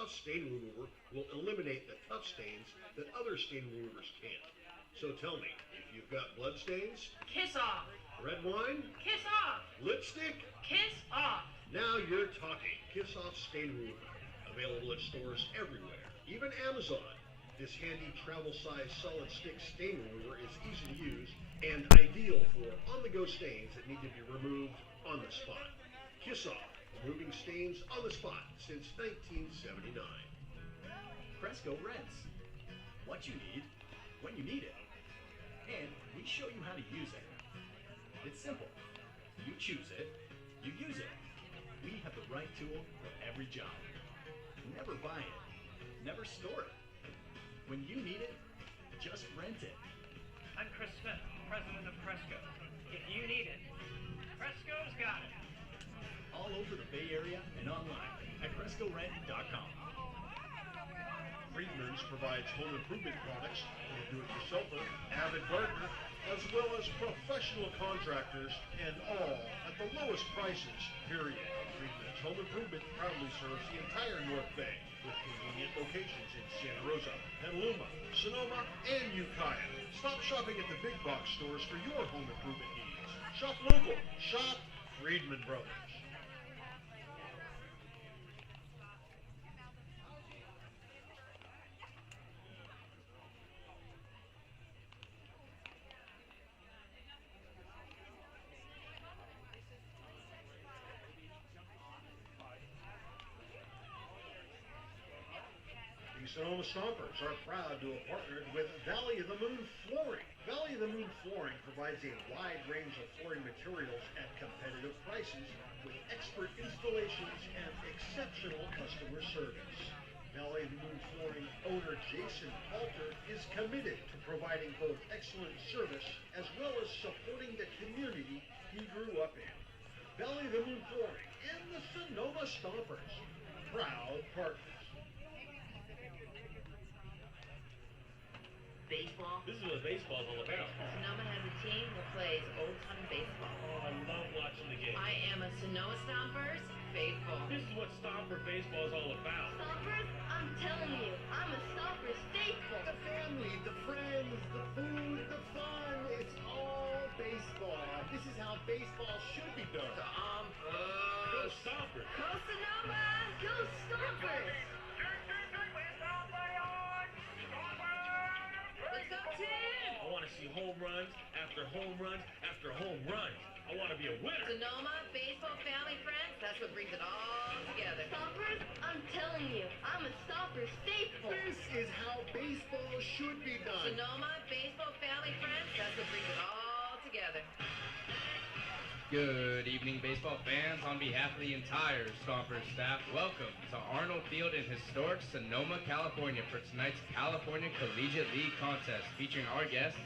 Kiss-Off Stain Remover will eliminate the tough stains that other stain removers can't. So tell me, if you've got blood stains, Kiss off. red wine, Kiss off. lipstick, Kiss off. now you're talking. Kiss-Off Stain Remover. Available at stores everywhere, even Amazon. This handy travel-size solid stick stain remover is easy to use and ideal for on-the-go stains that need to be removed on the spot. Kiss Off, removing stains on the spot since 1979. Cresco Rents. What you need, when you need it. And we show you how to use it. It's simple. You choose it, you use it. We have the right tool for every job. Never buy it. Never store it. When you need it, just rent it. I'm Chris Smith, president of Cresco. If you need it, Cresco's got it. All over the Bay Area and online at CrescoRent.com. Friedman's provides home improvement products for the do-it-yourselfer, avid gardener, as well as professional contractors, and all at the lowest prices, period. Friedman's Home Improvement proudly serves the entire North Bay with convenient locations in Santa Rosa, Petaluma, Sonoma, and Ukiah. Stop shopping at the big box stores for your home improvement needs. Shop local. Shop Friedman Brothers. The Sonoma Stompers are proud to have partnered with Valley of the Moon Flooring. Valley of the Moon Flooring provides a wide range of flooring materials at competitive prices with expert installations and exceptional customer service. Valley of the Moon Flooring owner Jason Halter is committed to providing both excellent service as well as supporting the community he grew up in. Valley of the Moon Flooring and the Sonoma Stompers, proud partners. Baseball. This is what baseball's all about. Sonoma has a team that plays old-time baseball. Oh, I love watching the game. I am a Sonoma Stompers faithful. This is what Stomper baseball is all about. Stompers, I'm telling you, I'm a Stompers faithful. The family, the friends, the food, the fun, it's all baseball. This is how baseball should be done. Go Stompers! Go Sonoma! Go Stompers! Let's go, Tim! I want to see home runs after home runs after home runs. I want to be a winner. Sonoma, baseball, family, friends, that's what brings it all together. Stompers, I'm telling you, I'm a Stompers faithful. This is how baseball should be done. Sonoma, baseball, family, friends, that's what brings it all together. Good evening, baseball fans. On behalf of the entire Stompers staff, welcome to Arnold Field in historic Sonoma, California for tonight's California Collegiate League contest featuring our guests,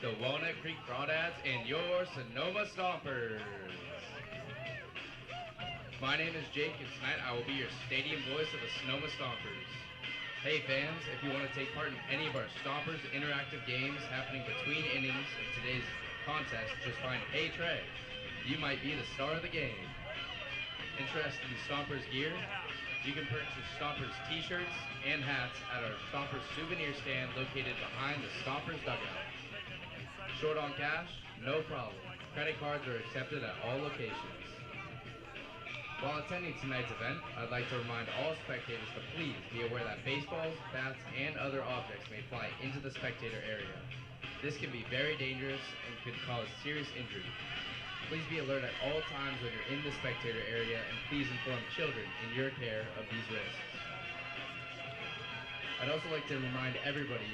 the Walnut Creek Crawdads and your Sonoma Stompers. My name is Jake, and tonight I will be your stadium voice of the Sonoma Stompers. Hey fans, if you want to take part in any of our Stompers interactive games happening between innings of today's contest, just find Hey Trey. You might be the star of the game. Interested in Stompers gear? You can purchase Stompers t-shirts and hats at our Stompers souvenir stand located behind the Stompers dugout. Short on cash? No problem. Credit cards are accepted at all locations. While attending tonight's event, I'd like to remind all spectators to please be aware that baseballs, bats, and other objects may fly into the spectator area. This can be very dangerous and could cause serious injury. Please be alert at all times when you're in the spectator area, and please inform children in your care of these risks. I'd also like to remind everybody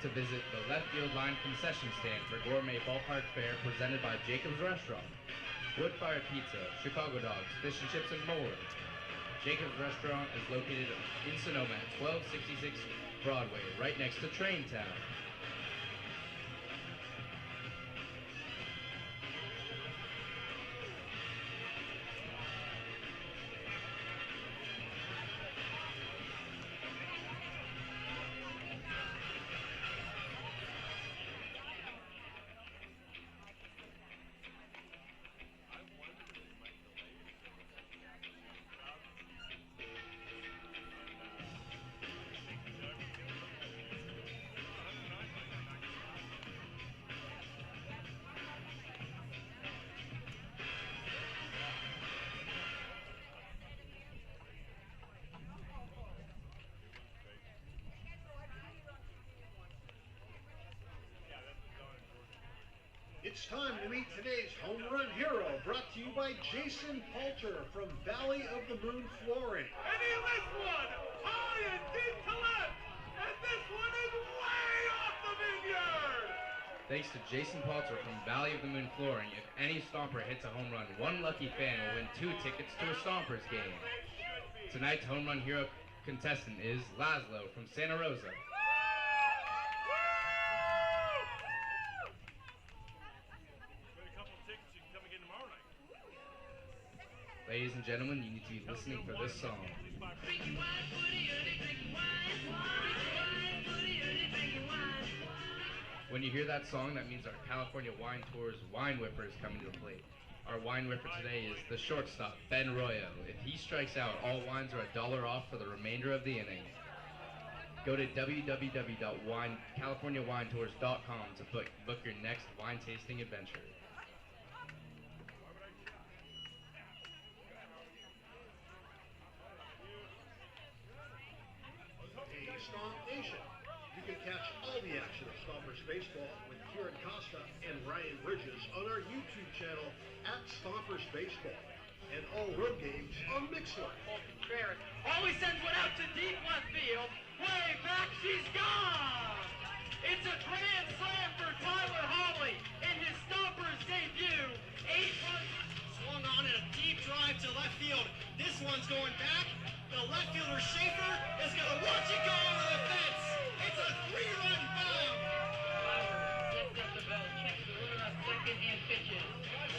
to visit the left field line concession stand for gourmet ballpark fare presented by Jacob's Restaurant. Wood-fired pizza, Chicago dogs, fish and chips, and more. Jacob's Restaurant is located in Sonoma at 1266 Broadway, right next to Train Town. It's time to meet today's home run hero, brought to you by Jason Palter from Valley of the Moon Flooring. And he lifts one high and deep to left, and this one is way off the vineyard. Thanks to Jason Palter from Valley of the Moon Flooring, if any Stomper hits a home run, one lucky fan will win 2 tickets to a Stompers game. Tonight's home run hero contestant is Laszlo from Santa Rosa. Ladies and gentlemen, you need to be listening for this song. When you hear that song, that means our California Wine Tour's wine whipper is coming to the plate. Our wine whipper today is the shortstop, Ben Royo. If he strikes out, all wines are $1 off for the remainder of the inning. Go to www.californiawinetours.com to book your next wine tasting adventure. Stomp Nation. You can catch all the action of Stompers Baseball with Kieran Costa and Ryan Bridges on our YouTube channel at Stompers Baseball, and all road games on Mixler. Barrett always sends one out to deep left field. Way back, she's gone! It's a grand slam for Tyler Hawley in his Stompers debut. 8 runs swung on in a deep drive to left field. This one's going back. The left fielder Schaefer is going to watch it go over the fence. It's a 3-run bomb. Gets up the bell, checks the runner at second and pitches.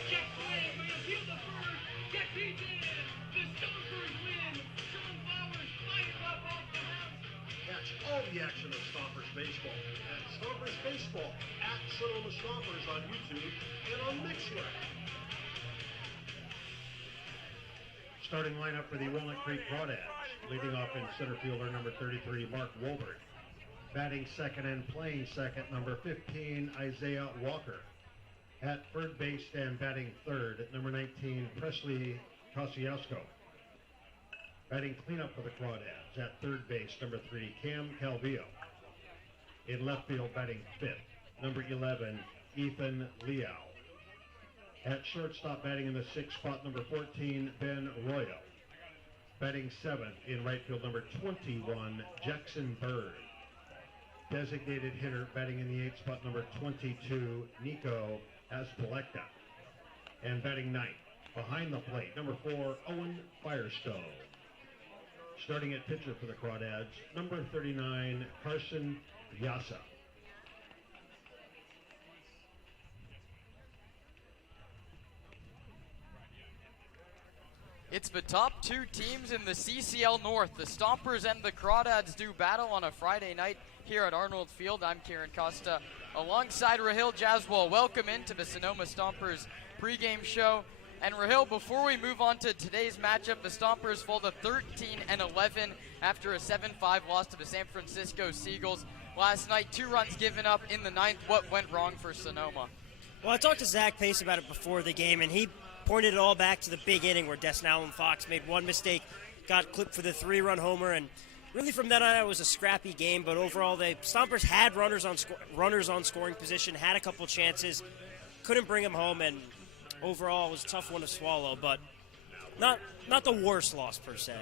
Check swing, we appeal the first. Get beat in. The Stompers win. Sean Flowers fires up off the mound. Catch all the action of Stompers Baseball at Stompers Baseball at Sonoma Stompers on YouTube and on Mixler. Starting lineup for the Walnut Creek Crawdads. Leading off in center fielder number 33, Mark Wolbert. Batting second and playing second, number 15, Isaiah Walker. At third base and batting third, number 19, Presley Kosciuszko. Batting cleanup for the Crawdads. At third base, number 3, Cam Calvillo. In left field, batting fifth, number 11, Ethan Liao. At shortstop, batting in the 6th spot, number 14, Ben Royo. Batting 7th in right field, number 21, Jackson Bird. Designated hitter, batting in the 8th spot, number 22, Nico Azpilekta. And batting 9th, behind the plate, number 4, Owen Firestone. Starting at pitcher for the Crawdads, number 39, Carson Yasa. It's the top 2 teams in the CCL North. The Stompers and the Crawdads do battle on a Friday night here at Arnold Field. I'm Kieran Costa alongside Rahil Jaswal. Welcome into the Sonoma Stompers pregame show. And Rahil, before we move on to today's matchup, the Stompers fall to 13-11 after a 7-5 loss to the San Francisco Seagulls last night. 2 runs given up in the 9th. What went wrong for Sonoma? Well, I talked to Zach Pace about it before the game, and he pointed it all back to the big inning where Destin Allen Fox made one mistake, got clipped for the 3-run homer, and really from then on it was a scrappy game. But overall, the Stompers had runners on scoring position, had a couple chances, couldn't bring them home, and overall it was a tough one to swallow. But not the worst loss per se.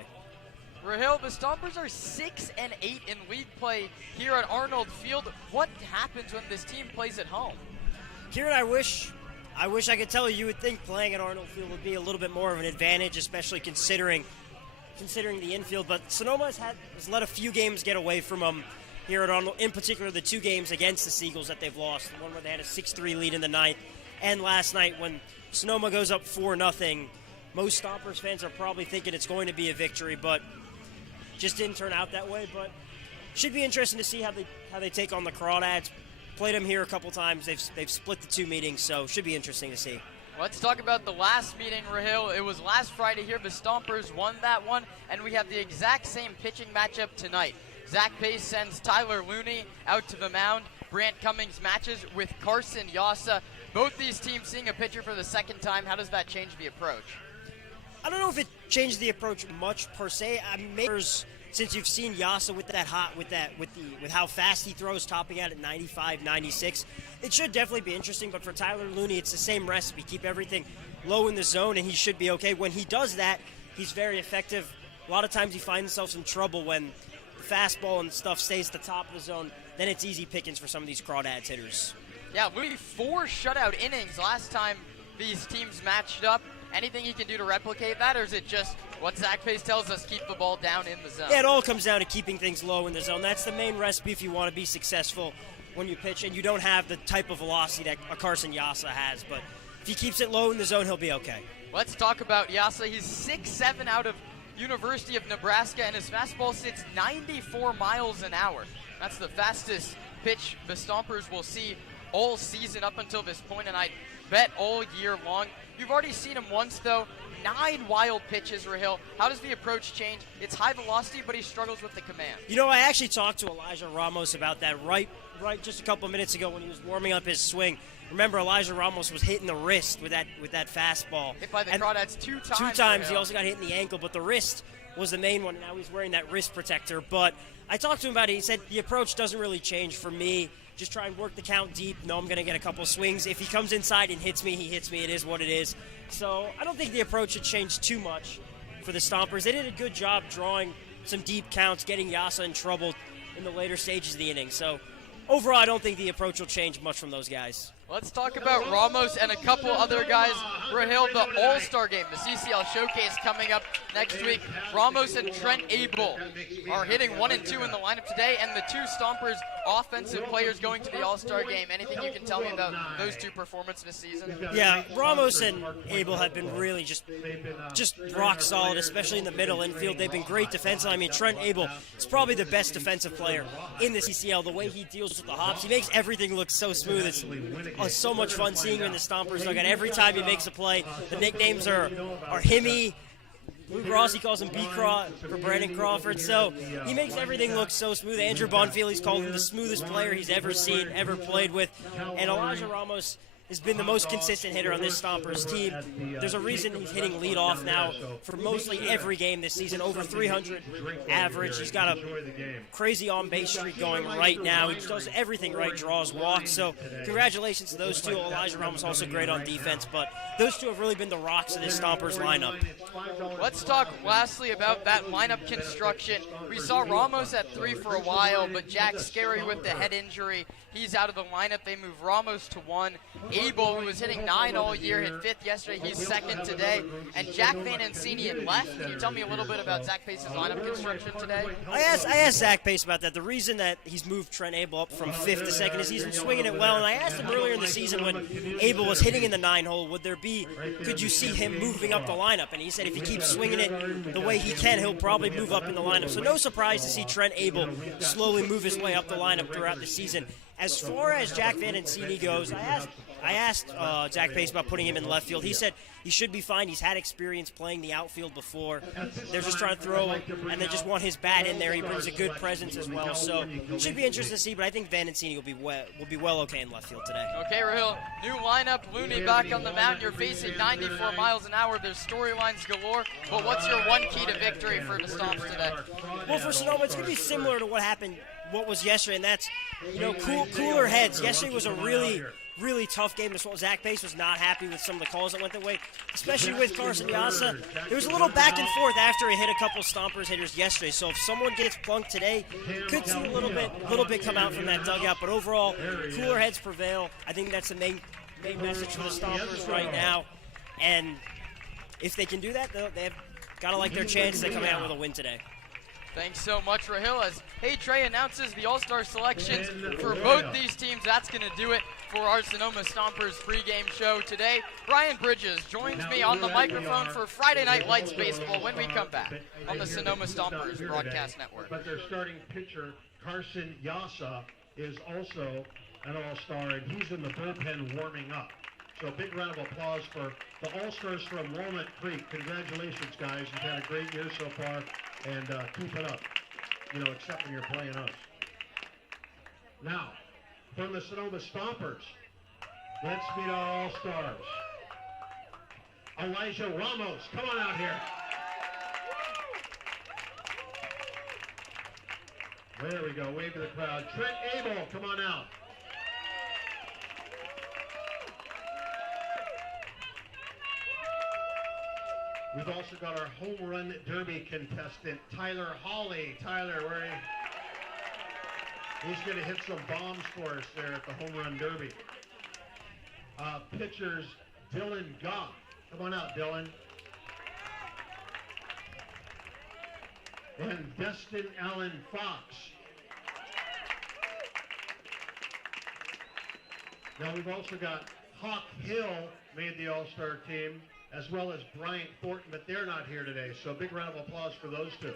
Rahil, the Stompers are 6-8 in league play here at Arnold Field. What happens when this team plays at home? Kieran, I wish I could tell you would think playing at Arnold Field would be a little bit more of an advantage, especially considering the infield. But Sonoma has let a few games get away from them here at Arnold, in particular the 2 games against the Seagulls that they've lost, the one where they had a 6-3 lead in the 9th, and last night when Sonoma goes up 4-0. Most Stompers fans are probably thinking it's going to be a victory, but just didn't turn out that way. But should be interesting to see how they take on the Crawdads. Played them here a couple times. They've split the 2 meetings, so should be interesting to see. Let's talk about the last meeting, Rahil. It was last Friday here. The Stompers won that one, and we have the exact same pitching matchup tonight. Zach Pace sends Tyler Looney out to the mound. Brant Cummings matches with Carson Yasa. Both these teams seeing a pitcher for the second time. How does that change the approach? I don't know if it changed the approach much per se. since you've seen Yasa with how fast he throws, topping out at 95, 96, it should definitely be interesting. But for Tyler Looney, it's the same recipe. Keep everything low in the zone, and he should be okay. When he does that, he's very effective. A lot of times he finds himself in trouble when the fastball and stuff stays at the top of the zone. Then it's easy pickings for some of these Crawdads hitters. Yeah, Looney, 4 shutout innings last time these teams matched up. Anything he can do to replicate that, or is it just what Zach Pace tells us, keep the ball down in the zone? Yeah, it all comes down to keeping things low in the zone. That's the main recipe if you want to be successful when you pitch, and you don't have the type of velocity that a Carson Yasa has. But if he keeps it low in the zone, he'll be okay. Let's talk about Yasa. He's 6'7" out of University of Nebraska, and his fastball sits 94 miles an hour. That's the fastest pitch the Stompers will see all season up until this point, and I bet all year long. You've already seen him once, though. 9 wild pitches, Rahil. How does the approach change? It's high velocity, but he struggles with the command. You know, I actually talked to Elijah Ramos about that right just a couple minutes ago when he was warming up his swing. Remember, Elijah Ramos was hitting the wrist with that fastball. Hit by the Crawdads 2 times. 2 times. He also got hit in the ankle, but the wrist was the main one. Now he's wearing that wrist protector. But I talked to him about it. He said the approach doesn't really change for me. Just try and work the count deep. Know I'm going to get a couple swings. If he comes inside and hits me, he hits me. It is what it is. So I don't think the approach should change too much for the Stompers. They did a good job drawing some deep counts, getting Yasa in trouble in the later stages of the inning. So overall, I don't think the approach will change much from those guys. Let's talk about Ramos and a couple other guys. Rahil, the All-Star game, the CCL Showcase coming up next week. Ramos and Trent Abel are hitting 1 and 2 in the lineup today, and the 2 Stompers offensive players going to the All-Star game. Anything you can tell me about those 2 performances this season? Yeah, Ramos and Abel have been really just rock solid, especially in the middle infield. They've been great defensively. I mean, Trent Abel is probably the best defensive player in the CCL. The way he deals with the hops, he makes everything look so smooth. It's so much fun seeing him in the Stompers dugout. Every time he makes a play, the nicknames are Himmy. Lou Rossi calls him B-Craw for Brandon Crawford. So he makes everything look so smooth. Andrew Bonfili's called him the smoothest player he's ever seen, ever played with. And Elijah Ramos has been the most consistent hitter on this Stompers team. There's a reason he's hitting leadoff now for mostly every game this season, over 300 average. He's got a crazy on-base streak going right now. He does everything right, draws walks. So congratulations to those 2. Elijah Ramos also great on defense, but those 2 have really been the rocks of this Stompers lineup. Let's talk lastly about that lineup construction. We saw Ramos at 3 for a while, but Jack Scarry with the head injury, he's out of the lineup. They move Ramos to 1. Abel, who was hitting 9 all year, hit 5th yesterday. He's 2nd today. And Jack Van Ancini left. Can you tell me a little bit about Zach Pace's lineup construction today? I asked Zach Pace about that. The reason that he's moved Trent Abel up from 5th to 2nd is he's been swinging it well. And I asked him earlier in the season when Abel was hitting in the 9-hole, could you see him moving up the lineup? And he said if he keeps swinging it the way he can, he'll probably move up in the lineup. So no surprise to see Trent Abel slowly move his way up the lineup throughout the season. As far as Jack Van Ancini goes, I asked Zach Pace about putting him in left field. He said he should be fine. He's had experience playing the outfield before. They're just trying to throw, and they just want his bat in there. He brings a good presence as well. So it should be interesting to see, but I think Van Ancini will be well okay in left field today. Okay, Rahil, new lineup, Looney back on the mound. You're facing 94 miles an hour. There's storylines galore, but what's your one key to victory for the Stomps today? Well, for Sonoma, it's going to be similar to what was yesterday, and that's, cooler heads. Yesterday was a really tough game. Zach Pace was not happy with some of the calls that went their way, especially with Carson Yasa. There was a little back and forth after he hit a couple Stompers hitters yesterday. So if someone gets plunked today, could see a little bit come out from that dugout. But overall, cooler heads prevail. I think that's the main message for the Stompers right now. And if they can do that, they've got to like their chances of coming out with a win today. Thanks so much, Rahil. As Hey Trey announces the All-Star selections for both these teams, that's going to do it for our Sonoma Stompers pregame show today. Brian Bridges joins me on the microphone for Friday Night Lights Baseball when we come back on the Sonoma Stompers Broadcast Network. But their starting pitcher, Carson Yasa, is also an All-Star, and he's in the bullpen warming up. So a big round of applause for the All-Stars from Walnut Creek. Congratulations, guys. You've had a great year so far, and keep it up, except when you're playing us. Now, from the Sonoma Stompers, let's meet our All-Stars. Elijah Ramos, come on out here. There we go. Wave to the crowd. Trent Abel, come on out. We've also got our home run derby contestant, Tyler Hawley. Tyler, he's going to hit some bombs for us there at the home run derby. Pitchers, Dylan Goff. Come on out, Dylan. And Destin Allen Fox. Now we've also got Hawk Hill made the All-Star team, as well as Bryant Thornton, but they're not here today, so a big round of applause for those two.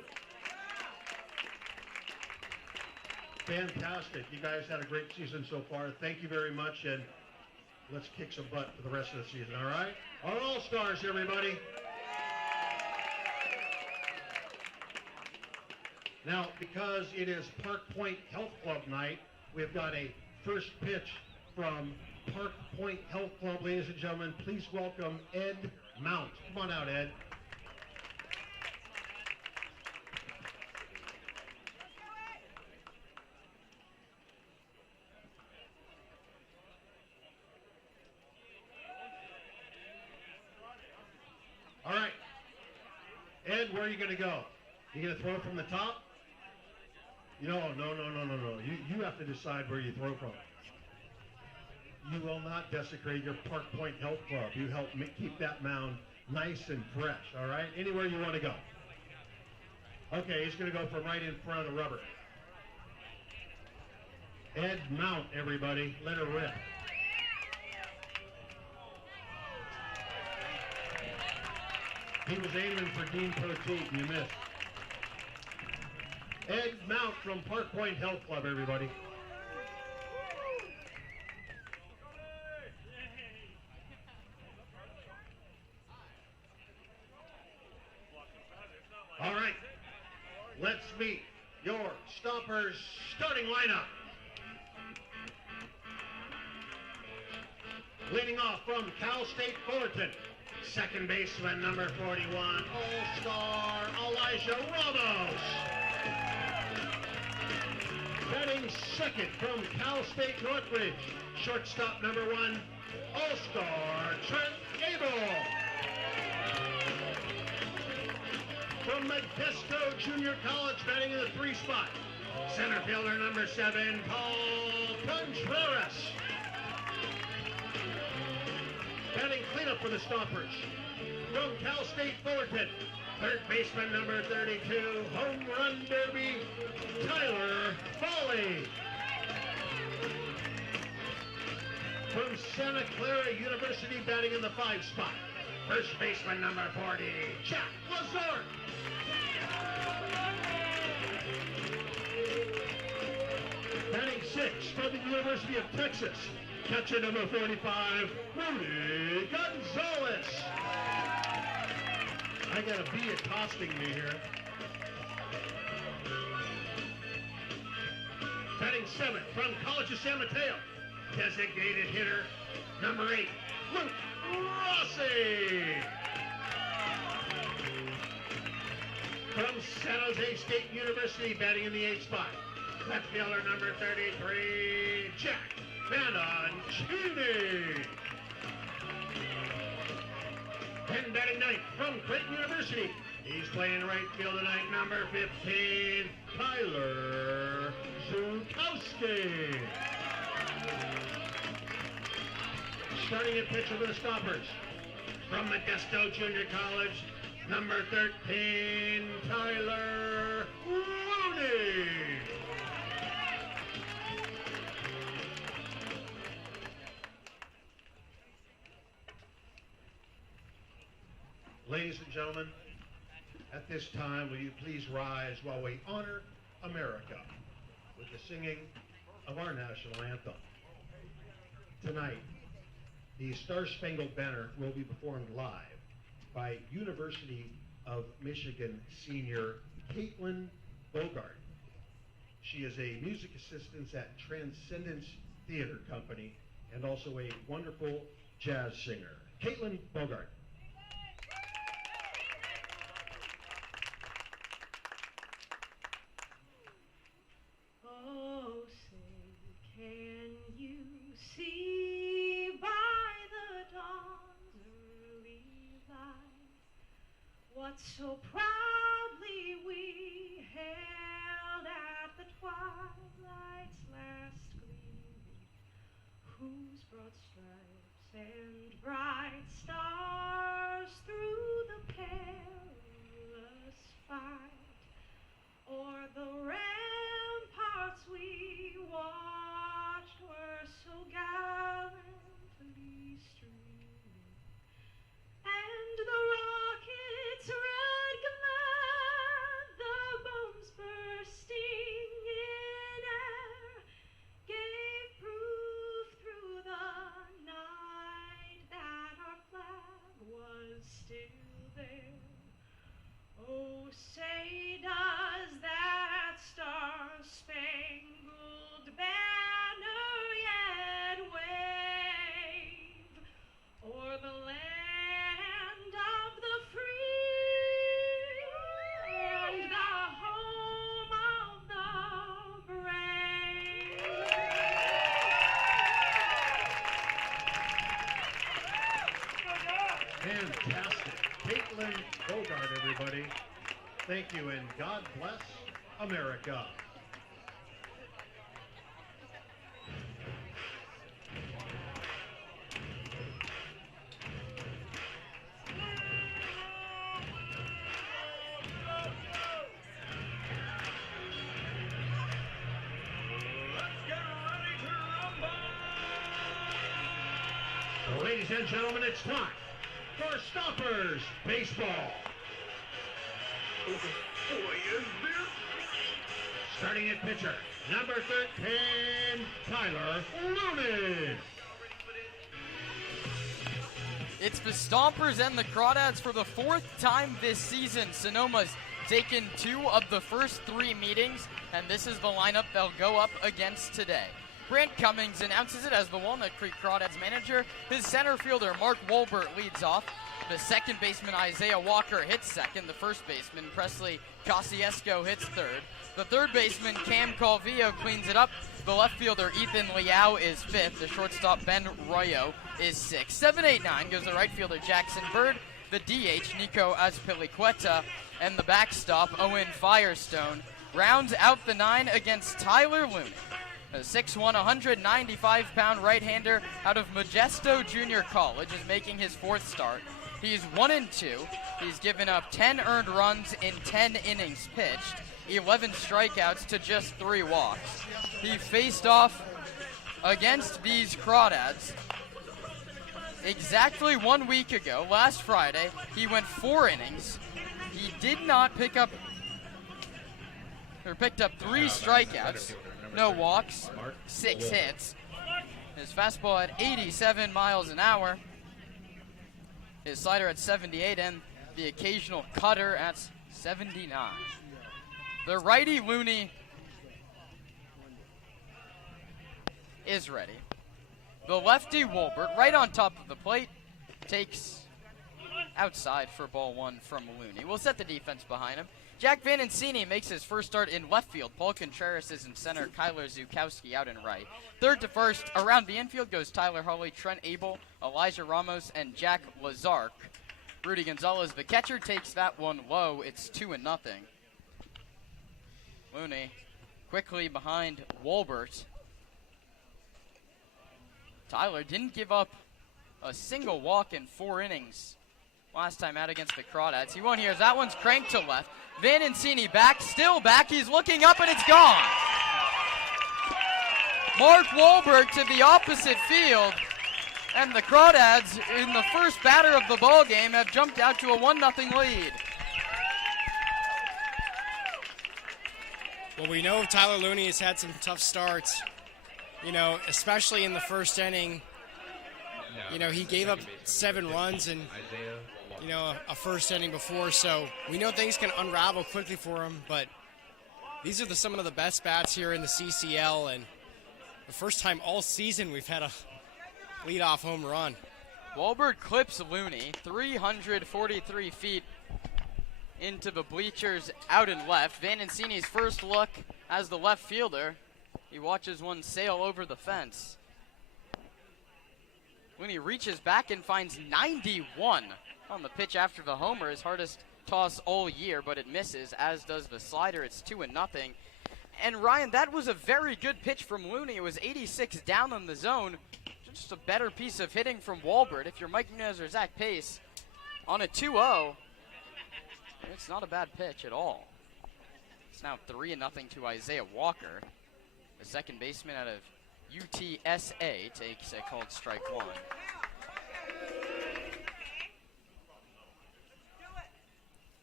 Fantastic. You guys had a great season so far. Thank you very much, and let's kick some butt for the rest of the season, all right? Our All-Stars, everybody. Now, because it is Park Point Health Club night, we've got a first pitch from Park Point Health Club. Ladies and gentlemen, please welcome Ed Mount. Come on out, Ed. All right. Ed, where are you going to go? You going to throw from the top? No. You have to decide where you throw from. You will not desecrate your Park Point Health Club. You help keep that mound nice and fresh, all right? Anywhere you want to go. Okay, he's going to go from right in front of the rubber. Ed Mount, everybody. Let her rip. He was aiming for Dean Poteet, and you missed. Ed Mount from Park Point Health Club, everybody. All right, let's meet your Stompers starting lineup. Leading off from Cal State Fullerton, second baseman number 41, All-Star Elijah Ramos. Batting second from Cal State Northridge, shortstop number 1, All-Star Trent Abel. From Modesto Junior College, batting in the 3 spot, center fielder number 7, Paul Contreras. Batting cleanup for the Stompers. From Cal State Fullerton, third baseman number 32, home run derby, Tyler Foley. From Santa Clara University, batting in the 5 spot, first baseman number 40, Jack Lazar. Batting 6 from the University of Texas, catcher number 45, Rudy Gonzalez. I got a bee accosting me here. Batting 7th from College of San Mateo, designated hitter number 8, Luke Rossi. From San Jose State University, batting in the 8th spot, left fielder number 33, Jack Mancini. And batting 9th from Creighton University, he's playing right field tonight, number 15, Tyler Zukowski. Starting at pitcher for the Stompers, from Modesto Junior College, number 13, Tyler Rooney. Ladies and gentlemen, at this time, will you please rise while we honor America with the singing of our national anthem. Tonight, the Star-Spangled Banner will be performed live by University of Michigan senior Caitlin Bogart. She is a music assistant at Transcendence Theater Company and also a wonderful jazz singer. Caitlin Bogart. so proudly we hailed at the twilight's last gleaming, whose broad stripes and bright stars through the perilous fight o'er the ramparts we watched were so gallantly streaming, and the rocket's red glare, the bombs bursting in air, gave proof through the night that our flag was still there. Oh, say does that star-spangled banner yet wave o'er the land of the free and the home of the brave? Fantastic. Caitlin Bogart, everybody. Thank you, and God bless America. Ladies and gentlemen, it's time for Stompers Baseball. Boy, is this? Starting at pitcher, number 13, Tyler Looney. It's the Stompers and the Crawdads for the fourth time this season. Sonoma's taken 2 of the first 3 meetings, and this is the lineup they'll go up against today. Brant Cummings announces it as the Walnut Creek Crawdads manager. His center fielder, Mark Wolbert, leads off. The second baseman, Isaiah Walker, hits second. The first baseman, Presley Kosciuszko, hits third. The third baseman, Cam Calvillo, cleans it up. The left fielder, Ethan Liao, is fifth. The shortstop, Ben Royo, is sixth. 7, 8, 9 goes the right fielder, Jackson Bird. The DH, Nico Azpilicueta. And the backstop, Owen Firestone, rounds out the 9 against Tyler Looney. A 6'1", 195-pound right-hander out of Modesto Junior College is making his 4th start. He's 1-2. He's given up 10 earned runs in 10 innings pitched, 11 strikeouts to just 3 walks. He faced off against these Crawdads exactly 1 week ago. Last Friday, he went 4 innings. He did not picked up 3 strikeouts. No walks, 6 hits. His fastball at 87 miles an hour. His slider at 78 and the occasional cutter at 79. The righty Looney is ready. The lefty Wolbert, right on top of the plate, takes outside for ball 1 from Looney. We'll set the defense behind him. Jack Vanencini makes his first start in left field. Paul Contreras is in center. Kyler Zukowski out in right. Third to first, around the infield goes Tyler Hawley, Trent Abel, Elijah Ramos, and Jack Lazark. Rudy Gonzalez, the catcher, takes that one low. It's 2-0. Looney quickly behind Wolbert. Tyler didn't give up a single walk in 4 innings last time out against the Crawdads. He won't hear. That one's cranked to left. Vanencini back, still back. He's looking up and it's gone. Mark Wolbert to the opposite field. And the Crawdads, in the first batter of the ball game, have jumped out to a 1-0 lead. Well, we know Tyler Looney has had some tough starts, especially in the first inning. He gave up 7 runs and, a first inning before, so we know things can unravel quickly for him, but these are some of the best bats here in the CCL, and the first time all season we've had a leadoff home run. Wolbert clips Looney 343 feet into the bleachers out and left. Vanencini's first look as the left fielder. He watches one sail over the fence. Looney reaches back and finds 91 on the pitch after the homer, his hardest toss all year, but it misses, as does the slider. It's 2-0. And Ryan, that was a very good pitch from Looney. It was 86 down on the zone. Just a better piece of hitting from Walbert. If you're Mike Nunez or Zach Pace on a 2-0, it's not a bad pitch at all. It's now 3-0 to Isaiah Walker. The second baseman out of UTSA takes a called strike one.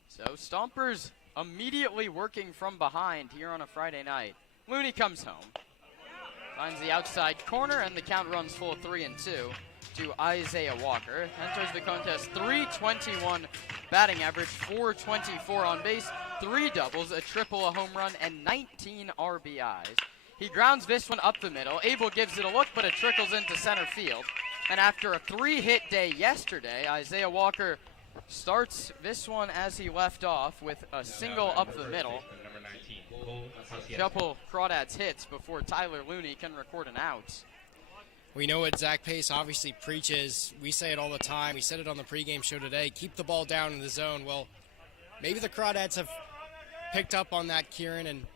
So Stompers immediately working from behind here on a Friday night. Looney comes home, finds the outside corner, and the count runs full 3-2 to Isaiah Walker. Enters the contest 321 batting average, 424 on base, 3 doubles, a triple, a home run, and 19 RBIs. He grounds this one up the middle. Abel gives it a look, but it trickles into center field. And after a 3-hit day yesterday, Isaiah Walker starts this one as he left off with a single up the middle. Couple Crawdads hits before Tyler Looney can record an out. We know what Zach Pace obviously preaches. We say it all the time. We said it on the pregame show today. Keep the ball down in the zone. Well, maybe the Crawdads have picked up on that, Kieran, and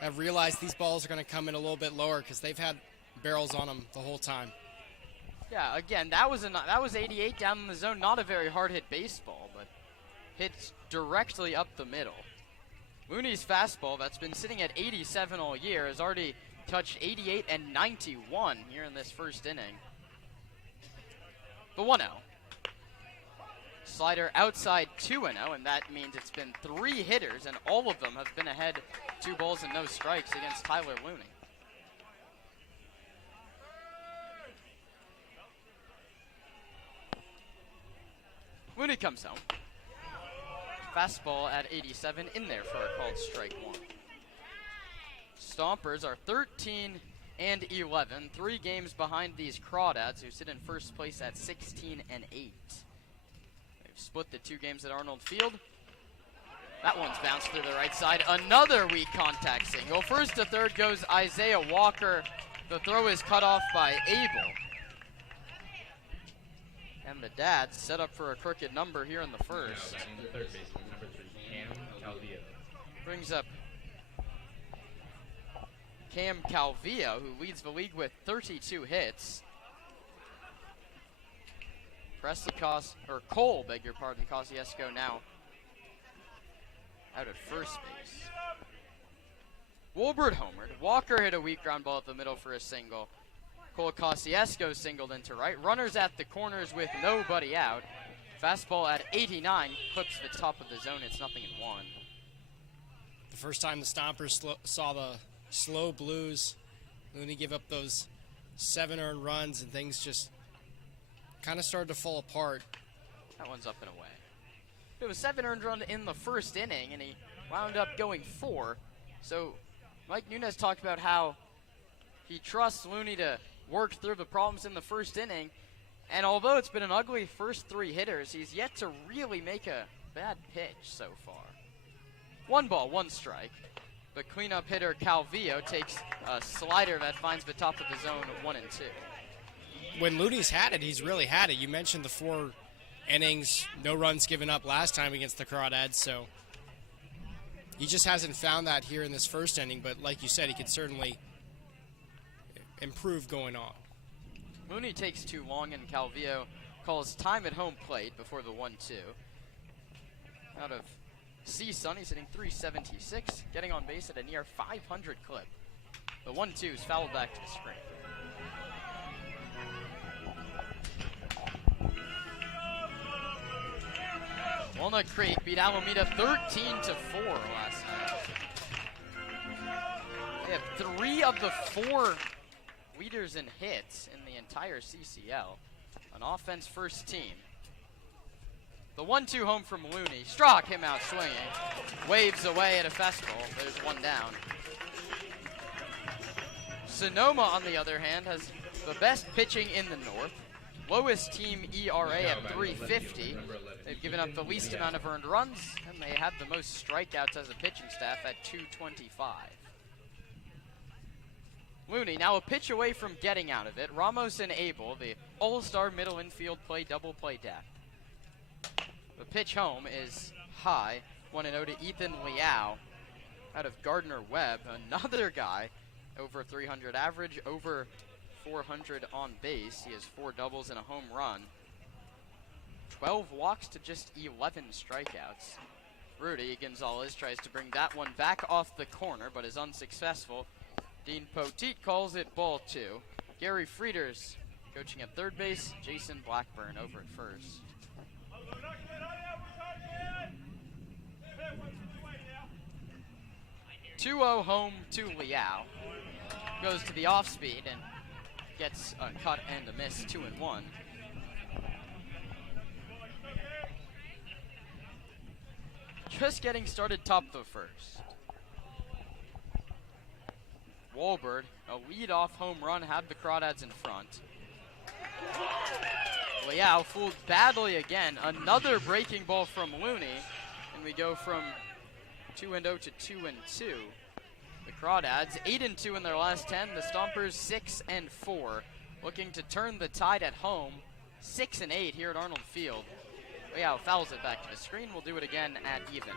have realized these balls are going to come in a little bit lower because they've had barrels on them the whole time. Yeah, again, that was 88 down in the zone. Not a very hard-hit baseball, but hits directly up the middle. Looney's fastball, that's been sitting at 87 all year, has already touched 88 and 91 here in this first inning. The 1-0. Slider outside 2-0, and that means it's been 3 hitters, and all of them have been ahead 2 balls and no strikes against Tyler Looney. Looney comes home. Fastball at 87 in there for a called strike one. Stompers are 13 and 11, 3 games behind these Crawdads, who sit in first place at 16 and 8. They've split the 2 games at Arnold Field. That one's bounced through the right side. Another weak contact single. First to third goes Isaiah Walker. The throw is cut off by Abel. And the Dads set up for a crooked number here in the first. The third baseman, number 3, Cam Calvillo. Brings up Cam Calvillo, who leads the league with 32 hits. Cole, beg your pardon, Kosciuszko now out at first base. Walbert homered. Walker hit a weak ground ball at the middle for a single. Cole Kosciuszko singled into right. Runners at the corners with nobody out. Fastball at 89 clips the top of the zone. It's 0-1. The first time the Stompers saw the slow blues, Looney give up those 7 earned runs, and things just kind of started to fall apart. That one's up and away. It was 7 earned run in the first inning, and he wound up going 4. So Mike Nunez talked about how he trusts Looney to work through the problems in the first inning, and although it's been an ugly first 3 hitters, he's yet to really make a bad pitch so far. 1 ball, 1 strike. The cleanup hitter Calvillo takes a slider that finds the top of the zone, 1-2. When Looney's had it, he's really had it. You mentioned the 4 innings, no runs given up last time against the Crawdads, so he just hasn't found that here in this first inning, but like you said, he could certainly improve going on. Looney takes too long, and Calvillo calls time at home plate before the 1-2. Out of CSUN, he's hitting .376, getting on base at a near 500 clip. The 1-2 is fouled back to the screen. Walnut Creek beat Alameda 13-4 last night. They have 3 of the 4 leaders in hits in the entire CCL. An offense first team. The 1-2 home from Looney. Straw came out swinging. Waves away at a fastball. There's 1 down. Sonoma, on the other hand, has the best pitching in the north. Lowest team ERA at .350. They've given up the least amount of earned runs, and they have the most strikeouts as a pitching staff at .225. Looney now a pitch away from getting out of it. Ramos and Abel, the all-star middle infield, play double play depth. The pitch home is high. 1-0 to Ethan Liao out of Gardner Webb. Another guy over 300 average, over 400 on base. He has 4 doubles and a home run. 12 walks to just 11 strikeouts. Rudy Gonzalez tries to bring that one back off the corner, but is unsuccessful. Dean Poteet calls it ball 2. Gary Frieders coaching at third base. Jason Blackburn over at first. 2-0 home to Liao. Goes to the off speed and gets a cut and a miss, 2-1. Just getting started top of the first. Walbert, a lead-off home run, had the Crawdads in front. Liao fooled badly again. Another breaking ball from Looney, and we go from 2-0 to 2-2. The Crawdads 8-2 in their last 10. The Stompers 6-4, looking to turn the tide at home. 6-8 here at Arnold Field. Liao fouls it back to the screen. We'll do it again at even.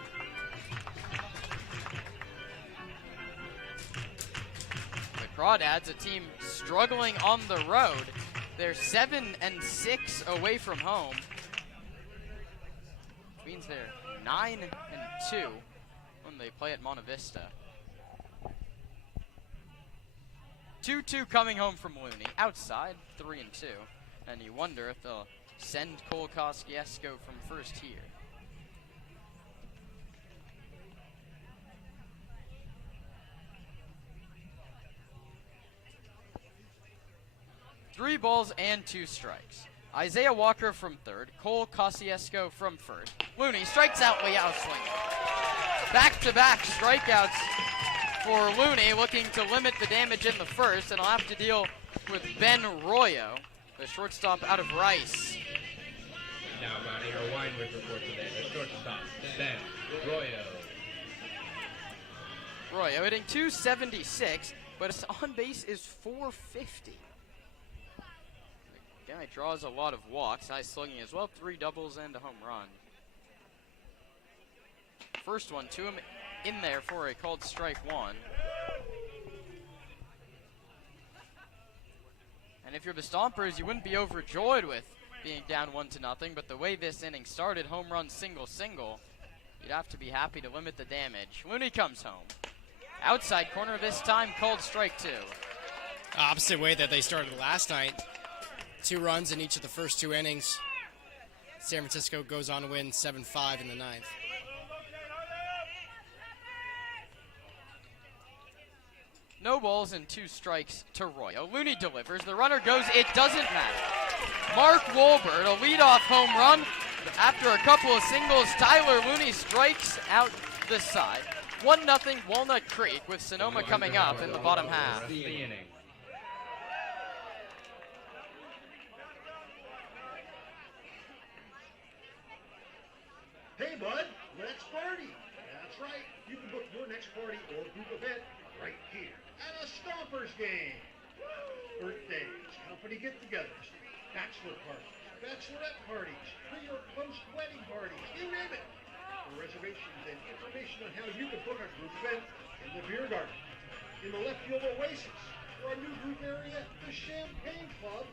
The Crawdads, a team struggling on the road. They're 7-6 away from home, which means they're 9-2 when they play at Monte Vista. 2-2 coming home from Looney. Outside, 3-2. And you wonder if they'll send Cole Kosciuszko from first here. Three balls and 2 strikes. Isaiah Walker from third, Cole Kosciuszko from first. Looney strikes out Liao swinging. Back-to-back strikeouts for Looney, looking to limit the damage in the first, and he'll have to deal with Ben Royo, the shortstop out of Rice. Now mounting our Weinrich report today, the shortstop, Ben Royo. Royo hitting .276, but his on base is .450. The guy draws a lot of walks, high slugging as well, 3 doubles and a home run. First one to him in there for a called strike 1. And if you're the Stompers, you wouldn't be overjoyed with being down 1-0, but the way this inning started, home run single, you'd have to be happy to limit the damage. Looney comes home. Outside corner this time, called strike 2. Opposite way that they started last night. 2 runs in each of the first 2 innings. San Francisco goes on to win 7-5 in the 9th. No balls and 2 strikes to Royo. Looney delivers. The runner goes. It doesn't matter. Mark Wolbert, a leadoff home run. After a couple of singles, Tyler Looney strikes out the side. 1-0 Walnut Creek with Sonoma coming up in the bottom half. Hey, bud, let's party. That's right. You can book your next party or group event right here at a Stompers game. Birthdays, company get-togethers, bachelor parties, bachelorette parties, pre- or post-wedding parties, you name it. For reservations and information on how you can book a group event in the beer garden, in the left field oasis, or our new group area, the Champagne Club,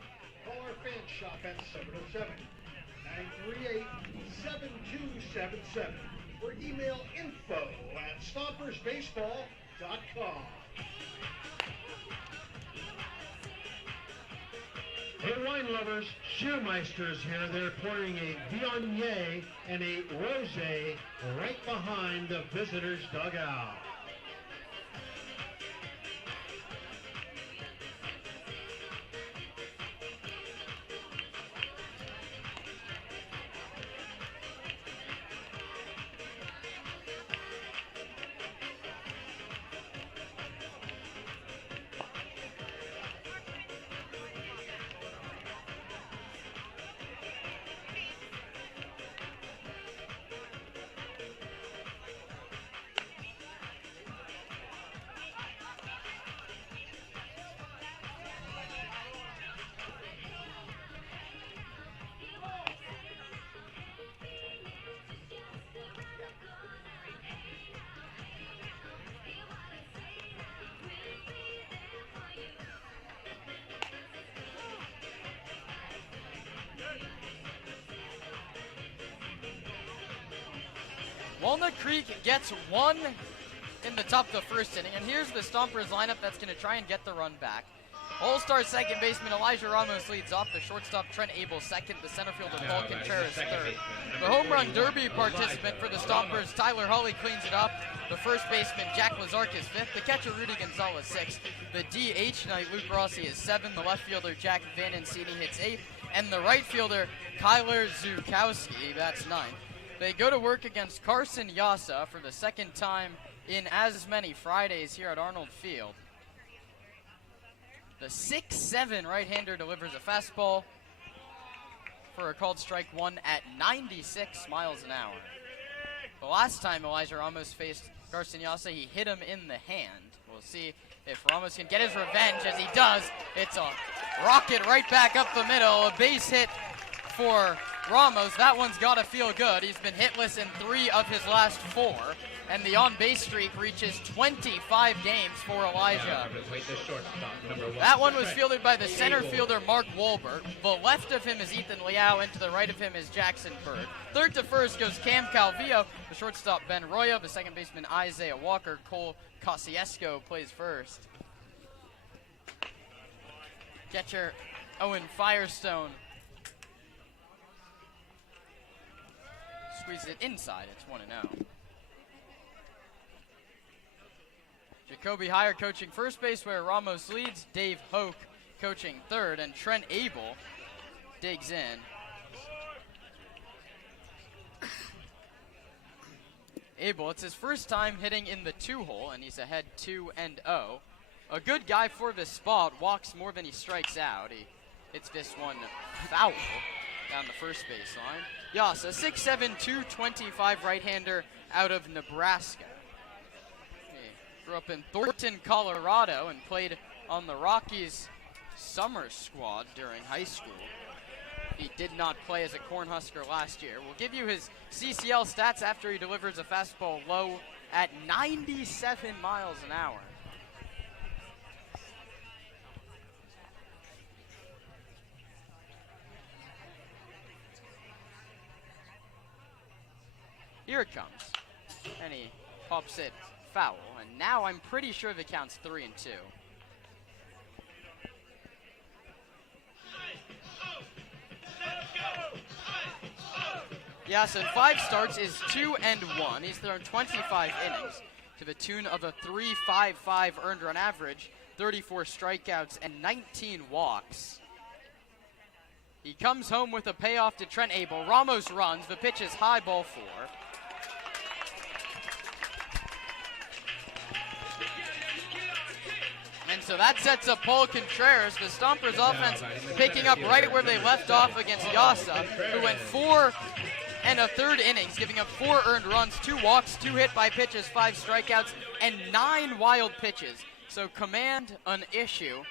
call our fan shop at 707-938-7277 or email info@stompersbaseball.com. Hey, wine lovers, Schiermeister's here. They're pouring a Viognier and a Rosé right behind the visitors' dugout. Walnut Creek gets one in the top of the first inning, and here's the Stompers lineup that's going to try and get the run back. All-star second baseman Elijah Ramos leads off. The shortstop Trent Abel second. The center fielder Paul Contreras third. The home run derby participant for the Stompers, Tyler Hawley, cleans it up. The first baseman Jack Lazark is fifth. The catcher Rudy Gonzalez sixth. The DH tonight Luke Rossi is seventh. The left fielder Jack Van Encini hits eighth. And the right fielder Kyler Zukowski, that's ninth. They go to work against Carson Yasa for the second time in as many Fridays here at Arnold Field. The 6'7" right-hander delivers a fastball for a called strike one at 96 miles an hour. The last time Elijah Ramos faced Carson Yasa, he hit him in the hand. We'll see if Ramos can get his revenge. As he does, it's a rocket right back up the middle. A base hit for Ramos. That one's got to feel good. He's been hitless in 3 of his last 4. And the on-base streak reaches 25 games for Elijah. That one was fielded by the center fielder Mark Wahlberg. The left of him is Ethan Liao, and to the right of him is Jackson Bird. Third to first goes Cam Calvillo. The shortstop Ben Royo. The second baseman Isaiah Walker. Cole Kosciuszko plays first. Catcher Owen Firestone squeezes it inside. It's 1-0. Jacoby Heyer coaching first base where Ramos leads. Dave Hoke coaching third, and Trent Abel digs in. Abel, it's his first time hitting in the 2-hole, and he's ahead 2-0. A good guy for this spot, walks more than he strikes out. He hits this one foul down the first baseline. Yasa, 6'7", 225 right-hander out of Nebraska. Grew up in Thornton, Colorado, and played on the Rockies summer squad during high school. He did not play as a Cornhusker last year. We'll give you his CCL stats after he delivers a fastball low at 97 miles an hour. Here it comes, and he pops it foul, and now I'm pretty sure the count's 3-2. Yeah, so in 5 starts is 2-1. He's thrown 25 innings to the tune of a 3.55 earned run average, 34 strikeouts, and 19 walks. He comes home with a payoff to Trent Abel. Ramos runs. The pitch is high, ball 4. And so that sets up Paul Contreras, the Stompers offense picking up right where they left off against Yasa, who went 4 1/3 innings, giving up 4 earned runs, 2 walks, 2 hit by pitches, 5 strikeouts, and 9 wild pitches. So command an issue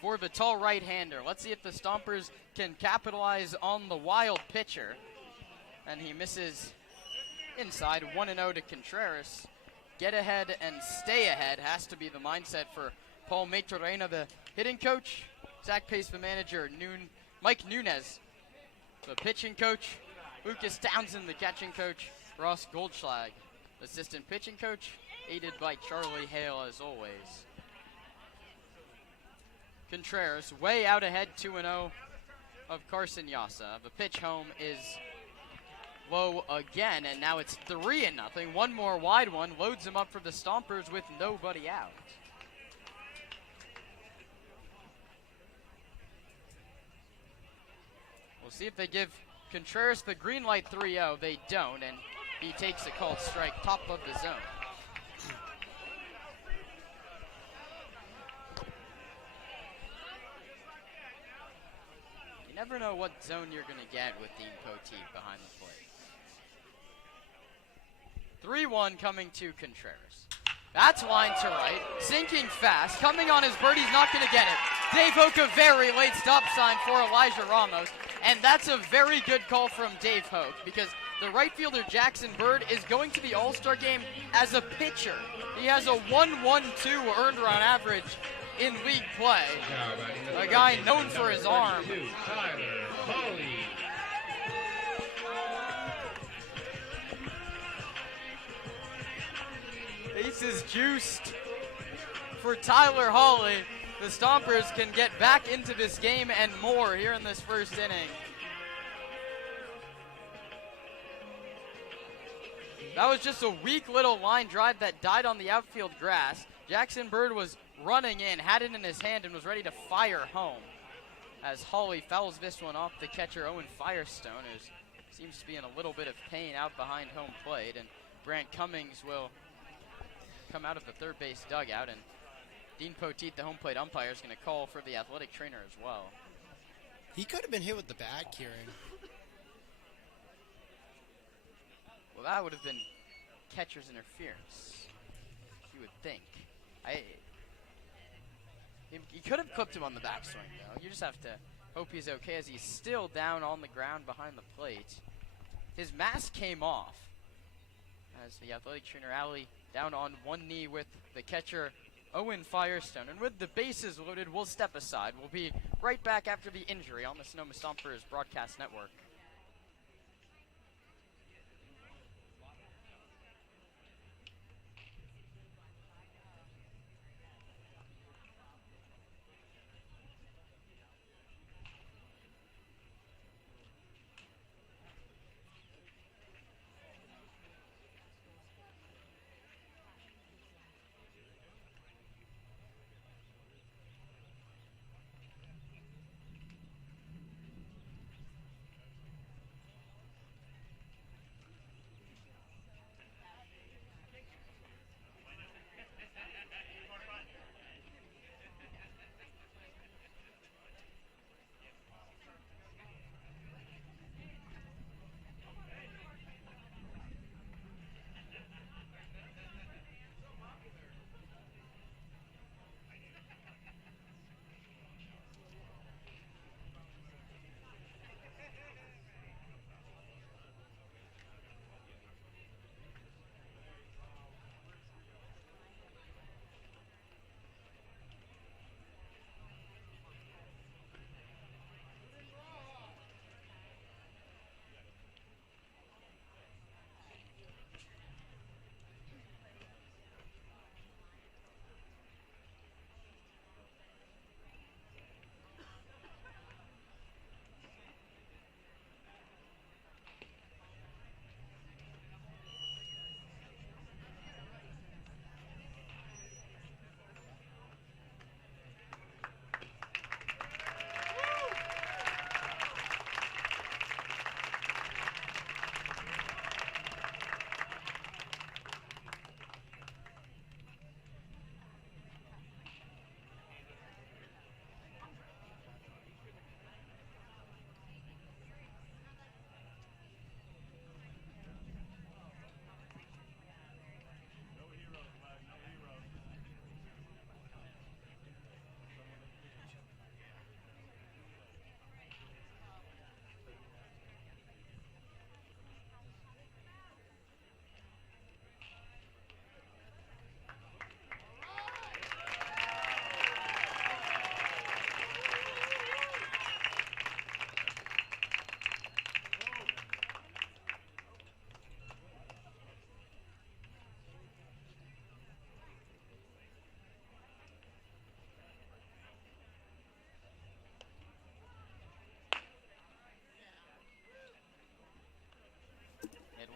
for the tall right-hander. Let's see if the Stompers can capitalize on the wild pitcher. And he misses inside, 1-0 to Contreras. Get ahead and stay ahead has to be the mindset for Paul Maitorena, the hitting coach. Zach Pace, the manager. Mike Nunez, the pitching coach. Lucas Townsend, the catching coach. Ross Goldschlag, assistant pitching coach, aided by Charlie Hale as always. Contreras way out ahead, 2-0 of Carson Yasa. The pitch home is low again, and now it's 3-0. One more wide one loads him up for the Stompers with nobody out. We'll see if they give Contreras the green light. 3-0. They don't, and he takes a called strike, top of the zone. You never know what zone you're going to get with Dean Poteet behind the plate. 3-1 coming to Contreras. That's line to right, sinking fast, coming on his bird, he's not going to get it. Dave Hoke, a very late stop sign for Elijah Ramos, and that's a very good call from Dave Hoke, because the right fielder Jackson Bird is going to the All-Star game as a pitcher. He has a 1.12 earned run average in league play. A guy known for his arm. Bases juiced for Tyler Hawley. The Stompers can get back into this game and more here in this first inning. That was just a weak little line drive that died on the outfield grass. Jackson Bird was running in, had it in his hand, and was ready to fire home. As Hawley fouls this one off the catcher, Owen Firestone, who seems to be in a little bit of pain out behind home plate. And Brant Cummings will come out of the third base dugout, and Dean Poteet, the home plate umpire, is going to call for the athletic trainer as well. He could have been hit with the bat, Kieran. Well, that would have been catcher's interference, you would think. He could have clipped him on the backswing, though. You just have to hope he's okay, as he's still down on the ground behind the plate. His mask came off as the athletic trainer, Allie, down on one knee with the catcher, Owen Firestone. And with the bases loaded, we'll step aside. We'll be right back after the injury on the Sonoma Stompers broadcast network.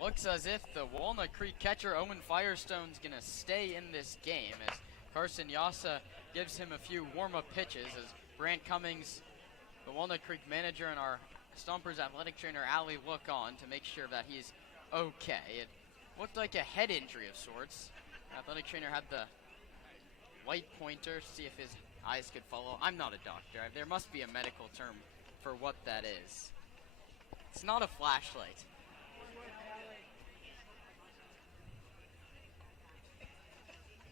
Looks as if the Walnut Creek catcher, Owen Firestone's going to stay in this game, as Carson Yasa gives him a few warm-up pitches, as Brant Cummings, the Walnut Creek manager, and our Stompers athletic trainer, Allie, look on to make sure that he's okay. It looked like a head injury of sorts. The athletic trainer had the light pointer to see if his eyes could follow. I'm not a doctor. There must be a medical term for what that is. It's not a flashlight.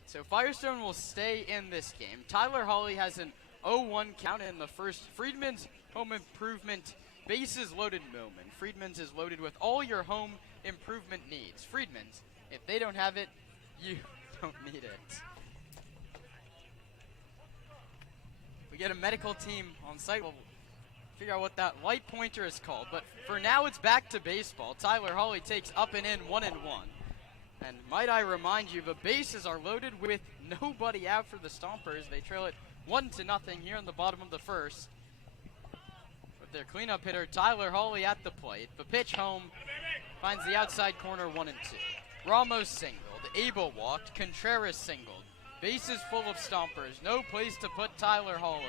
So Firestone will stay in this game. Tyler Hawley has an 0-1 count in the first. Friedman's home improvement bases loaded moment. Friedman's is loaded with all your home improvement needs. Friedman's, if they don't have it, you don't need it. We get a medical team on site. We'll figure out what that light pointer is called. But for now, it's back to baseball. Tyler Hawley takes up and in 1-1. And might I remind you, the bases are loaded with nobody out for the Stompers. They trail it 1-0 here in the bottom of the first. With their cleanup hitter, Tyler Hawley at the plate. The pitch home finds the outside corner 1-2. Ramos singled, Abel walked, Contreras singled. Bases full of Stompers, no place to put Tyler Hawley.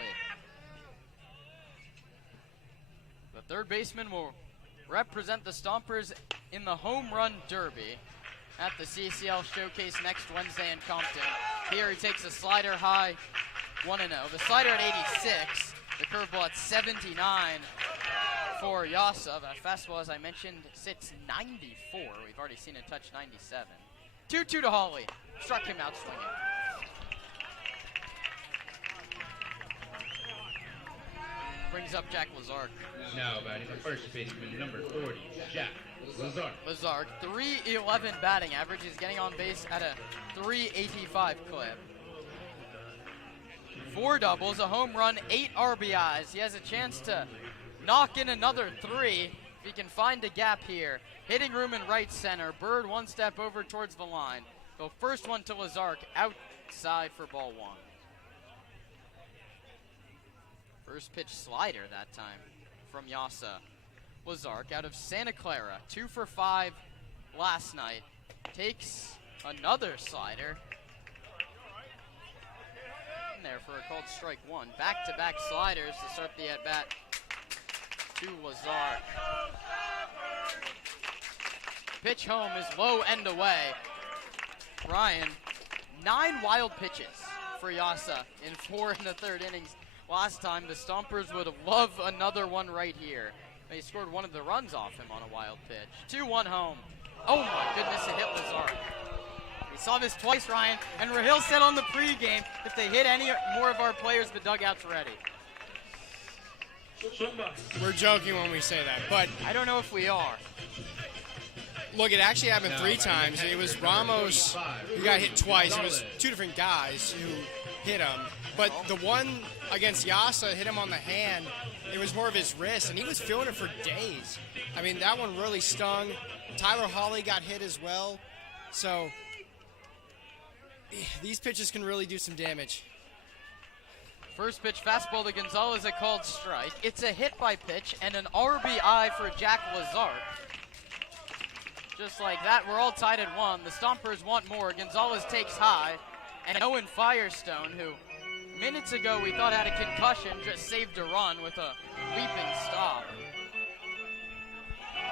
The third baseman will represent the Stompers in the Home Run Derby at the CCL Showcase next Wednesday in Compton. Here he takes a slider high, 1-0. The slider at 86, the curveball at 79 for Yasa. That fastball, as I mentioned, sits 94. We've already seen it touch 97. 2-2 to Hawley. Struck him out swinging. Brings up Jack Lazark. Now batting the first baseman, number 40, Jack Lazark. Lazark, 311 batting average. He's getting on base at a 385 clip. 4 doubles, a home run, 8 RBIs. He has a chance to knock in another 3 if he can find a gap here. Hitting room in right center. Bird 1 step over towards the line. The first one to Lazark, outside for ball 1. First pitch slider that time from Yasa. Lazark out of Santa Clara, 2 for 5 last night. Takes another slider. In there for a called strike 1. Back-to-back sliders to start the at-bat to Lazark. Pitch home is low and away. Ryan, 9 wild pitches for Yasa in 4 in the third innings. Last time, the Stompers would love another one right here. They scored one of the runs off him on a wild pitch. 2-1 home. Oh my goodness, it hit Lazark. We saw this twice, Ryan, and Rahil said on the pregame, if they hit any more of our players, the dugout's ready. We're joking when we say that, but I don't know if we are. Look, it actually happened 3 times. It was Ramos who got hit twice. It was 2 different guys who hit him. But the one against Yasa hit him on the hand. It was more of his wrist, and he was feeling it for days. I mean, that one really stung. Tyler Hawley got hit as well. So these pitches can really do some damage. First pitch fastball to Gonzalez, a called strike. It's a hit by pitch and an RBI for Jack Lazark. Just like that, we're all tied at 1. The Stompers want more. Gonzalez takes high. And Owen Firestone, who minutes ago we thought had a concussion, just saved a run with a leaping stop.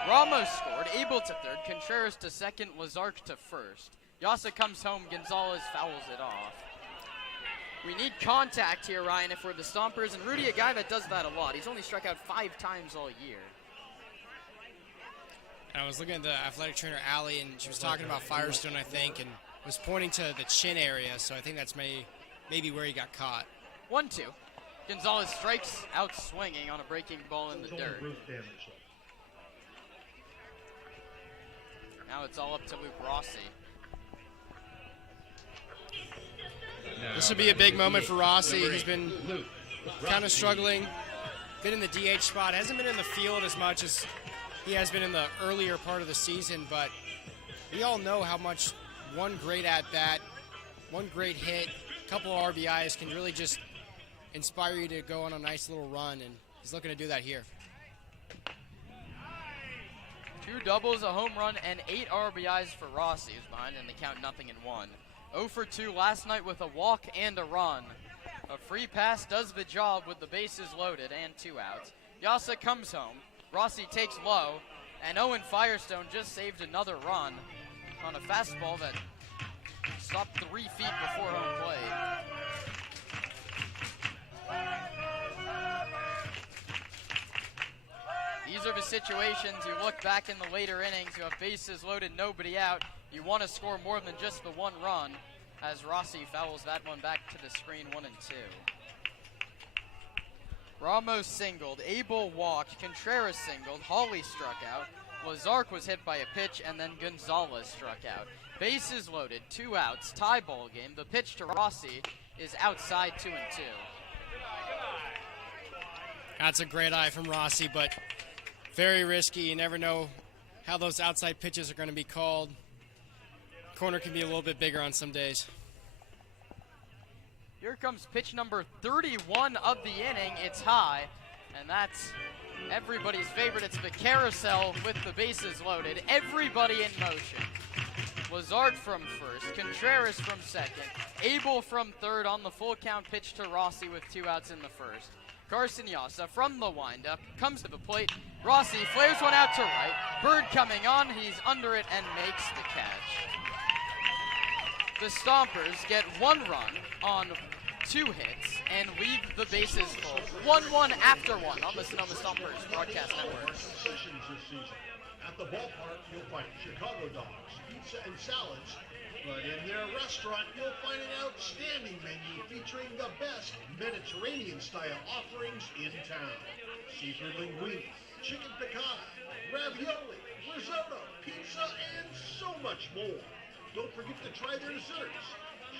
Ramos scored, Abel to third, Contreras to second, Lazark to first. Yasa comes home, Gonzalez fouls it off. We need contact here, Ryan, if we're the Stompers, and Rudy, a guy that does that a lot. He's only struck out 5 times all year. I was looking at the athletic trainer, Allie, and she was talking about Firestone, I think, and was pointing to the chin area, so I think that's maybe where he got caught. 1-2. Gonzalez strikes out swinging on a breaking ball in the dirt. Now it's all up to Luke Rossi. This would be a big moment for Rossi. He's been kind of struggling. Been in the DH spot. Hasn't been in the field as much as he has been in the earlier part of the season, but we all know how much one great at-bat, one great hit, a couple of RBIs can really just inspire you to go on a nice little run, and he's looking to do that here. 2 doubles, a home run, and 8 RBIs for Rossi, who's behind in the count 0-1. 0 for 2 last night with a walk and a run. A free pass does the job with the bases loaded and 2 outs. Yasa comes home. Rossi takes low, and Owen Firestone just saved another run on a fastball that stopped 3 feet before home plate. These are the situations you look back in the later innings. You have bases loaded, nobody out. You want to score more than just the 1 run, as Rossi fouls that one back to the screen, 1-2. Ramos singled, Abel walked, Contreras singled, Hawley struck out, Lazark was hit by a pitch, and then Gonzalez struck out. Bases loaded, 2 outs, tie ball game. The pitch to Rossi is outside, 2-2. That's a great eye from Rossi, but very risky. You never know how those outside pitches are going to be called. corner can be a little bit bigger on some days. Here comes pitch number 31 of the inning. It's high, and that's everybody's favorite. It's the carousel with the bases loaded. Everybody in motion. Lazard from first, Contreras from second, Abel from third on the full count pitch to Rossi with 2 outs in the first. Carson Yasa from the windup comes to the plate. Rossi flares one out to right. Bird coming on, he's under it and makes the catch. The Stompers get 1 run on 2 hits and leave the bases full. 1-1 after 1 on the Sonoma Stompers broadcast network. Sessions this season. At the ballpark, you'll find Chicago dogs, pizza, and salads. But in their restaurant, you'll find an outstanding menu featuring the best Mediterranean-style offerings in town. Seafood linguine, chicken piccata, ravioli, risotto, pizza, and so much more. Don't forget to try their desserts.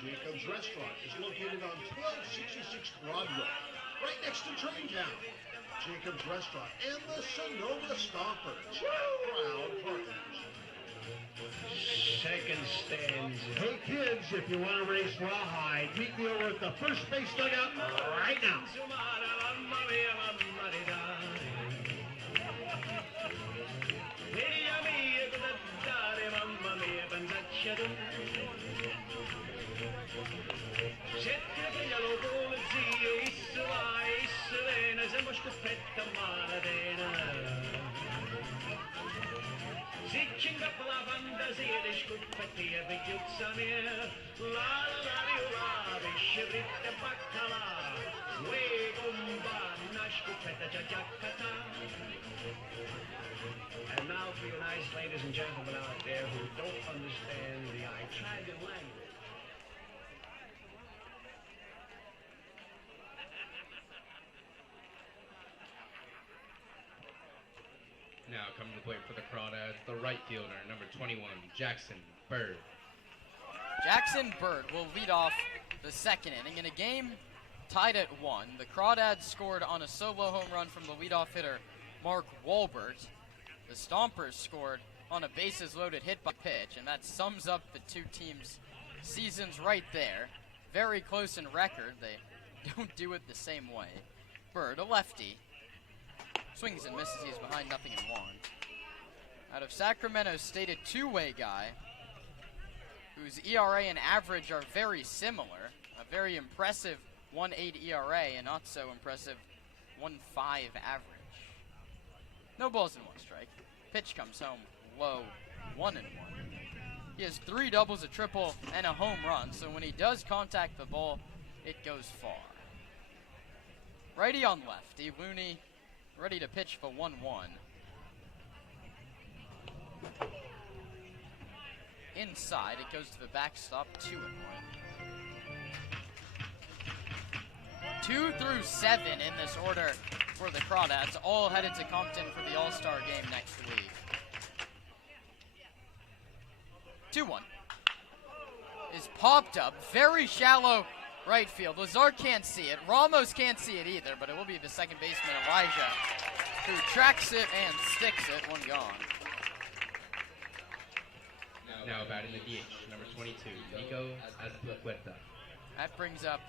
Jacob's Restaurant is located on 1266 Broadway, right next to Traintown. Jacob's Restaurant and the Sonoma Stompers, proud partners. Second stanza. Hey kids, if you want to race rawhide, meet me over at the first base dugout right now. And now for you nice ladies and gentlemen out there who don't understand the Italian language. Now coming to play for the Crawdads, the right fielder, number 21, Jackson Bird. Jackson Bird will lead off the second inning in a game tied at 1. The Crawdads scored on a solo home run from the leadoff hitter, Mark Walbert. The Stompers scored on a bases-loaded hit by pitch, and that sums up the two teams' seasons right there. Very close in record. They don't do it the same way. Bird, a lefty, swings and misses. He's behind 0-1. Out of Sacramento State, a two-way guy whose ERA and average are very similar. A very impressive 1.8 ERA and not so impressive 1.5 average. No balls and 1 strike. Pitch comes home low, 1-1. He has 3 doubles, a triple, and a home run, so when he does contact the ball, it goes far. Righty on lefty, Looney ready to pitch for 1-1. Inside, it goes to the backstop, 2-1. 2 through 7 in this order for the Crawdads, all headed to Compton for the All-Star game next week. 2-1 is popped up, very shallow right field. Lazard can't see it, Ramos can't see it either, but it will be the second baseman, Elijah, who tracks it and sticks it, 1 gone. Now batting the DH, number 22, Nico Azpilicueta. That brings up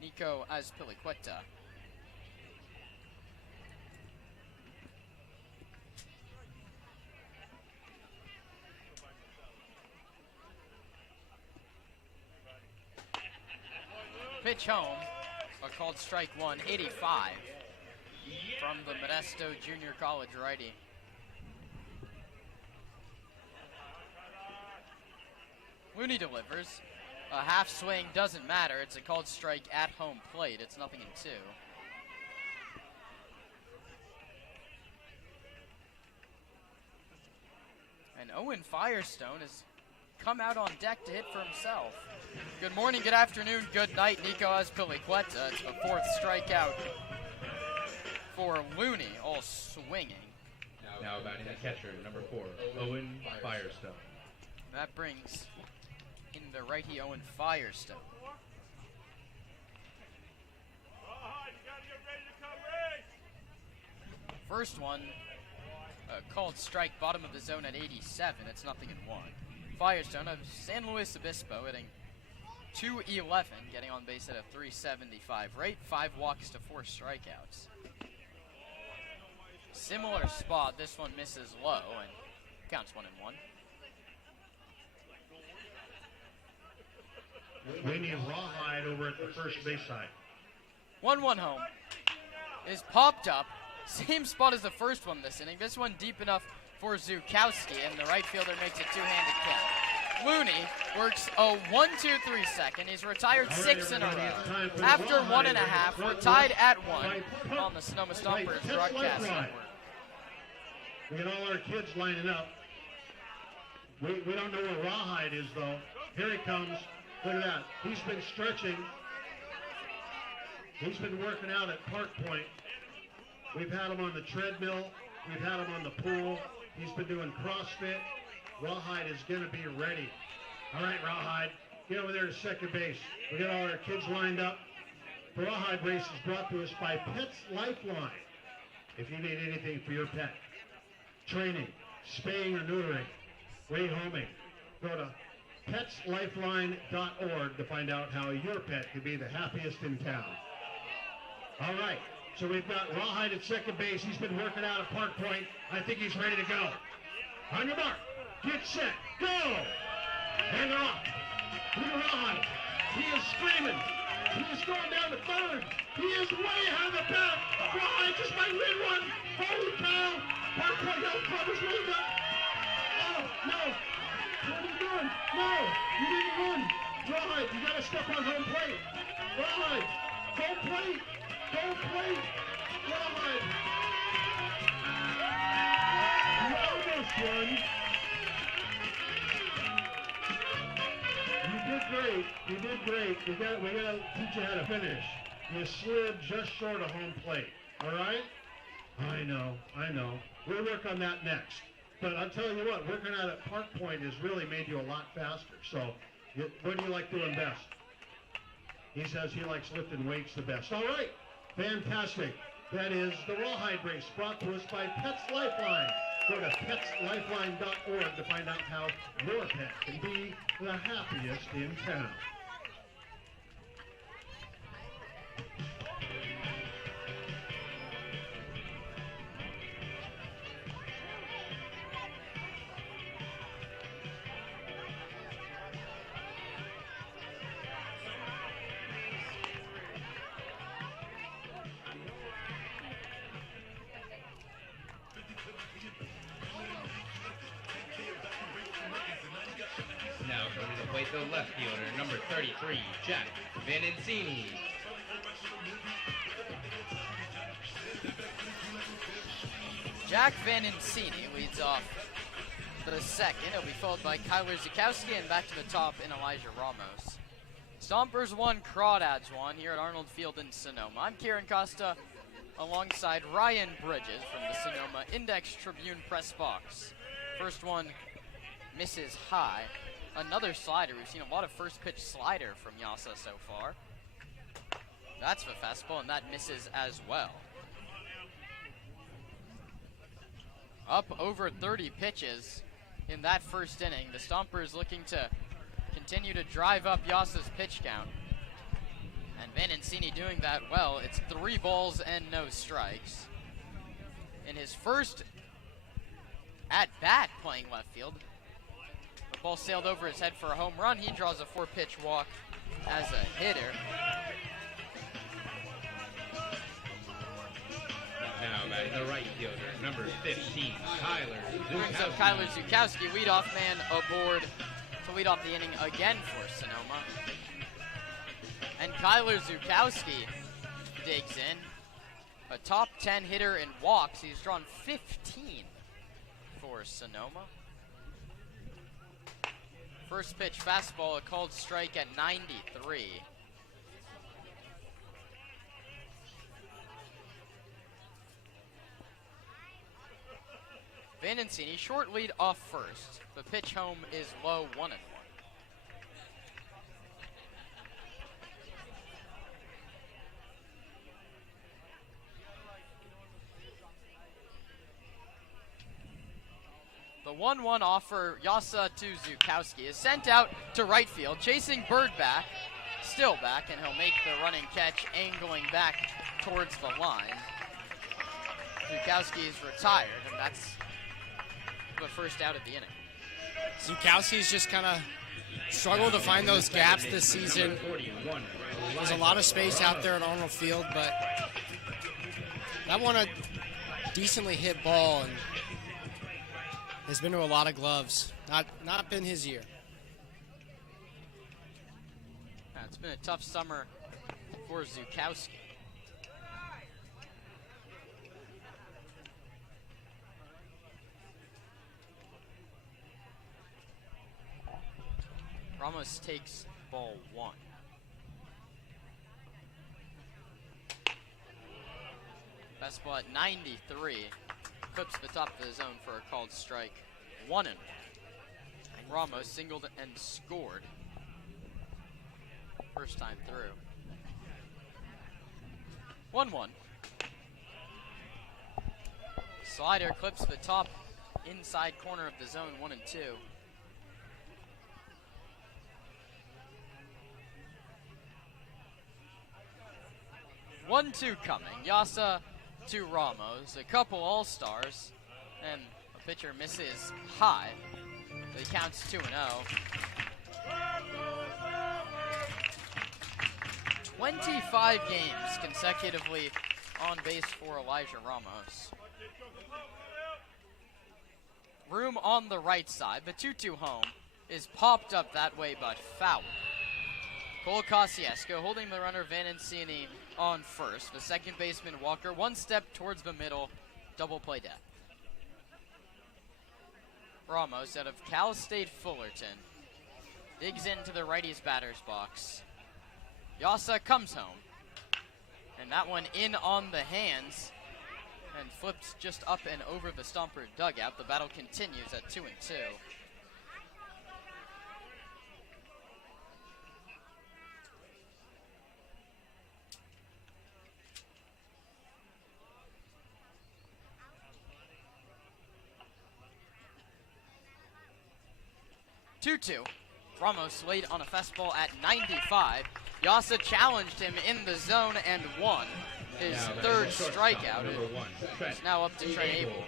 Nico Azpilicueta. Pitch home, a called strike 1, 85 from the Modesto Junior College righty. Looney delivers. A half swing doesn't matter. It's a called strike at home plate. It's 0-2. And Owen Firestone has come out on deck to hit for himself. Good morning, good afternoon, good night, Nico Azpilicueta. It's the 4th strikeout for Looney, all swinging. Now batting the catcher, number 4, Owen Firestone. That brings in the righty Owen Firestone. First one, called strike, bottom of the zone at 87. It's 0-1. Firestone of San Luis Obispo hitting .211, getting on base at a .375 rate, 5 walks to 4 strikeouts. Similar spot, this one misses low and counts 1-1. We need Rawhide over at the first base side. 1-1 home is popped up. Same spot as the first one this inning. This one deep enough for Zukowski, and the right fielder makes a two-handed catch. Looney works a 1-2-3 second. He's retired 6 in a row. After 1.5, we're tied at 1 on the Sonoma Stompers broadcast network. We got all our kids lining up. We don't know where Rawhide is, though. Here he comes. Look at that. He's been stretching. He's been working out at Park Point. We've had him on the treadmill. We've had him on the pool. He's been doing CrossFit. Rawhide is going to be ready. All right, Rawhide, get over there to second base. We got all our kids lined up. The Rawhide race is brought to us by Pets Lifeline. If you need anything for your pet, training, spaying or neutering, rehoming, go to PetsLifeline.org to find out how your pet can be the happiest in town. All right, so we've got Rawhide at second base. He's been working out at Park Point. I think he's ready to go. On your mark, get set, go! And they're off. Look at Rawhide. He is screaming. He is going down to third. He is way out of the back. Rawhide just might win one. Holy cow! Park Point Health Club is moved up. Oh, no. What are you doing? No, you didn't win. Rawhide, you got to step on home plate. Rawhide, home plate. Home plate. Rawhide. You almost won. You did great. You did great. We got to teach you how to finish. You slid just short of home plate. All right? I know. We'll work on that next. But I'll tell you what, working out at Park Point has really made you a lot faster. So, what do you like doing best? He says he likes lifting weights the best. All right, fantastic. That is the Rawhide race brought to us by Pets Lifeline. Go to PetsLifeline.org to find out how your pet can be the happiest in town. Now coming to plate, the left fielder, number 33, Jack Vanancini. Jack Vanancini leads off for the second. He'll be followed by Kyler Zukowski, and back to the top in Elijah Ramos. Stompers 1, Crawdads 1 here at Arnold Field in Sonoma. I'm Kieran Costa alongside Ryan Bridges from the Sonoma Index Tribune press box. First one misses high. Another slider. We've seen a lot of first pitch slider from Yasa so far. That's the fastball, and that misses as well. Up over 30 pitches in that first inning. The Stompers looking to continue to drive up Yasa's pitch count. And Vanancini doing that well. It's 3 balls and no strikes. In his first at-bat playing left field, the ball sailed over his head for a home run. He draws a 4-pitch walk as a hitter. Now batting the right fielder, number 15, Kyler Brings up Zukowski. Kyler Zukowski, leadoff man aboard to lead off the inning again for Sonoma. And Kyler Zukowski digs in. A top 10 hitter in walks. He's drawn 15 for Sonoma. First pitch fastball, a called strike at 93. Vanancini, short lead off first. The pitch home is low, 1-1. The The 1-1 offer, Yasa to Zukowski, is sent out to right field, chasing Bird back, still back, and he'll make the running catch, angling back towards the line. Zukowski is retired, and that's the first out of the inning. Zukowski's just kind of struggled to find those gaps this season. There's a lot of space out there at Arnold Field, but that one a decently hit ball and has been to a lot of gloves. Not been his year. Yeah, it's been a tough summer for Zukowski. Ramos takes ball 1. Fastball at 93. Clips the top of the zone for a called strike. 1-1. Ramos singled and scored. First time through. 1-1. Slider clips the top inside corner of the zone. 1-2. One-two coming. Yasa to Ramos. A couple all-stars. And a pitcher misses high. The count's 2-0. 25 games consecutively on base for Elijah Ramos. Room on the right side. The 2-2 home is popped up that way, but foul. Cole Kosciuszko holding the runner Vanencini on first. The second baseman Walker one step towards the middle. Double play death. Ramos out of Cal State Fullerton digs into the righty's batter's box. Yasa comes home. And that one in on the hands and flipped just up and over the Stomper dugout. The battle continues at 2-2. Ramos laid on a fastball at 95. Yasa challenged him in the zone and won his third strikeout. It's now up to Trey Abel.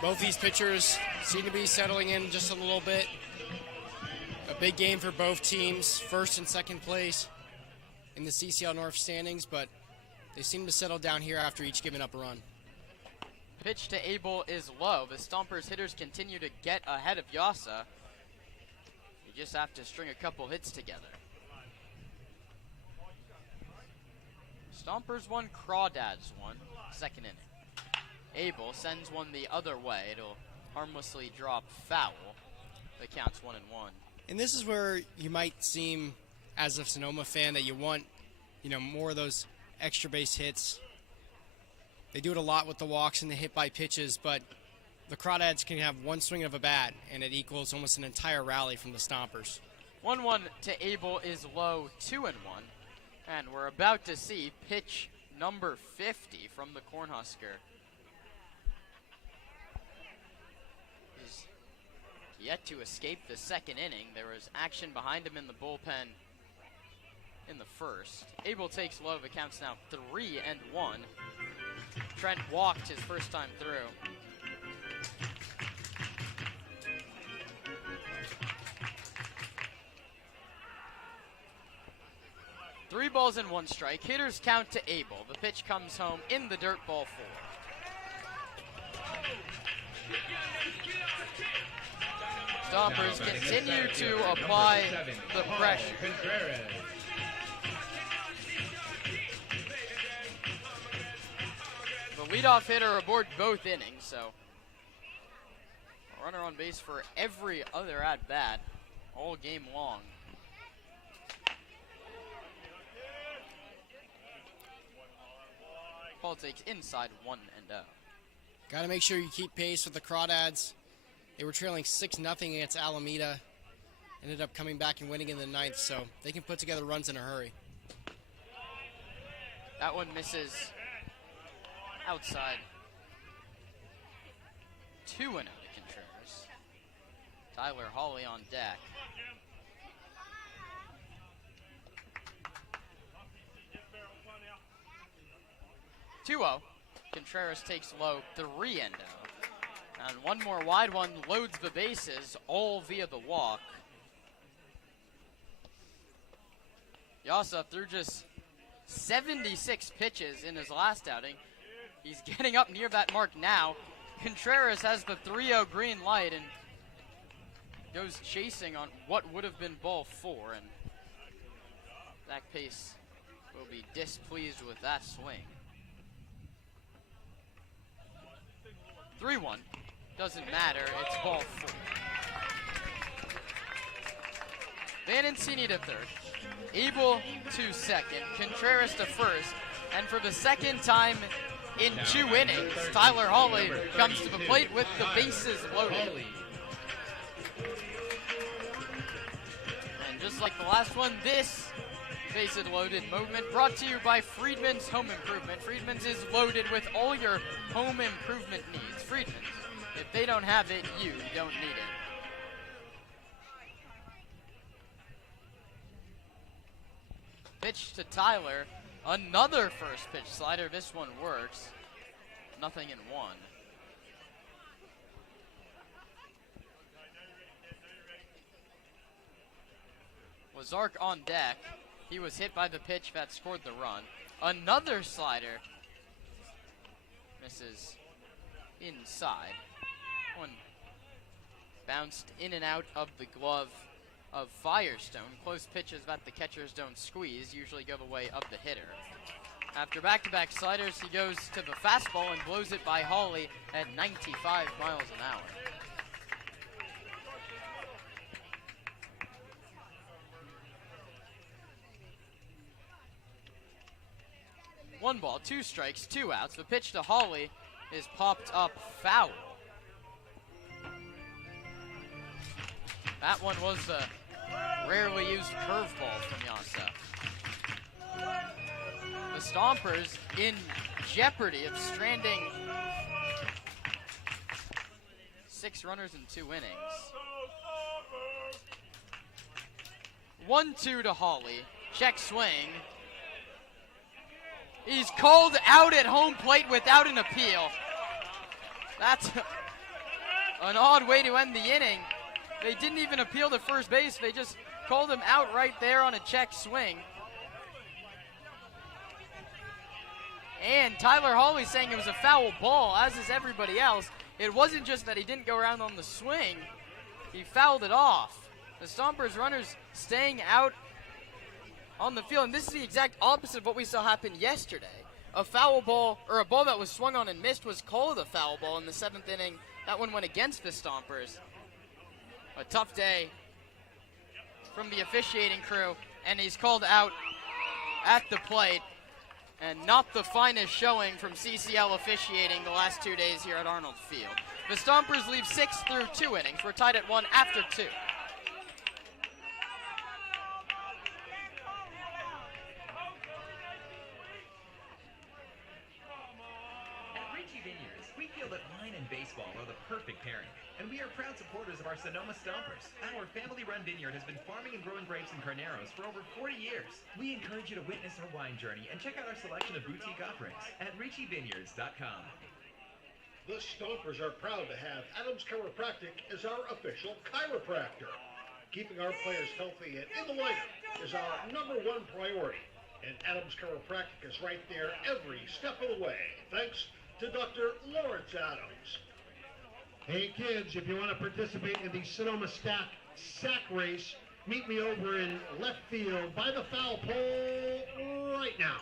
Both these pitchers seem to be settling in just a little bit. A big game for both teams, first and second place in the CCL North standings, but they seem to settle down here after each giving up a run. Pitch to Abel is low. The Stompers hitters continue to get ahead of Yasa. You just have to string a couple hits together. Stompers won, Crawdads won, second inning. Abel sends one the other way. It'll harmlessly drop foul. The count's 1-1. And this is where you might seem, as a Sonoma fan, that you want, more of those extra base hits. They do it a lot with the walks and the hit by pitches, but the Crawdads can have one swing of a bat, and it equals almost an entire rally from the Stompers. 1-1 to Abel is low, 2-1. And we're about to see pitch number 50 from the Cornhusker. He's yet to escape the second inning. There was action behind him in the bullpen in the first. Abel takes low. The count's now 3-1. Trent walked his first time through. Three balls and one strike. Hitters count to Abel. The pitch comes home in the dirt, ball 4. Stompers continue to apply the pressure. The leadoff hitter aboard both innings, so a runner on base for every other at-bat all game long. Ball takes inside 1-0. Got to make sure you keep pace with the Crawdads. They were trailing 6-0 against Alameda. Ended up coming back and winning in the ninth, so they can put together runs in a hurry. That one misses outside. 2-0 to Contreras. Tyler Hawley on deck. Contreras takes low, 3-0. And one more wide one loads the bases, all via the walk. Yasa threw just 76 pitches in his last outing. He's getting up near that mark now. Contreras has the 3-0 green light and goes chasing on what would have been ball 4. And Zach Pace will be displeased with that swing. 3-1. Doesn't matter, it's ball 4. Vanencini to third. Abel to second. Contreras to first. And for the second time in 2 innings, Tyler Hawley comes to the plate with the bases loaded. And just like the last one, this bases loaded movement brought to you by Friedman's Home Improvement. Friedman's is loaded with all your home improvement needs. Friedman's. If they don't have it, you don't need it. Pitch to Tyler. Another first pitch slider. This one works. 0-1. Wazark on deck. He was hit by the pitch that scored the run. Another slider. Misses inside. One bounced in and out of the glove of Firestone. Close pitches that the catchers don't squeeze usually go the way of the hitter. After back-to-back sliders, he goes to the fastball and blows it by Hawley at 95 miles an hour. One ball, 2 strikes, 2 outs. The pitch to Hawley is popped up foul. That one was a rarely used curveball from Yasa. The Stompers in jeopardy of stranding 6 runners in 2 innings. 1-2 to Hawley. Check swing. He's called out at home plate without an appeal. That's an odd way to end the inning. They didn't even appeal to first base. They just called him out right there on a check swing. And Tyler Hawley saying it was a foul ball, as is everybody else. It wasn't just that he didn't go around on the swing. He fouled it off. The Stompers runners staying out on the field. And this is the exact opposite of what we saw happen yesterday. A foul ball, or a ball that was swung on and missed, was called a foul ball in the 7th inning. That one went against the Stompers. A tough day from the officiating crew, and he's called out at the plate. And not the finest showing from CCL officiating the last 2 days here at Arnold Field. The Stompers leave 6 through 2 innings. We're tied at 1 after 2. At Ritchie Vineyards, we feel that wine and baseball are the perfect pairing. And we are proud supporters of our Sonoma Stompers. Our family-run vineyard has been farming and growing grapes and carneros for over 40 years. We encourage you to witness our wine journey and check out our selection of boutique offerings at RichieVineyards.com. The Stompers are proud to have Adams Chiropractic as our official chiropractor. Keeping our players healthy and in the lineup is our #1 priority. And Adams Chiropractic is right there every step of the way, thanks to Dr. Lawrence Adams. Hey kids, if you want to participate in the Sonoma sack race, meet me over in left field by the foul pole right now.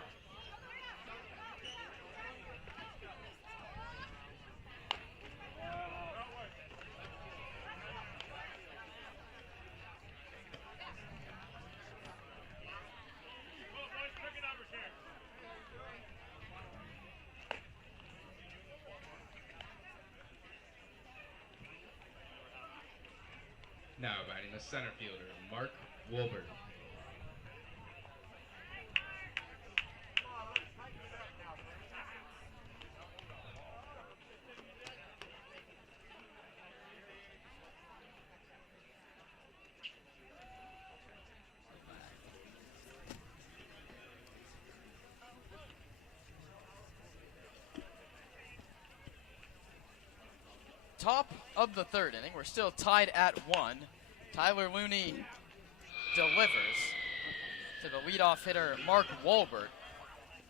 Now batting the center fielder, Mark Wolbert. top of the third inning. We're still tied at 1. Tyler Looney delivers to the leadoff hitter, Mark Walbert,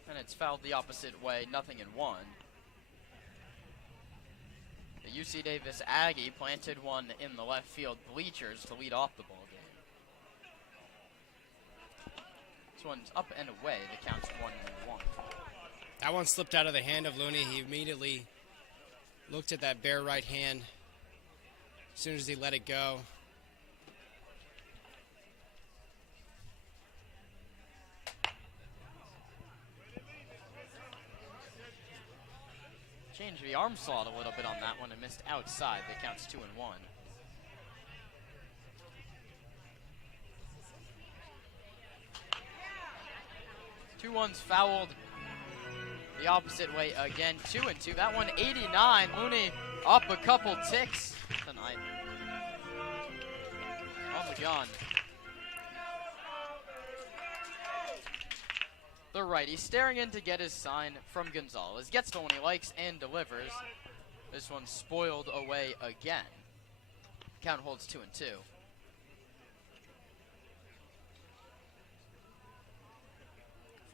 and it's fouled the opposite way, 0-1. The UC Davis Aggie planted one in the left field bleachers to lead off the ball game. This one's up and away. The count's 1-1. That one slipped out of the hand of Looney. He immediately looked at that bare right hand as soon as he let it go. Changed the arm slot a little bit on that one and missed outside. The count's 2-1. 2-1's fouled the opposite way again. 2-2. That one 89. Looney up a couple ticks tonight. On the gun. The righty staring in to get his sign from Gonzalez. Gets the one he likes and delivers. This one's spoiled away again. Count holds 2-2.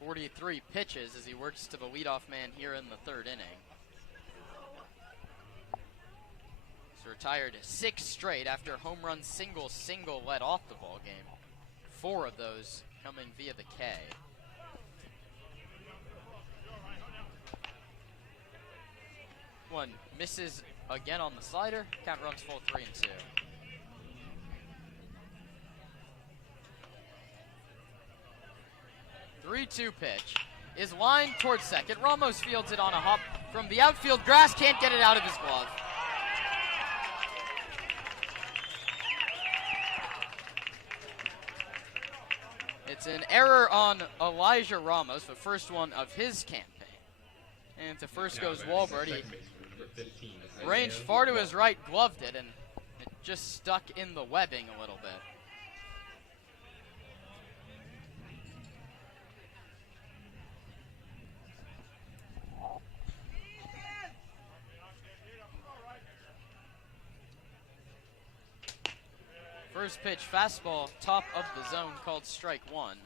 .43 pitches as he works to the leadoff man here in the third inning. He's retired 6 straight after home run single led off the ball game. 4 of those coming via the K. One misses again on the slider. Count runs full 3-2. .32 pitch is lined towards second. Ramos fields it on a hop from the outfield. Grass can't get it out of his glove. It's an error on Elijah Ramos, the first one of his campaign. And to first goes Walbert. He ranged far to his right, gloved it, and it just stuck in the webbing a little bit. First pitch, fastball, top of the zone, called strike 1.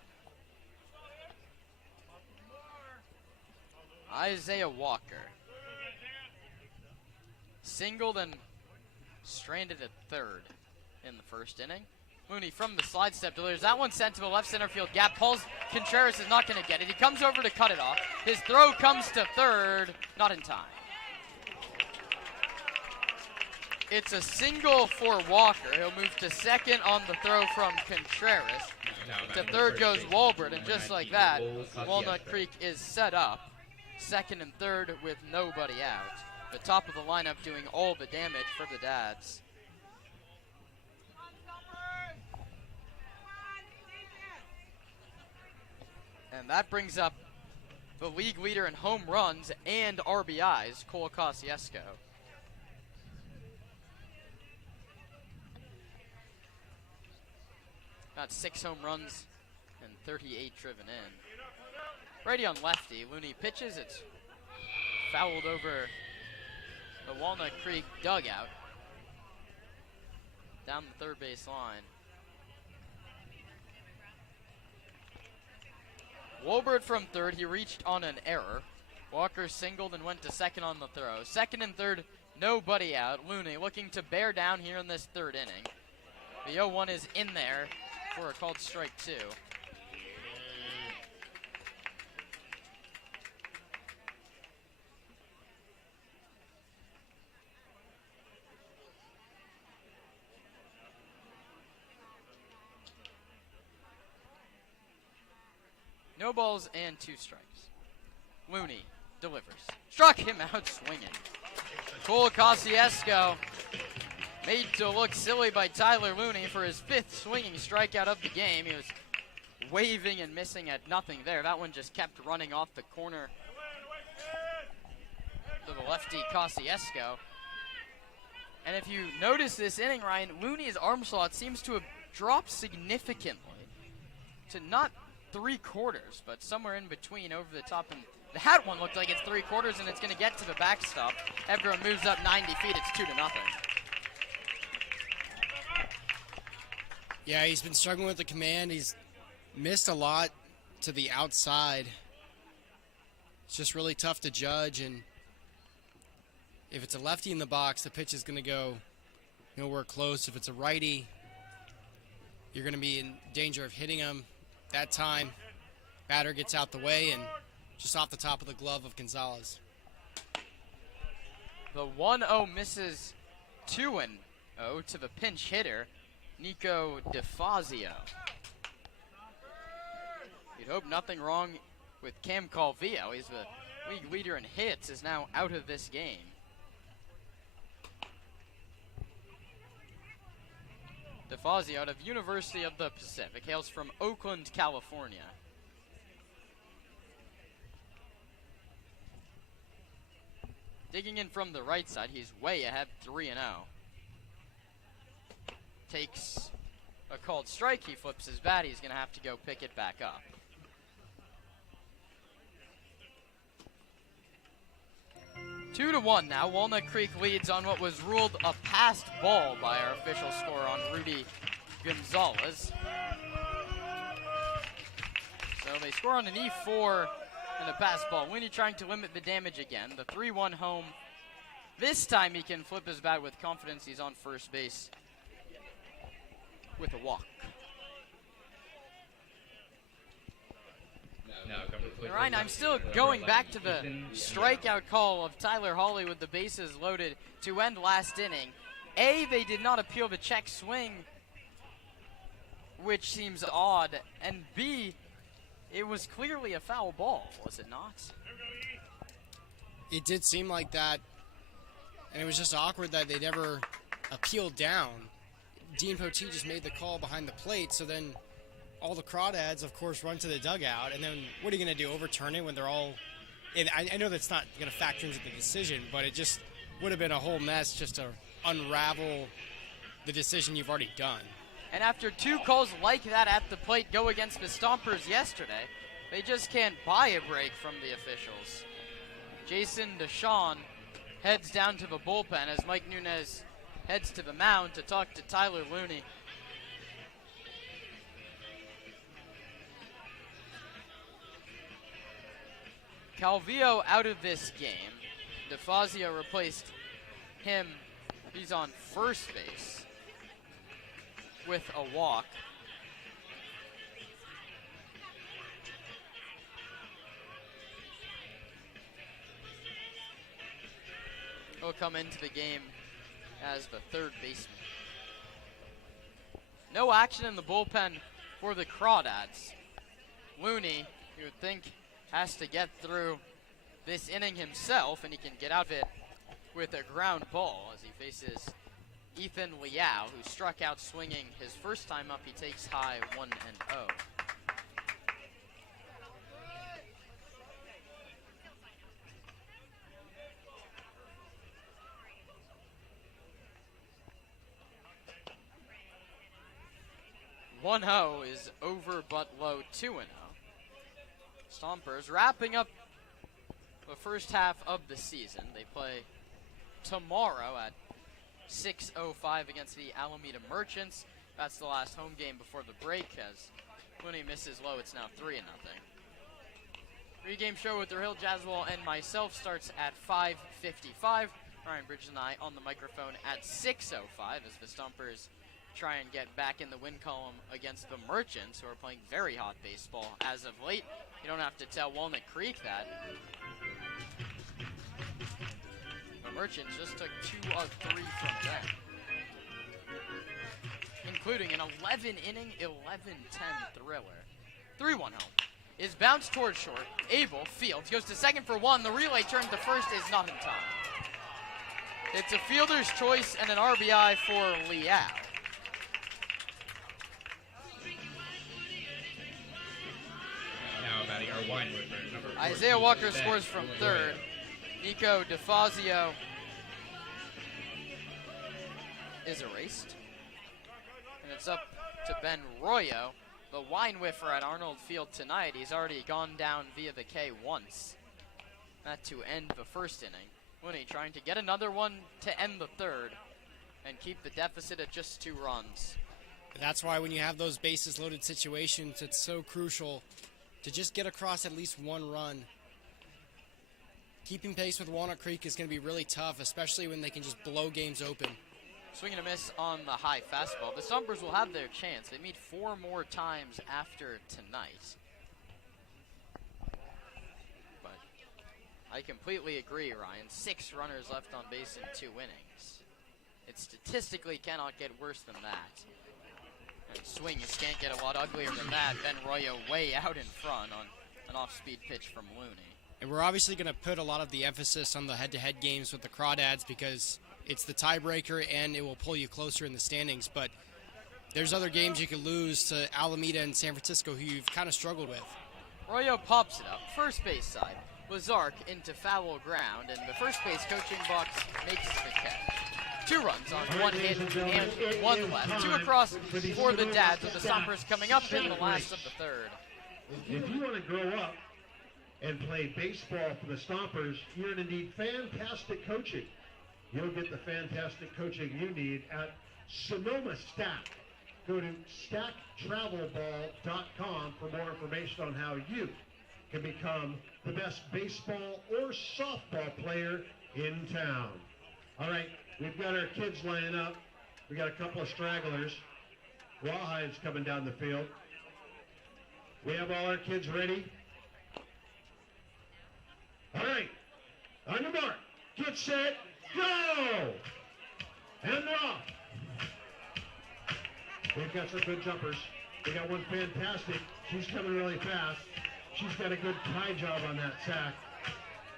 Isaiah Walker singled and stranded at third in the first inning. Looney from the slide step delivers. That one sent to the left center field gap. Contreras is not going to get it. He comes over to cut it off. His throw comes to third, not in time. It's a single for Walker. He'll move to second on the throw from Contreras. To third goes Walbert, and just like that, Walnut Creek is set up. Second and third with nobody out. The top of the lineup doing all the damage for the Dads. And that brings up the league leader in home runs and RBIs, Cole Kosciuszko. Got 6 home runs and 38 driven in. Righty on lefty, Looney pitches. It's fouled over the Walnut Creek dugout. Down the third base line. Walbert from third, he reached on an error. Walker singled and went to second on the throw. Second and third, nobody out. Looney looking to bear down here in this third inning. The 0-1 is in there for a called strike 2. No balls and 2 strikes. Looney delivers. Struck him out swinging. Cole Kosciuszko made to look silly by Tyler Looney for his 5th swinging strikeout of the game. He was waving and missing at nothing there. That one just kept running off the corner to the lefty Kosciuszko. And if you notice this inning, Ryan, Looney's arm slot seems to have dropped significantly to not 3/4, but somewhere in between, over the top and That one looked like it's 3/4, and it's going to get to the backstop. Everyone moves up 90 feet. It's 2-0. Yeah, he's been struggling with the command. He's missed a lot to the outside. It's just really tough to judge, and if it's a lefty in the box, the pitch is going to go nowhere close. If it's a righty, you're going to be in danger of hitting him. That time, batter gets out the way and just off the top of the glove of Gonzalez. The 1-0 misses 2-0 to the pinch hitter, Nico DeFazio. You'd hope nothing wrong with Cam Calvillo. He's the league leader in hits, is now out of this game. DeFazio out of University of the Pacific, hails from Oakland, California. Digging in from the right side, he's way ahead, 3-0. Takes a called strike, he flips his bat, he's going to have to go pick it back up. Two to 1 now. Walnut Creek leads on what was ruled a passed ball by our official score on Rudy Gonzalez. So they score on an E4 and a pass ball. Looney trying to limit the damage again. The 3-1 home. This time he can flip his bat with confidence. He's on first base with a walk. All right, I'm still going back to the strikeout call of Tyler Hawley with the bases loaded to end last inning. A, they did not appeal the check swing, which seems odd, and B, it was clearly a foul ball, was it not? It did seem like that, and it was just awkward that they never appealed down. Dean Poteet just made the call behind the plate, so then all the Crawdads, of course, run to the dugout, and then what are you going to do, overturn it when they're all... I know that's not going to factor into the decision, but it just would have been a whole mess just to unravel the decision you've already done. And after two calls like that at the plate go against the Stompers yesterday, they just can't buy a break from the officials. Jason Deshawn heads down to the bullpen as Mike Nunez heads to the mound to talk to Tyler Looney. Calvillo out of this game. DeFazio replaced him. He's on first base with a walk. He'll come into the game as the third baseman. No action in the bullpen for the Crawdads. Looney, you would think, has to get through this inning himself, and he can get out of it with a ground ball as he faces Ethan Liao, who struck out swinging his first time up. He takes high 1-0. Is over but low, 2-0. Stompers wrapping up the first half of the season. They play tomorrow at 6:05 against the Alameda Merchants. That's the last home game before the break. As Looney misses low, it's now 3-0. Pregame show with the Hill Jazzwall and myself starts at 5:55. Ryan Bridges and I on the microphone at 6:05 as the Stompers try and get back in the win column against the Merchants, who are playing very hot baseball as of late. You don't have to tell Walnut Creek that. The Merchants just took 2 of 3 from them, including an 11-inning, 11-10 thriller. 3-1 home is bounced towards short. Abel fields, goes to second for 1. The relay turn to first is not in time. It's a fielder's choice and an RBI for Liao. Isaiah Walker scores from third. Nico DeFazio is erased. And it's up to Ben Royo, the wine whiffer at Arnold Field tonight. He's already gone down via the K once That to end the first inning. Looney trying to get another one to end the third and keep the deficit at just 2 runs. That's why when you have those bases loaded situations, it's so crucial to just get across at least 1 run. Keeping pace with Walnut Creek is going to be really tough, especially when they can just blow games open. Swing and a miss on the high fastball. The Stompers will have their chance. They meet 4 more times after tonight. But I completely agree, Ryan. 6 runners left on base in 2 innings. It statistically cannot get worse than that. And swings can't get a lot uglier than that. Ben Royo way out in front on an off-speed pitch from Looney. And we're obviously going to put a lot of the emphasis on the head-to-head games with the Crawdads because it's the tiebreaker and it will pull you closer in the standings. But there's other games you could lose to Alameda and San Francisco who you've kind of struggled with. Royo pops it up, first base side. Lazark into foul ground, and the first base coaching box makes the catch. 2 runs on 1 hit and 1 left. 2 across for the Dads with the Stompers coming up in the last of the third. If you want to grow up and play baseball for the Stompers, you're going to need fantastic coaching. You'll get the fantastic coaching you need at Sonoma Stack. Go to stacktravelball.com for more information on how you can become the best baseball or softball player in town. All right, we've got our kids lining up. We got a couple of stragglers. Rawhide's coming down the field. We have all our kids ready. All right, on your mark, get set, go! And they're off. We've got some good jumpers. We got one fantastic. She's coming really fast. She's got a good tie job on that sack.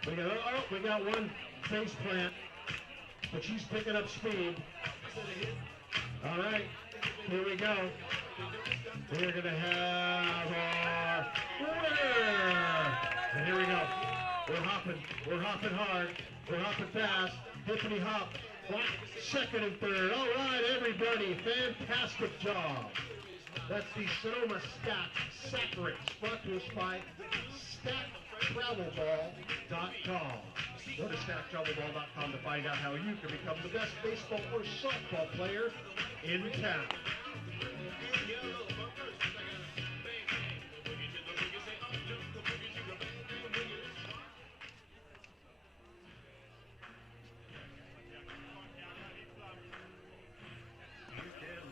We got one face plant, but she's picking up speed. All right, here we go. We're going to have our winner. And here we go. We're hopping hard. We're hopping fast. Hippity hop. Second and third. All right, everybody. Fantastic job. That's the Sonoma Stack Sack Race, brought to us by StackTravelBall.com. Go to StackTravelBall.com to find out how you can become the best baseball or softball player in town.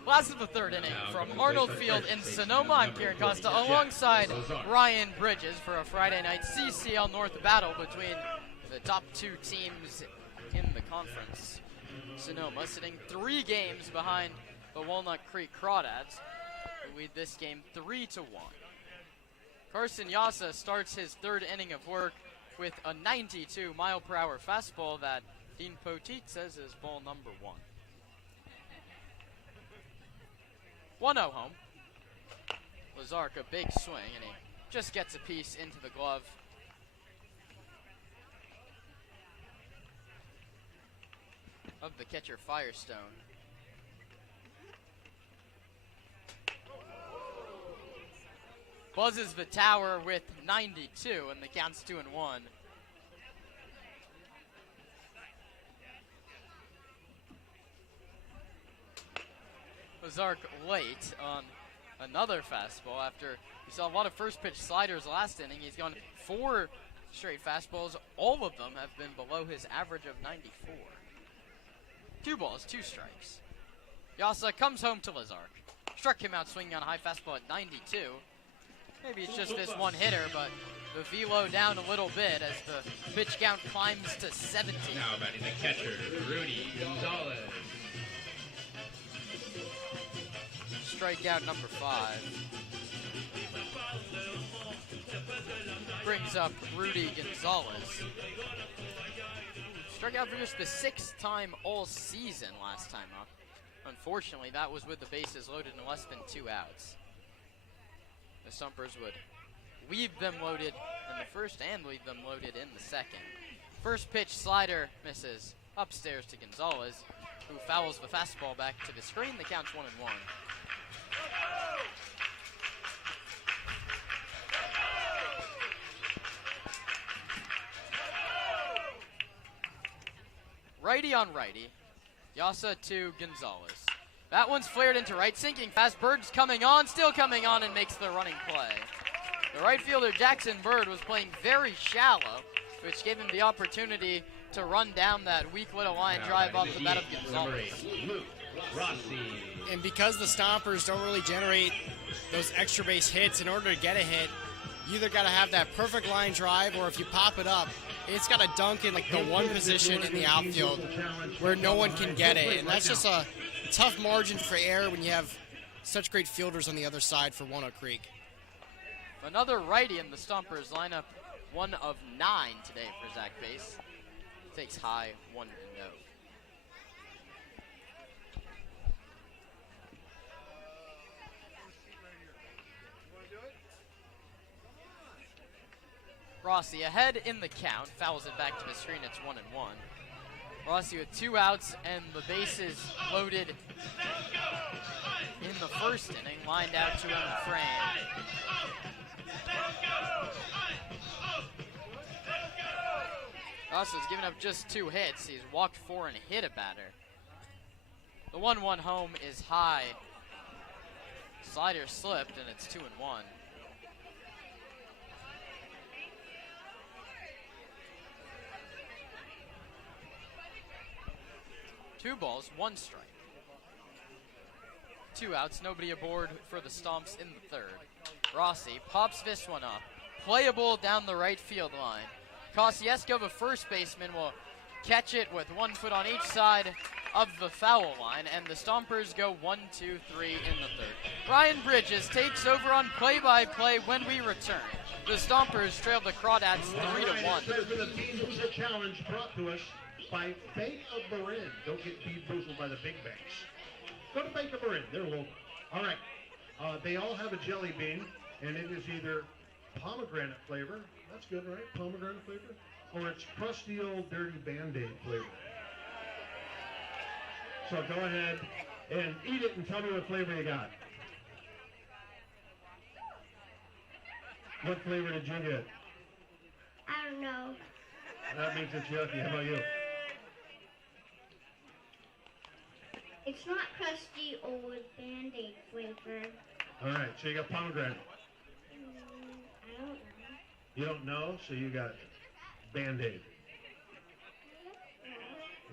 Last of the third inning from Arnold Field in Sonoma. I'm Kieran Costa alongside Ryan Bridges for a Friday night CCL North battle between the top 2 teams in the conference. Sonoma sitting 3 games behind the Walnut Creek Crawdads, who lead this game 3-1. Carson Yasa starts his 3rd inning of work with a 92-mile-per-hour fastball that Dean Poteet says is ball number 1. 1-0 home. Lazark, a big swing, and he just gets a piece into the glove. Of the catcher, Firestone. Buzzes the tower with 92, and the count's 2-1. Lazark late on another fastball after we saw a lot of first pitch sliders last inning. He's gone 4 straight fastballs. All of them have been below his average of 94. 2 balls, 2 strikes. Yasa comes home to Lazark. Struck him out swinging on a high fastball at 92. Maybe it's just this one hitter, but the velo down a little bit as the pitch count climbs to 70. Now batting the catcher, Rudy Gonzalez. Strikeout number 5. Brings up Rudy Gonzalez. Struck out for just the 6th time all season last time up. Unfortunately, that was with the bases loaded in less than 2 outs. The Stompers would leave them loaded in the first and leave them loaded in the second. First pitch slider misses upstairs to Gonzalez, who fouls the fastball back to the screen. The count's 1-1. righty on righty. Yasa to Gonzalez. That one's flared into right, sinking fast. Bird's coming on, still coming on, and makes the running play. The right fielder, Jackson Bird, was playing very shallow, which gave him the opportunity to run down that weak little line drive off the bat of Gonzalez. And because the Stompers don't really generate those extra base hits, in order to get a hit, you either got to have that perfect line drive, or if you pop it up, it's got to dunk in like the one position in the outfield where no one can get it. And that's just a tough margin for error when you have such great fielders on the other side for Walnut Creek. Another righty in the Stompers lineup, 1 of 9 today for Zach Bass. Takes high, 1-0. Rossi ahead in the count, fouls it back to the screen, it's 1-1. Rossi with 2 outs and the bases loaded in the first inning, lined out to him in frame. Rossi's given up just 2 hits. He's walked 4 and hit a batter. The 1-1 home is high. Slider slipped and it's 2-1. Two balls, 1 strike. 2 outs, nobody aboard for the Stomps in the third. Rossi pops this one up. Playable down the right field line. Kosciuszko, the first baseman, will catch it with 1 foot on each side of the foul line, and the Stompers go 1, 2, 3 in the third. Ryan Bridges takes over on play-by-play when we return. The Stompers trail the Crawdads 3-1. It was a challenge brought to us by Bank of Marin. Don't get beat-boozled by the big banks. Go to Bank of Marin. They're local. All right. They all have a jelly bean, and it is either pomegranate flavor. That's good, right? Pomegranate flavor. Or it's crusty old dirty Band-Aid flavor. So go ahead and eat it and tell me what flavor you got. What flavor did you get? I don't know. That means it's yucky. How about you? It's not crusty old Band-Aid flavor. All right, so you got pomegranate. I don't know. You don't know, so you got Band-Aid.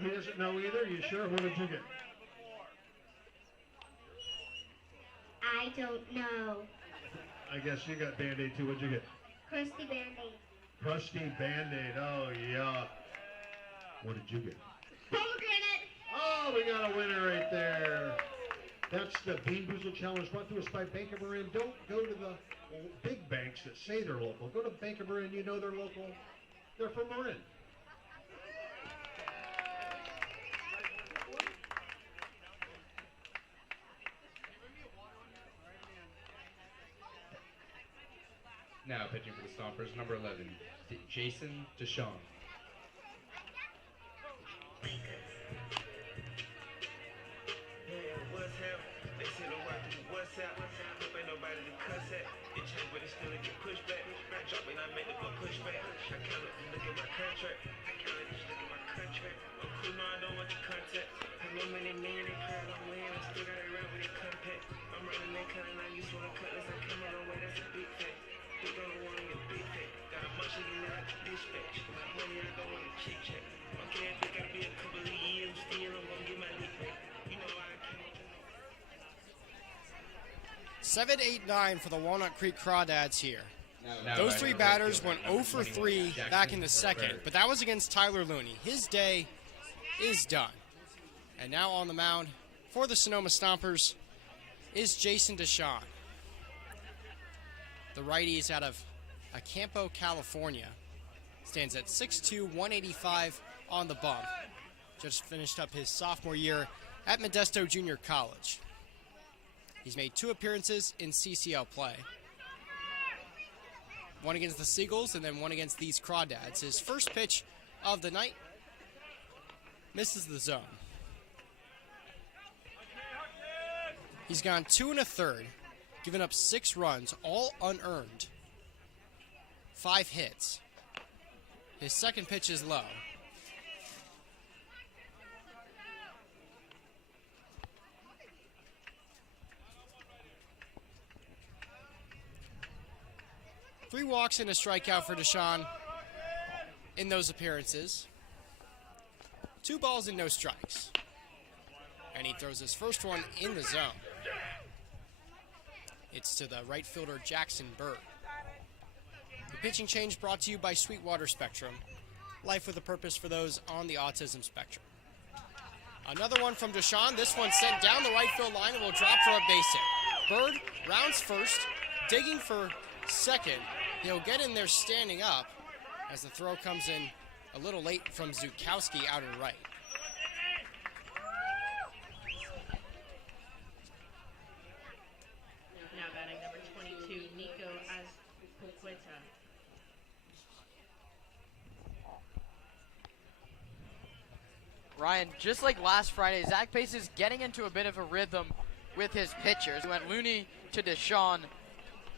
He doesn't know either? You sure? What did you get? I don't know. I guess you got Band-Aid too. What'd you get? Crusty Band-Aid. Crusty Band-Aid. Oh, yeah. What did you get? Pomegranate. Oh, we got a winner right there. That's the Bean Boozle Challenge brought to us by Bank of Marin. Don't go to the big banks that say they're local. Go to Bank of Marin. You know they're local. They're from Marin. Now pitching for the Stompers, number 11, Jason Deshawn. Seven, 8, 9 for the Walnut Creek Crawdads here. Those 3 batters went 0 for 3 back in the second, but that was against Tyler Looney. His day is done. And now on the mound for the Sonoma Stompers is Jason Deshawn. The righty is out of Acampo, California. Stands at 6'2", 185 on the bump. Just finished up his sophomore year at Modesto Junior College. He's made 2 appearances in CCL play. 1 against the Seagulls and then 1 against these Crawdads. His first pitch of the night misses the zone. He's gone 2 1/3, given up 6 runs, all unearned. 5 hits. His second pitch is low. 3 walks and a strikeout for Deshaun in those appearances. 2 balls and no strikes. And he throws his first one in the zone. It's to the right fielder, Jackson Bird. The pitching change brought to you by Sweetwater Spectrum. Life with a purpose for those on the autism spectrum. Another one from Deshaun. This one sent down the right field line and will drop for a base hit. Bird rounds first, digging for second. He'll get in there standing up as the throw comes in a little late from Zukowski out and right. Now batting number 22, Nico Azpilicueta. Ryan, just like last Friday, Zach Pace is getting into a bit of a rhythm with his pitchers. He went Looney to Deshaun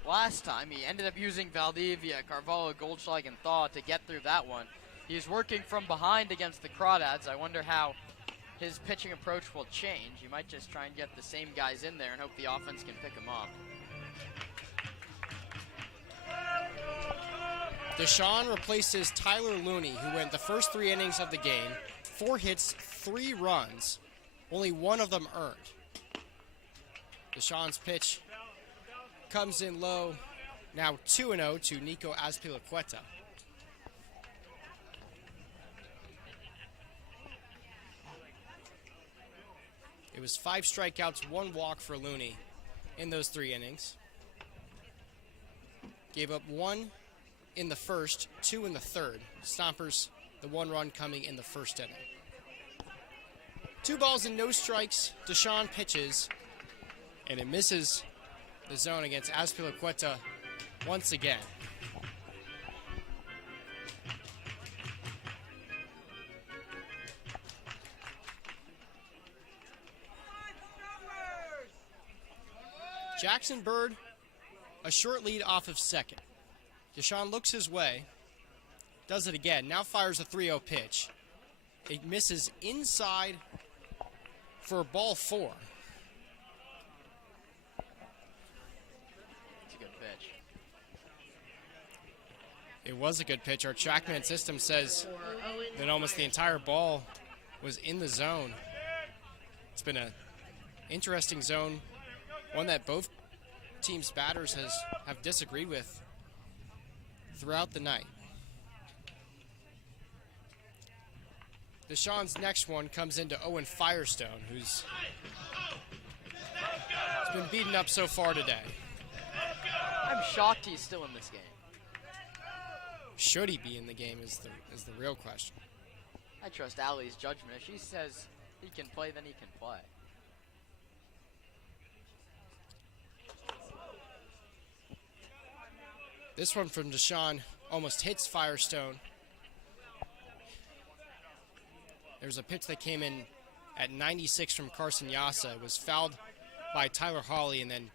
last time. He ended up using Valdivia, Carvalho, Goldschlag, and Thaw to get through that one. He's working from behind against the Crawdads. I wonder how his pitching approach will change. He might just try and get the same guys in there and hope the offense can pick him up. Deshaun replaces Tyler Looney, who went the first 3 innings of the game. 4 hits, 3 runs, only 1 of them earned. Deshaun's pitch comes in low, now 2-0 to Nico Azpilicueta. It was 5 strikeouts, 1 walk for Looney in those 3 innings. Gave up 1 in the first, 2 in the third. Stompers, the 1 run coming in the first inning. 2 balls and no strikes. Deshaun pitches, and it misses the zone against Azpilicueta once again. Jackson Bird, a short lead off of second. Deshaun looks his way, does it again, now fires a 3-0 pitch. It misses inside for ball 4. It's a good pitch. It was a good pitch. Our TrackMan system says that almost the entire ball was in the zone. It's been an interesting zone, one that both teams' batters have disagreed with throughout the night. Deshaun's next one comes into Owen Firestone, who's been beaten up so far today. I'm shocked he's still in this game. Should he be in the game is the real question. I trust Allie's judgment. If she says he can play, then he can play. This one from Deshaun almost hits Firestone. There's a pitch that came in at 96 from Carson Yassa. It was fouled by Tyler Hawley and then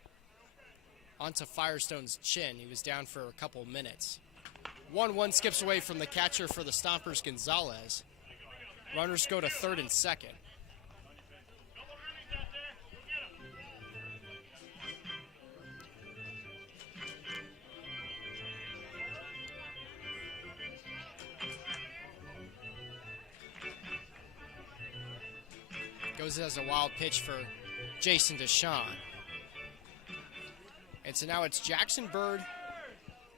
onto Firestone's chin. He was down for a couple minutes. 1-1 skips away from the catcher for the Stompers, Gonzalez. Runners go to third and second. Goes as a wild pitch for Jason Deshaun. And so now it's Jackson Bird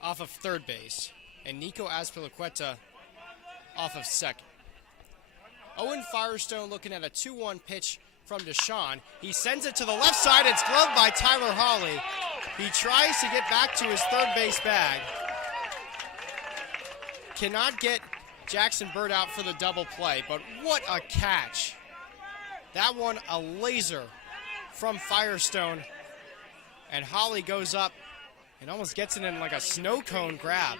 off of third base and Nico Azpilicueta off of second. Owen Firestone looking at a 2-1 pitch from Deshaun. He sends it to the left side. It's gloved by Tyler Hawley. He tries to get back to his third base bag. Cannot get Jackson Bird out for the double play, but what a catch. That one, a laser from Firestone. And Hawley goes up and almost gets it in like a snow cone grab.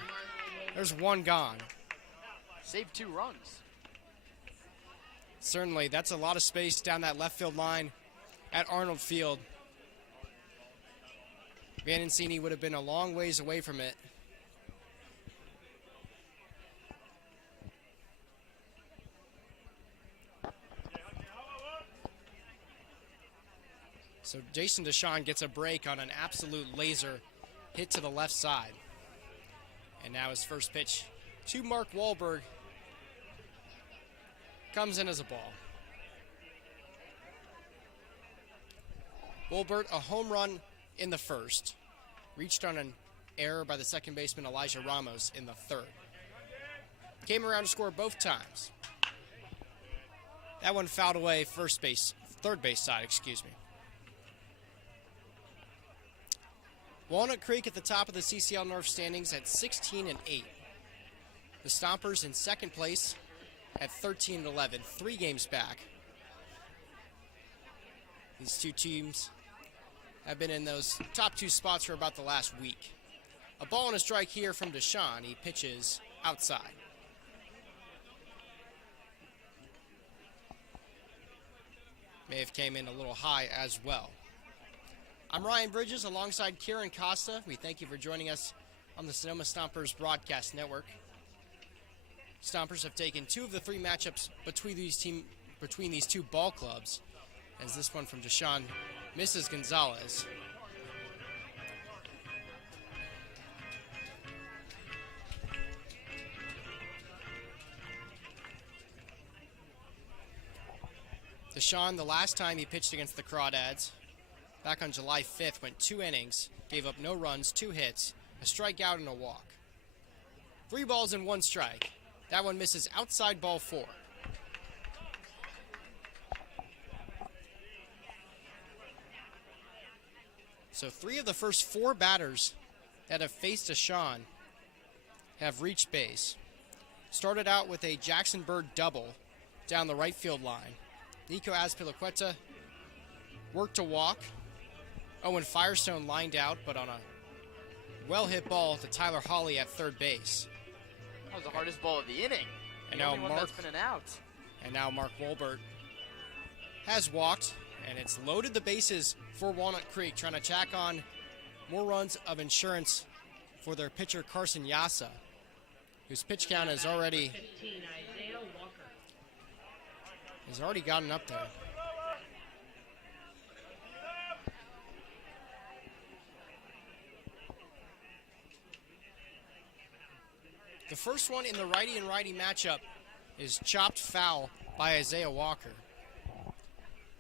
There's one gone. Saved 2 runs. Certainly, that's a lot of space down that left field line at Arnold Field. Vanencini would have been a long ways away from it. So Jason Deshaun gets a break on an absolute laser hit to the left side. And now his first pitch to Mark Wahlberg comes in as a ball. Wahlberg, a home run in the first. Reached on an error by the second baseman Elijah Ramos in the third. Came around to score both times. That one fouled away third base side, excuse me. Walnut Creek at the top of the CCL North standings at 16-8. The Stompers in second place at 13-11, 3 games back. These two teams have been in those top 2 spots for about the last week. A ball and a strike here from Deshaun. He pitches outside. May have came in a little high as well. I'm Ryan Bridges alongside Kieran Costa. We thank you for joining us on the Sonoma Stompers Broadcast Network. Stompers have taken 2 of the 3 matchups between these 2 ball clubs, as this one from Deshaun misses Gonzalez. Deshaun, the last time he pitched against the Crawdads, back on July 5th, went 2 innings, gave up no runs, 2 hits, a strikeout, and a walk. 3 balls and 1 strike. That one misses outside ball 4. So 3 of the first 4 batters that have faced Deshaun have reached base. Started out with a Jackson Bird double down the right field line. Nico Azpilicueta worked to walk. Owen Firestone lined out, but on a well-hit ball to Tyler Hawley at third base. That was the hardest ball of the inning. And the now only one that's been an out. And now Mark Wahlberg has walked, and it's loaded the bases for Walnut Creek, trying to tack on more runs of insurance for their pitcher Carson Yasa, whose pitch count has already gotten up there. The first one in the righty and righty matchup is chopped foul by Isaiah Walker.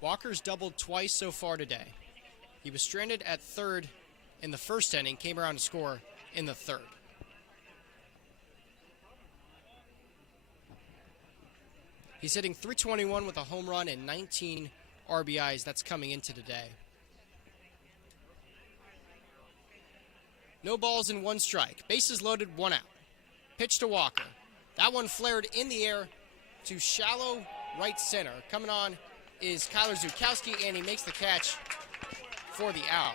Walker's doubled twice so far today. He was stranded at third in the first inning, came around to score in the third. He's hitting .321 with a home run and 19 RBIs. That's coming into today. No balls and 1 strike. Bases loaded, 1 out. Pitch to Walker. That one flared in the air to shallow right center. Coming on is Kyler Zukowski, and he makes the catch for the out.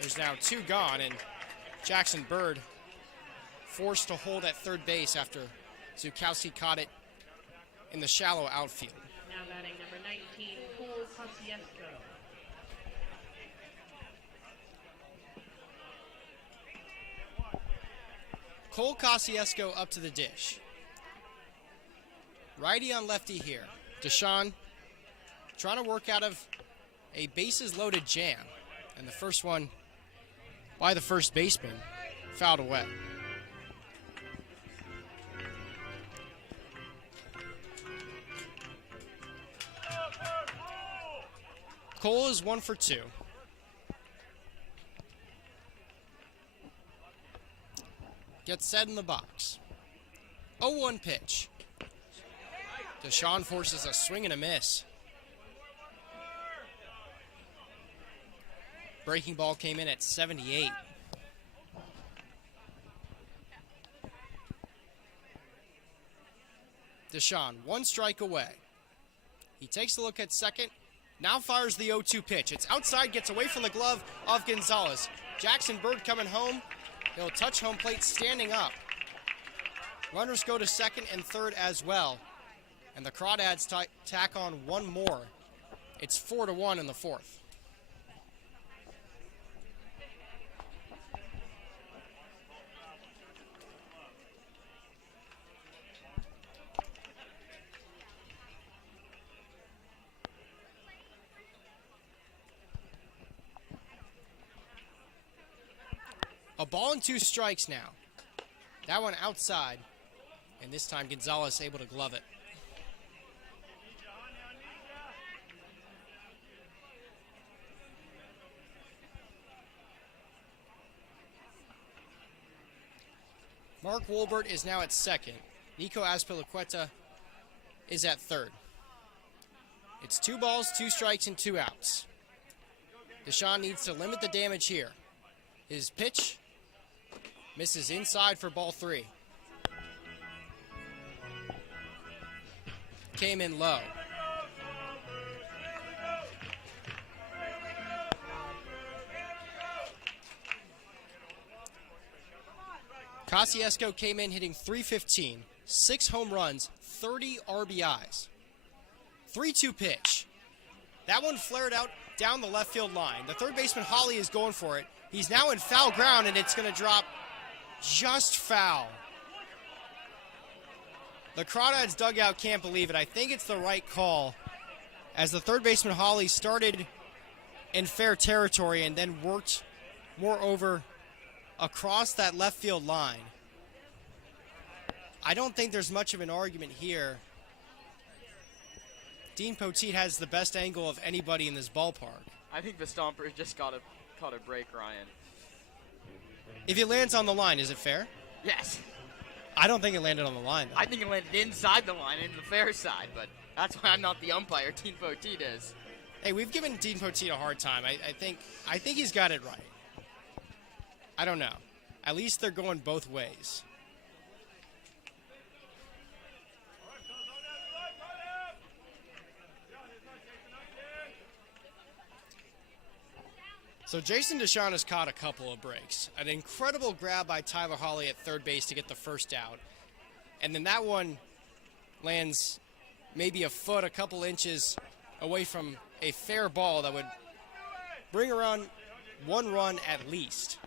There's now 2 gone, and Jackson Bird forced to hold at third base after Zukowski caught it in the shallow outfield. Now batting number 19, Cole Kosciuszko. Cole Kosciuszko up to the dish. Righty on lefty here. Deshaun trying to work out of a bases loaded jam. And the first one by the first baseman fouled away. Cole is 1 for 2. Gets set in the box. 0-1 pitch. Deshaun forces a swing and a miss. Breaking ball came in at 78. Deshaun, 1 strike away. He takes a look at second. Now fires the 0-2 pitch. It's outside, gets away from the glove of Gonzalez. Jackson Bird coming home. He'll touch home plate standing up. Runners go to second and third as well. And the Crawdads tack on 1 more. It's 4-1 in the 4th. A ball and 2 strikes now. That one outside, and this time Gonzalez able to glove it. Mark Wolbert is now at second. Nico Azpilicueta is at third. It's 2 balls, 2 strikes, and 2 outs. Deshaun needs to limit the damage here. His pitch misses inside for ball 3. Came in low. Kosciuszko came in hitting .315, 6 home runs, 30 RBIs. 3-2 pitch. That one flared out down the left field line. The third baseman, Holly, is going for it. He's now in foul ground, and it's going to drop just foul. The Crawdads dugout can't believe it. I think it's the right call, as the third baseman, Holly, started in fair territory and then worked more over across that left field line. I don't think there's much of an argument here. Dean Poteet has the best angle of anybody in this ballpark. I think the Stompers just caught a break, Ryan. If it lands on the line, is it fair? Yes. I don't think it landed on the line, though. I think it landed inside the line, into the fair side, but that's why I'm not the umpire. Dean Poteet is. Hey, we've given Dean Poteet a hard time. I think he's got it right. I don't know. At least they're going both ways. So Jason Deshaun has caught a couple of breaks. An incredible grab by Tyler Holly at third base to get the first out. And then that one lands maybe a foot, a couple inches away from a fair ball that would bring around 1 run at least.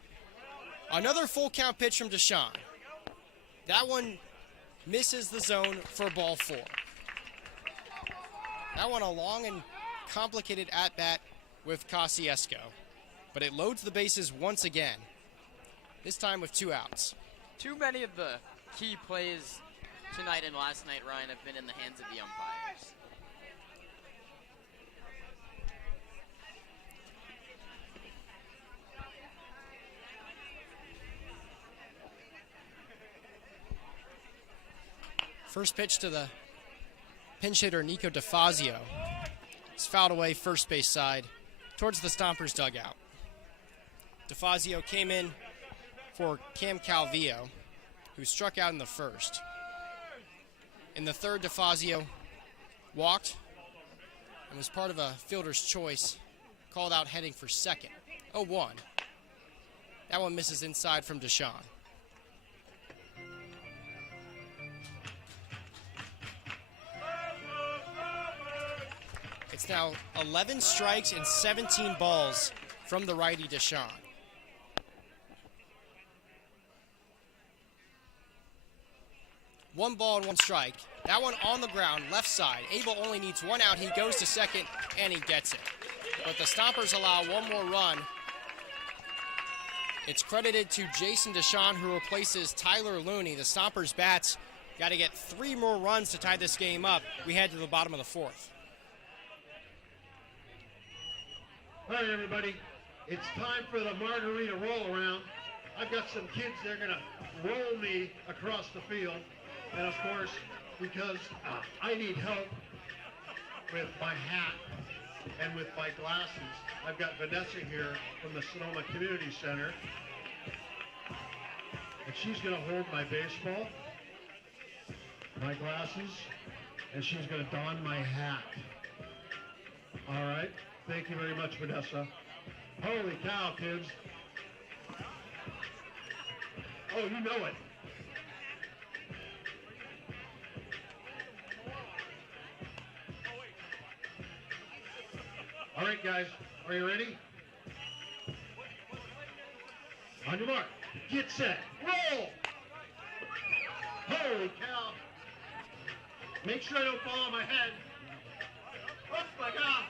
Another full count pitch from Deshaun. That one misses the zone for ball 4. That one a long and complicated at-bat with Kosciuszko. But it loads the bases once again, this time with 2 outs. Too many of the key plays tonight and last night, Ryan, have been in the hands of the umpires. First pitch to the pinch hitter, Nico DeFazio. It's fouled away first base side towards the Stompers dugout. DeFazio came in for Cam Calvillo, who struck out in the first. In the third, DeFazio walked and was part of a fielder's choice, called out heading for second. 0-1. That one misses inside from Deshaun. It's now 11 strikes and 17 balls from the righty Deshaun. One ball and 1 strike. That one on the ground, left side. Abel only needs 1 out. He goes to second, and he gets it. But the Stompers allow 1 more run. It's credited to Jason Deshaun, who replaces Tyler Looney. The Stompers bats got to get 3 more runs to tie this game up. We head to the bottom of the 4th. All right, everybody. It's time for the margarita roll around. I've got some kids, they're going to roll me across the field. And of course, because I need help with my hat and with my glasses, I've got Vanessa here from the Sonoma Community Center. And she's going to hold my baseball, my glasses, and she's going to don my hat. All right? Thank you very much, Vanessa. Holy cow, kids. Oh, you know it. All right, guys, are you ready? On your mark, get set, roll! Holy cow! Make sure I don't fall on my head. Oh my God!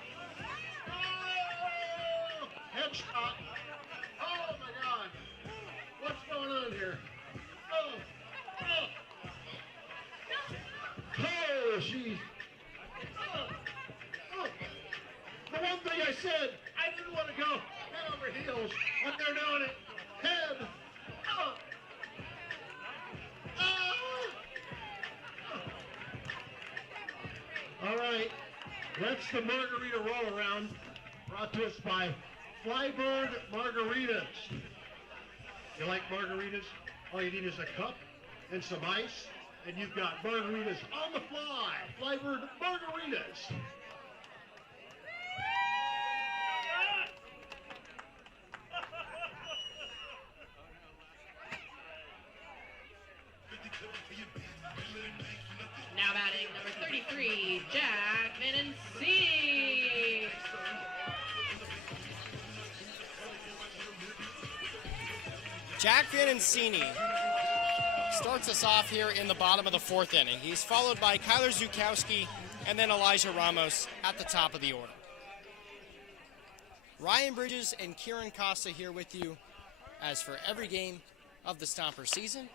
Oh! Headshot! Oh my God! What Oh, she's... The one thing I said, I didn't want to go head over heels when they're doing it. Head. All right, that's the margarita roll around, brought to us by Flybird Margaritas. You like margaritas? All you need is a cup and some ice, and you've got margaritas on the fly. Flybird Margaritas. Now batting number 33, Jack Vanancini. Jack Vanancini starts us off here in the bottom of the fourth inning. He's followed by Kyler Zukowski and then Elijah Ramos at the top of the order. Ryan Bridges and Kieran Costa here with you as for every game of the Stomper season.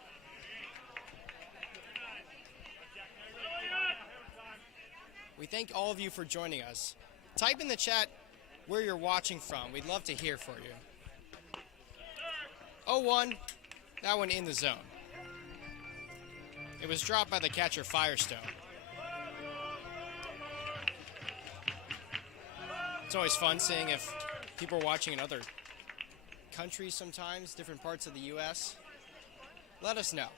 We thank all of you for joining us. Type in the chat where you're watching from. We'd love to hear from you. 0-1, that one in the zone. It was dropped by the catcher Firestone. It's always fun seeing if people are watching in other countries sometimes, different parts of the U.S. Let us know.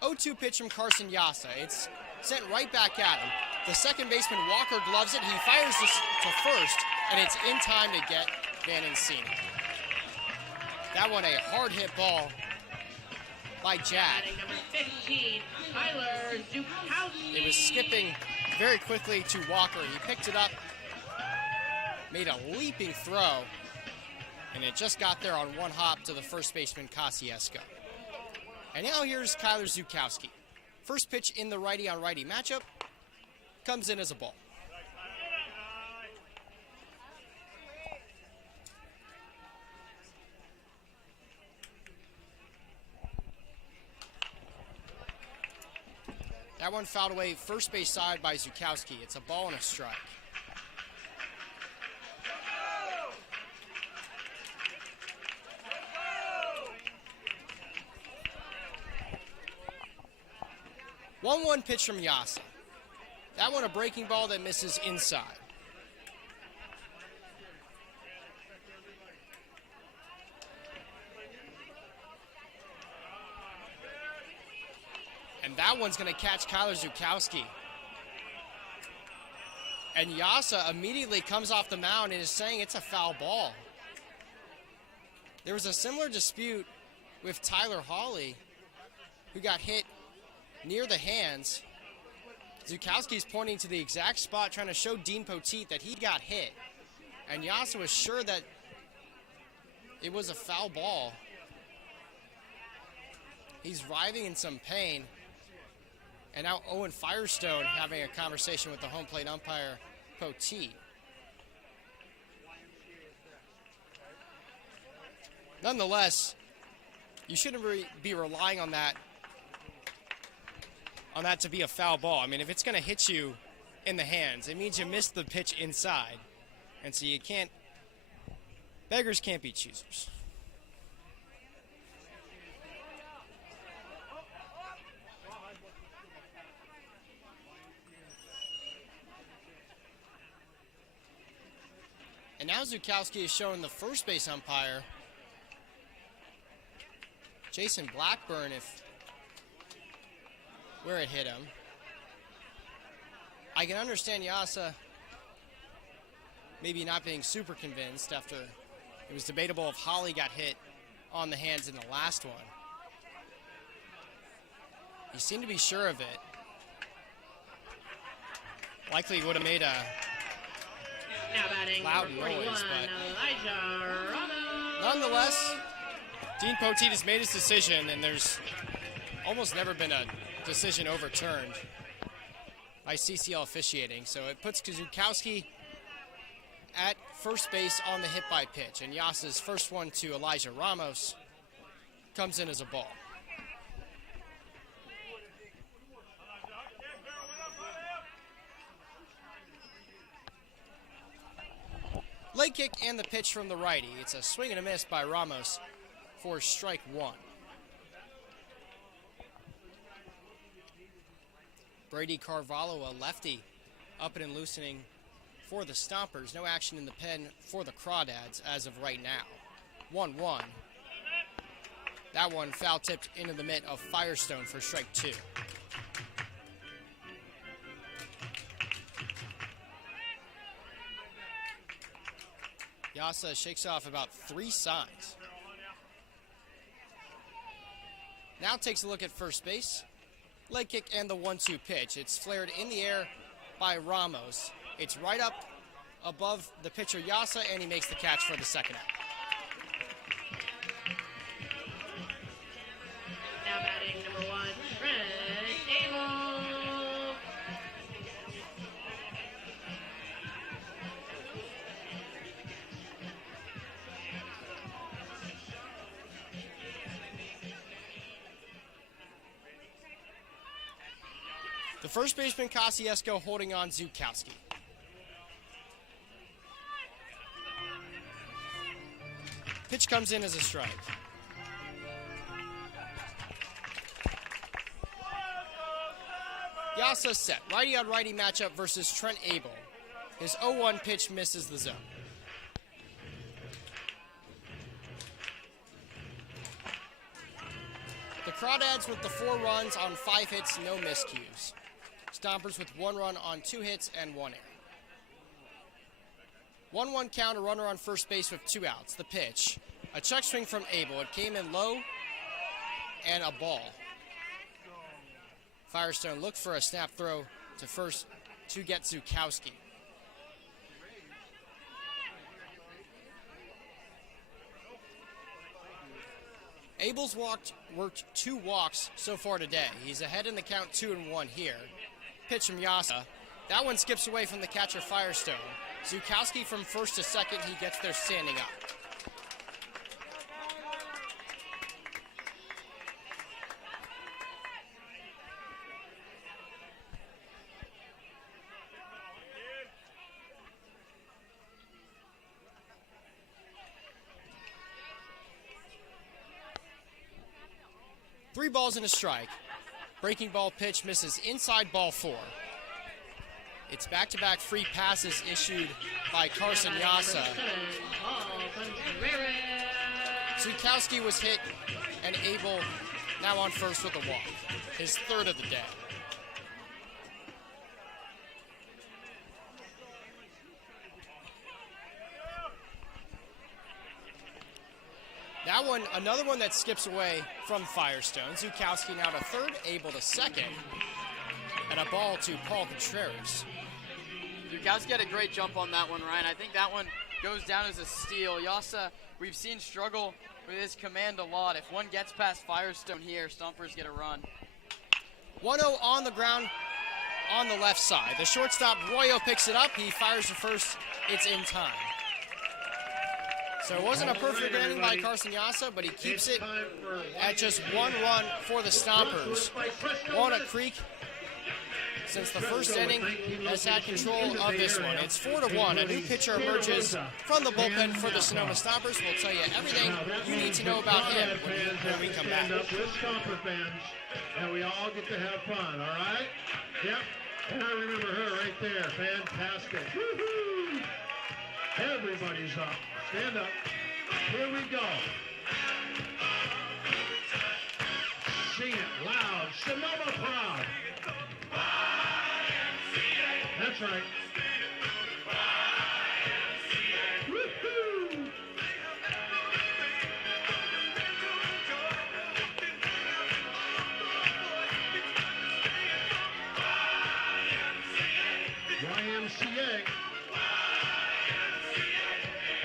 0-2 pitch from Carson Yasa. It's sent right back at him. The second baseman Walker gloves it. He fires this to first, and it's in time to get Vanancini. That one a hard hit ball by Jack. Batting number 15, Tyler Zukowski. It was skipping very quickly to Walker. He picked it up, made a leaping throw, and it just got there on one hop to the first baseman Kosciuszko. And now here's Kyler Zukowski. First pitch in the righty-on-righty matchup comes in as a ball. That one fouled away first base side by Zukowski. It's a ball and a strike. One pitch from Yasa. That one a breaking ball that misses inside. And that one's going to catch Kyler Zukowski. And Yasa immediately comes off the mound and is saying it's a foul ball. There was a similar dispute with Tyler Hawley, who got hit near the hands. Zukowski's pointing to the exact spot, trying to show Dean Poteet that he got hit. And Yasa was sure that it was a foul ball. He's writhing in some pain. And now Owen Firestone having a conversation with the home plate umpire, Poteet. Nonetheless, you shouldn't be relying on that to be a foul ball. I mean, if it's going to hit you in the hands, it means you missed the pitch inside. And so you can't, beggars can't be choosers. And now Zukowski is showing the first base umpire, Jason Blackburn, where it hit him. I can understand Yasa maybe not being super convinced after it was debatable if Holly got hit on the hands in the last one. He seemed to be sure of it. Likely would have made a now batting loud number 41, noise, but Elijah Ramos. nonetheless, Dean Poteet has made his decision, and there's almost never been a decision overturned by CCL officiating. So it puts Zukowski at first base on the hit by pitch, and Yasa's first one to Elijah Ramos comes in as a ball. leg kick and the pitch from the righty. It's a swing and a miss by Ramos for strike one. Brady Carvalho, a lefty, up and loosening for the Stompers. No action in the pen for the Crawdads as of right now. 1-1. That one foul tipped into the mitt of Firestone for strike two. Yasa shakes off about 3 signs. Now takes a look at first base. Leg kick and the 1-2 pitch. It's flared in the air by Ramos. It's right up above the pitcher Yasa, and he makes the catch for the second out. Now batting number 1, Trent Abel. The first baseman, Kosciuszko, holding on Zukowski. Pitch comes in as a strike. Yasa set. Righty on righty matchup versus Trent Abel. His 0-1 pitch misses the zone. The Crawdads with the 4 runs on 5 hits, no miscues. Stompers with 1 run on 2 hits and 1 error. 1-1 count, a runner on first base with 2 outs. The pitch, a check swing from Abel. It came in low and a ball. Firestone looked for a snap throw to first to get Zukowski. Abel's worked 2 walks so far today. He's ahead in the count 2-1 here. Pitch from Yasa. That one skips away from the catcher Firestone. Zukowski from first to second, he gets there standing up. Three balls and a strike. Breaking ball pitch misses inside ball 4. It's back-to-back free passes issued by Carson Yasa. Zukowski was hit, and Abel now on first with a walk. His 3rd of the day. That one, another one that skips away from Firestone. Zukowski now to 3rd, Abel to 2nd. And a ball to Paul Contreras. Zukowski had a great jump on that one, Ryan. I think that one goes down as a steal. Yasa, we've seen struggle with his command a lot. If one gets past Firestone here, Stompers get a run. 1-0 on the ground on the left side. The shortstop, Royo, picks it up. He fires to first. It's in time. So it wasn't a perfect inning by Carson Yasa, but he keeps it at just 1 run for the Stompers. Walnut Creek, since the first inning, has had control of this one. It's 4-1. A new pitcher emerges from the bullpen for the Sonoma Stompers. We'll tell you everything you need to know about him when we come back. With Stomper fans, and we all get to have fun, all right? Yep. And I remember her right there. Fantastic. Woo-hoo! Everybody's up. Stand up. Here we go. Sing it loud. Sonoma proud. That's right. Woo-hoo! YMCA.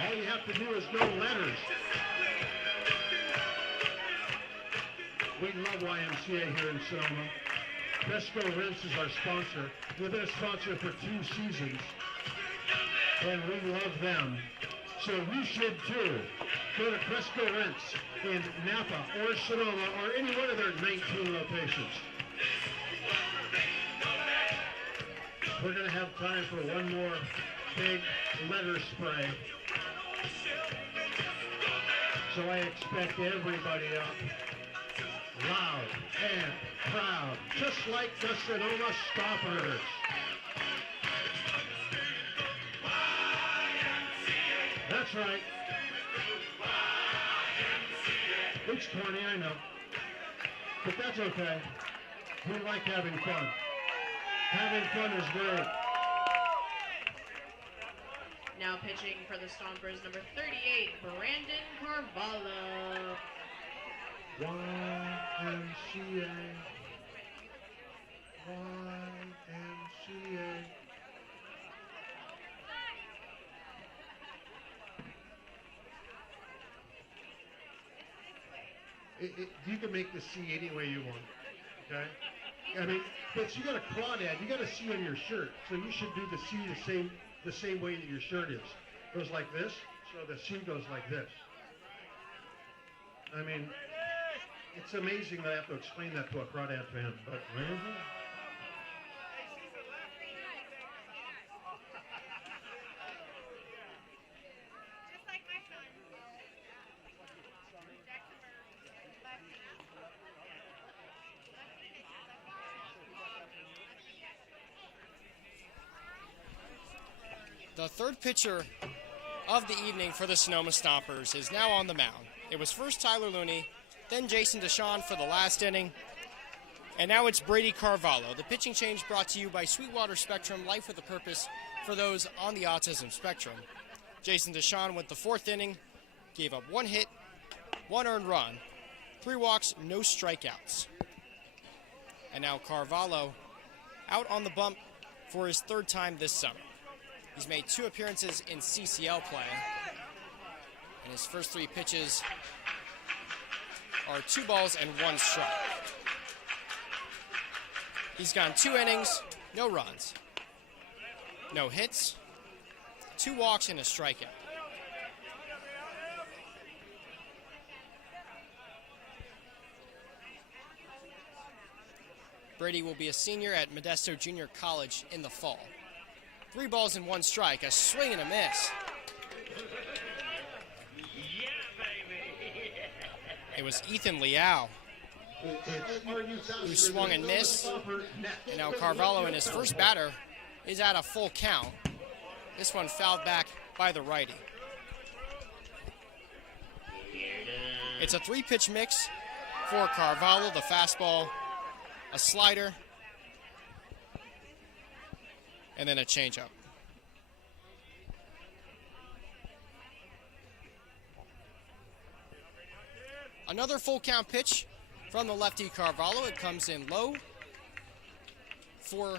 All you have to do is know letters. We love YMCA here in Sonoma. Cresco Rinse is our sponsor. We've been a sponsor for 2 seasons, and we love them. So you should too. Go to Cresco Rinse in Napa or Sonoma or any one of their 19 locations. We're going to have time for one more big letter spray. So I expect everybody up, loud and proud, just like the Sonoma Stompers. That's right. It's corny, I know. But that's okay. We like having fun. Having fun is great. Now pitching for the Stompers, number 38, Brandon Carvalho. YMCA. YMCA. You can make the C any way you want, okay? I mean, but you got a crawdad, you got a C on your shirt, so you should do the C the same way that your shirt is. Goes like this, so the C goes like this. I mean, it's amazing that I have to explain that to a crawdad fan, but The third pitcher of the evening for the Sonoma Stompers is now on the mound. It was first Tyler Looney, then Jason Deshawn for the last inning, and now it's Brady Carvalho. The pitching change brought to you by Sweetwater Spectrum, life with a purpose for those on the autism spectrum. Jason Deshawn went the fourth inning, gave up 1 hit, 1 earned run, 3 walks, no strikeouts. And now Carvalho out on the bump for his third time this summer. He's made 2 appearances in CCL play, and his first 3 pitches are 2 balls and 1 strike. He's gone 2 innings, no runs, no hits, 2 walks, and a strikeout. Brady will be a senior at Modesto Junior College in the fall. 3 balls and 1 strike, a swing and a miss. It was Ethan Liao who swung and missed. And now Carvalho in his first batter is at a full count. This one fouled back by the righty. It's a 3-pitch mix for Carvalho, the fastball, a slider, and then a changeup. Another full count pitch from the lefty Carvalho. It comes in low for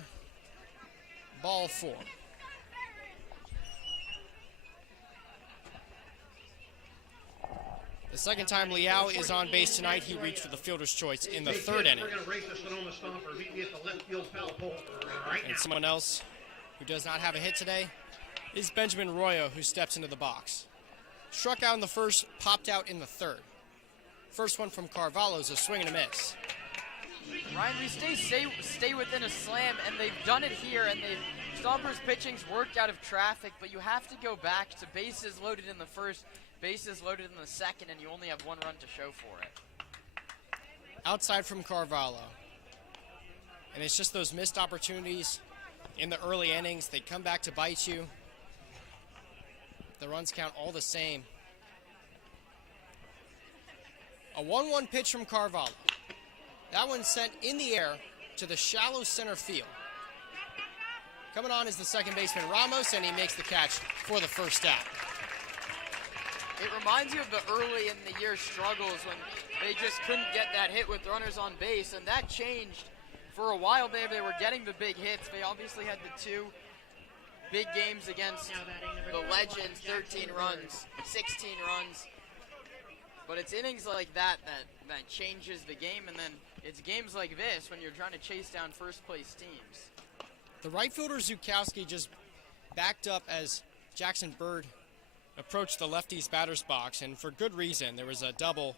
ball 4. The second time Liao is on base tonight, he reached for the fielder's choice in the third inning. And someone else who does not have a hit today is Benjamin Royo, who steps into the box. Struck out in the first, popped out in the third. First one from Carvalho is a swing and a miss. Ryan, we stay within a slam, and they've done it here, and Stompers pitching's worked out of traffic, but you have to go back to bases loaded in the first, bases loaded in the second, and you only have 1 run to show for it. Outside from Carvalho. And it's just those missed opportunities in the early innings. They come back to bite you. The runs count all the same. A 1-1 pitch from Carvalho. That one sent in the air to the shallow center field. Coming on is the second baseman Ramos, and he makes the catch for the first out. It reminds you of the early in the year struggles when they just couldn't get that hit with runners on base, and that changed. For a while there, they were getting the big hits. They obviously had the 2 big games against the Legends, 13 runs, 16 runs. But it's innings like that changes the game, and then it's games like this when you're trying to chase down first-place teams. The right fielder Zukowski just backed up as Jackson Bird approached the lefty's batter's box, and for good reason. There was a double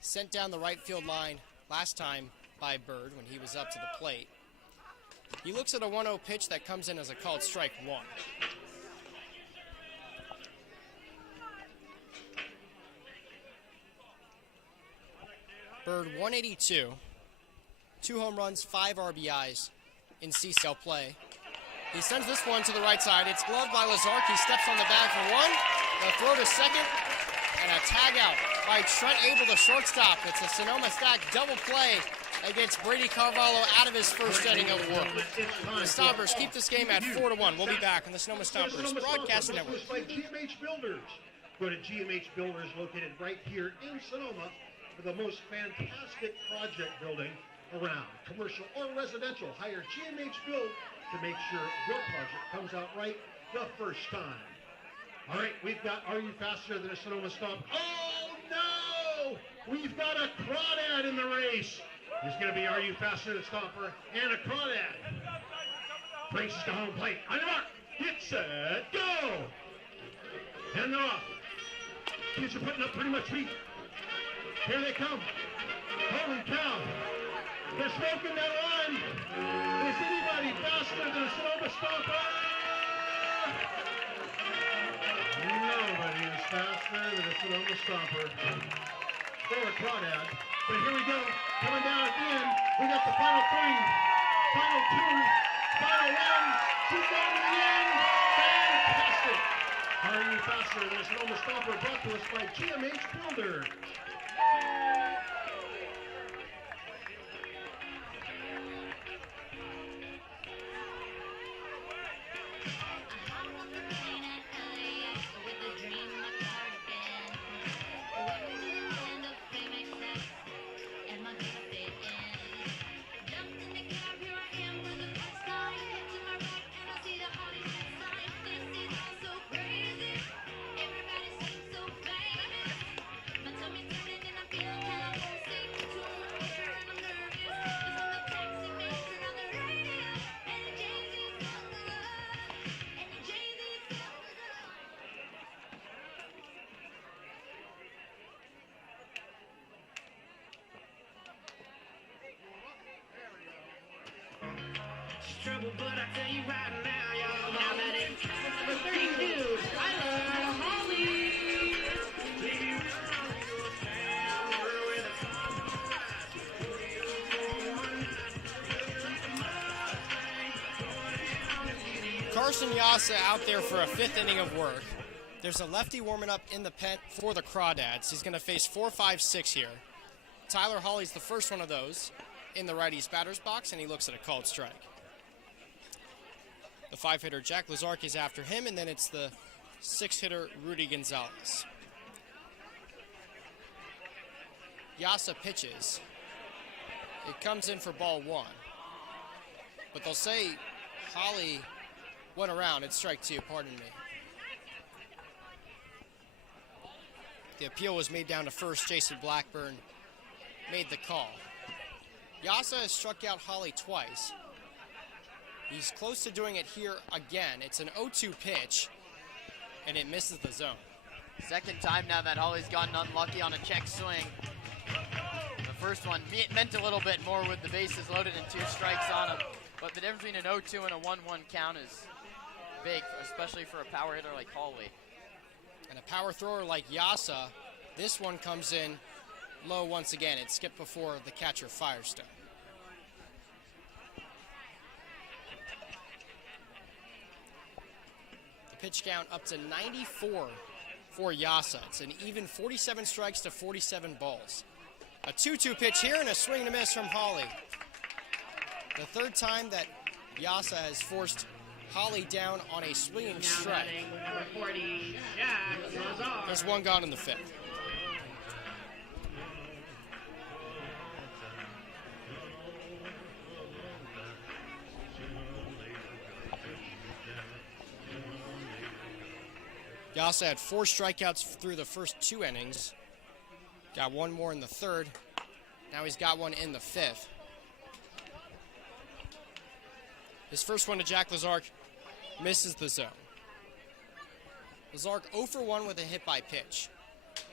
sent down the right field line last time by Bird when he was up to the plate. He looks at a 1-0 pitch that comes in as a called strike 1. third, 182. 2 home runs, 5 RBIs in CCL play. He sends this one to the right side. It's gloved by Lazark. He steps on the bag for one. The throw to second. And a tag out by Trent Abel, the shortstop. It's a Sonoma Stack double play against Brady Carvalho out of his first inning of work. The Stompers keep this game at 4-1. We'll be back on the Sonoma Stompers Broadcast Network. By GMH Builders. Go to GMH Builders, located right here in Sonoma, for the most fantastic project building around. Commercial or residential, hire GMH Build to make sure your project comes out right the first time. All right, we've got Are You Faster Than a Sonoma Stomp? Oh, no! We've got a Crawdad in the race. There's going to be Are You Faster Than a Stomper and a Crawdad. Brings us to home plate. On your mark. Get set. Go! And they're off. Kids are putting up pretty much feet. Here they come. Holy cow. They're smoking that line. Is anybody faster than a Sonoma Stomper? Nobody is faster than a Sonoma Stomper. Or a Crawdad. But here we go. Coming down at the end. We got the final 3, final 2, final 1. 2 down to the end. Fantastic. Are You Faster Than a Sonoma Stomper? Brought to us by GMH Builder. Trouble, but I tell you right now, y'all. Now that it's number 32, Tyler Holly. Carson Yasa out there for a 5th inning of work. There's a lefty warming up in the pen for the Crawdads. He's going to face 4, 5, 6 here. Tyler Holly's the first one of those in the righty's batter's box, and he looks at a called strike. The 5-hitter Jack Lazark is after him, and then it's the 6-hitter Rudy Gonzalez. Yasa pitches. It comes in for ball 1. But they'll say Holly went around. It's strike 2, pardon me. The appeal was made down to first. Jason Blackburn made the call. Yasa has struck out Holly twice. He's close to doing it here again. It's an 0-2 pitch, and it misses the zone. Second time now that Holly's gotten unlucky on a check swing. The first one meant a little bit more with the bases loaded and 2 strikes on him. But the difference between an 0-2 and a 1-1 count is big, especially for a power hitter like Holly. And a power thrower like Yasa, this one comes in low once again. It skipped before the catcher Firestone. Pitch count up to 94 for Yasa. It's an even 47 strikes to 47 balls. A 2-2 pitch here and a swing and a miss from Holly. The third time that Yasa has forced Holly down on a swinging strike. Number 40, Jack Lazar. There's one gone in the 5th. Yasa had 4 strikeouts through the first 2 innings. Got 1 more in the 3rd. Now he's got 1 in the 5th. His first one to Jack Lazark misses the zone. Lazark 0 for 1 with a hit by pitch.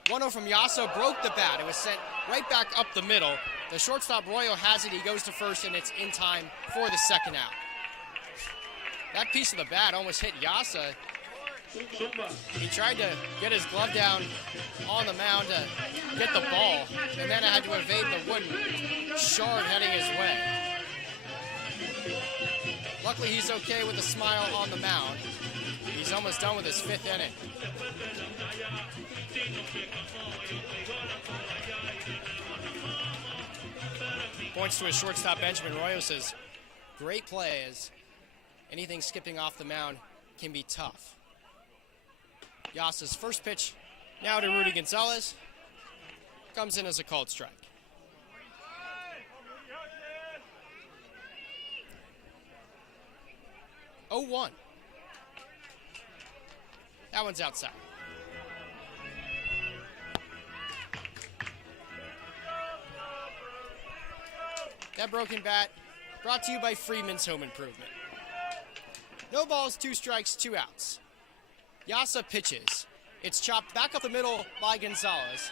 1-0 from Yasa, broke the bat. It was sent right back up the middle. The shortstop Royo has it. He goes to first, and it's in time for the second out. That piece of the bat almost hit Yasa He tried to get his glove down on the mound to get the ball, and then had to evade the wooden shard heading his way. Luckily, he's okay with a smile on the mound. He's almost done with his 5th inning. Points to his shortstop, Benjamin Royo, says, great play, as anything skipping off the mound can be tough. Yasa's first pitch now to Rudy Gonzalez. Comes in as a called strike. Oh, 1. That one's outside. That broken bat brought to you by Freeman's Home Improvement. No balls, 2 strikes, 2 outs. Yasa pitches. It's chopped back up the middle by Gonzalez.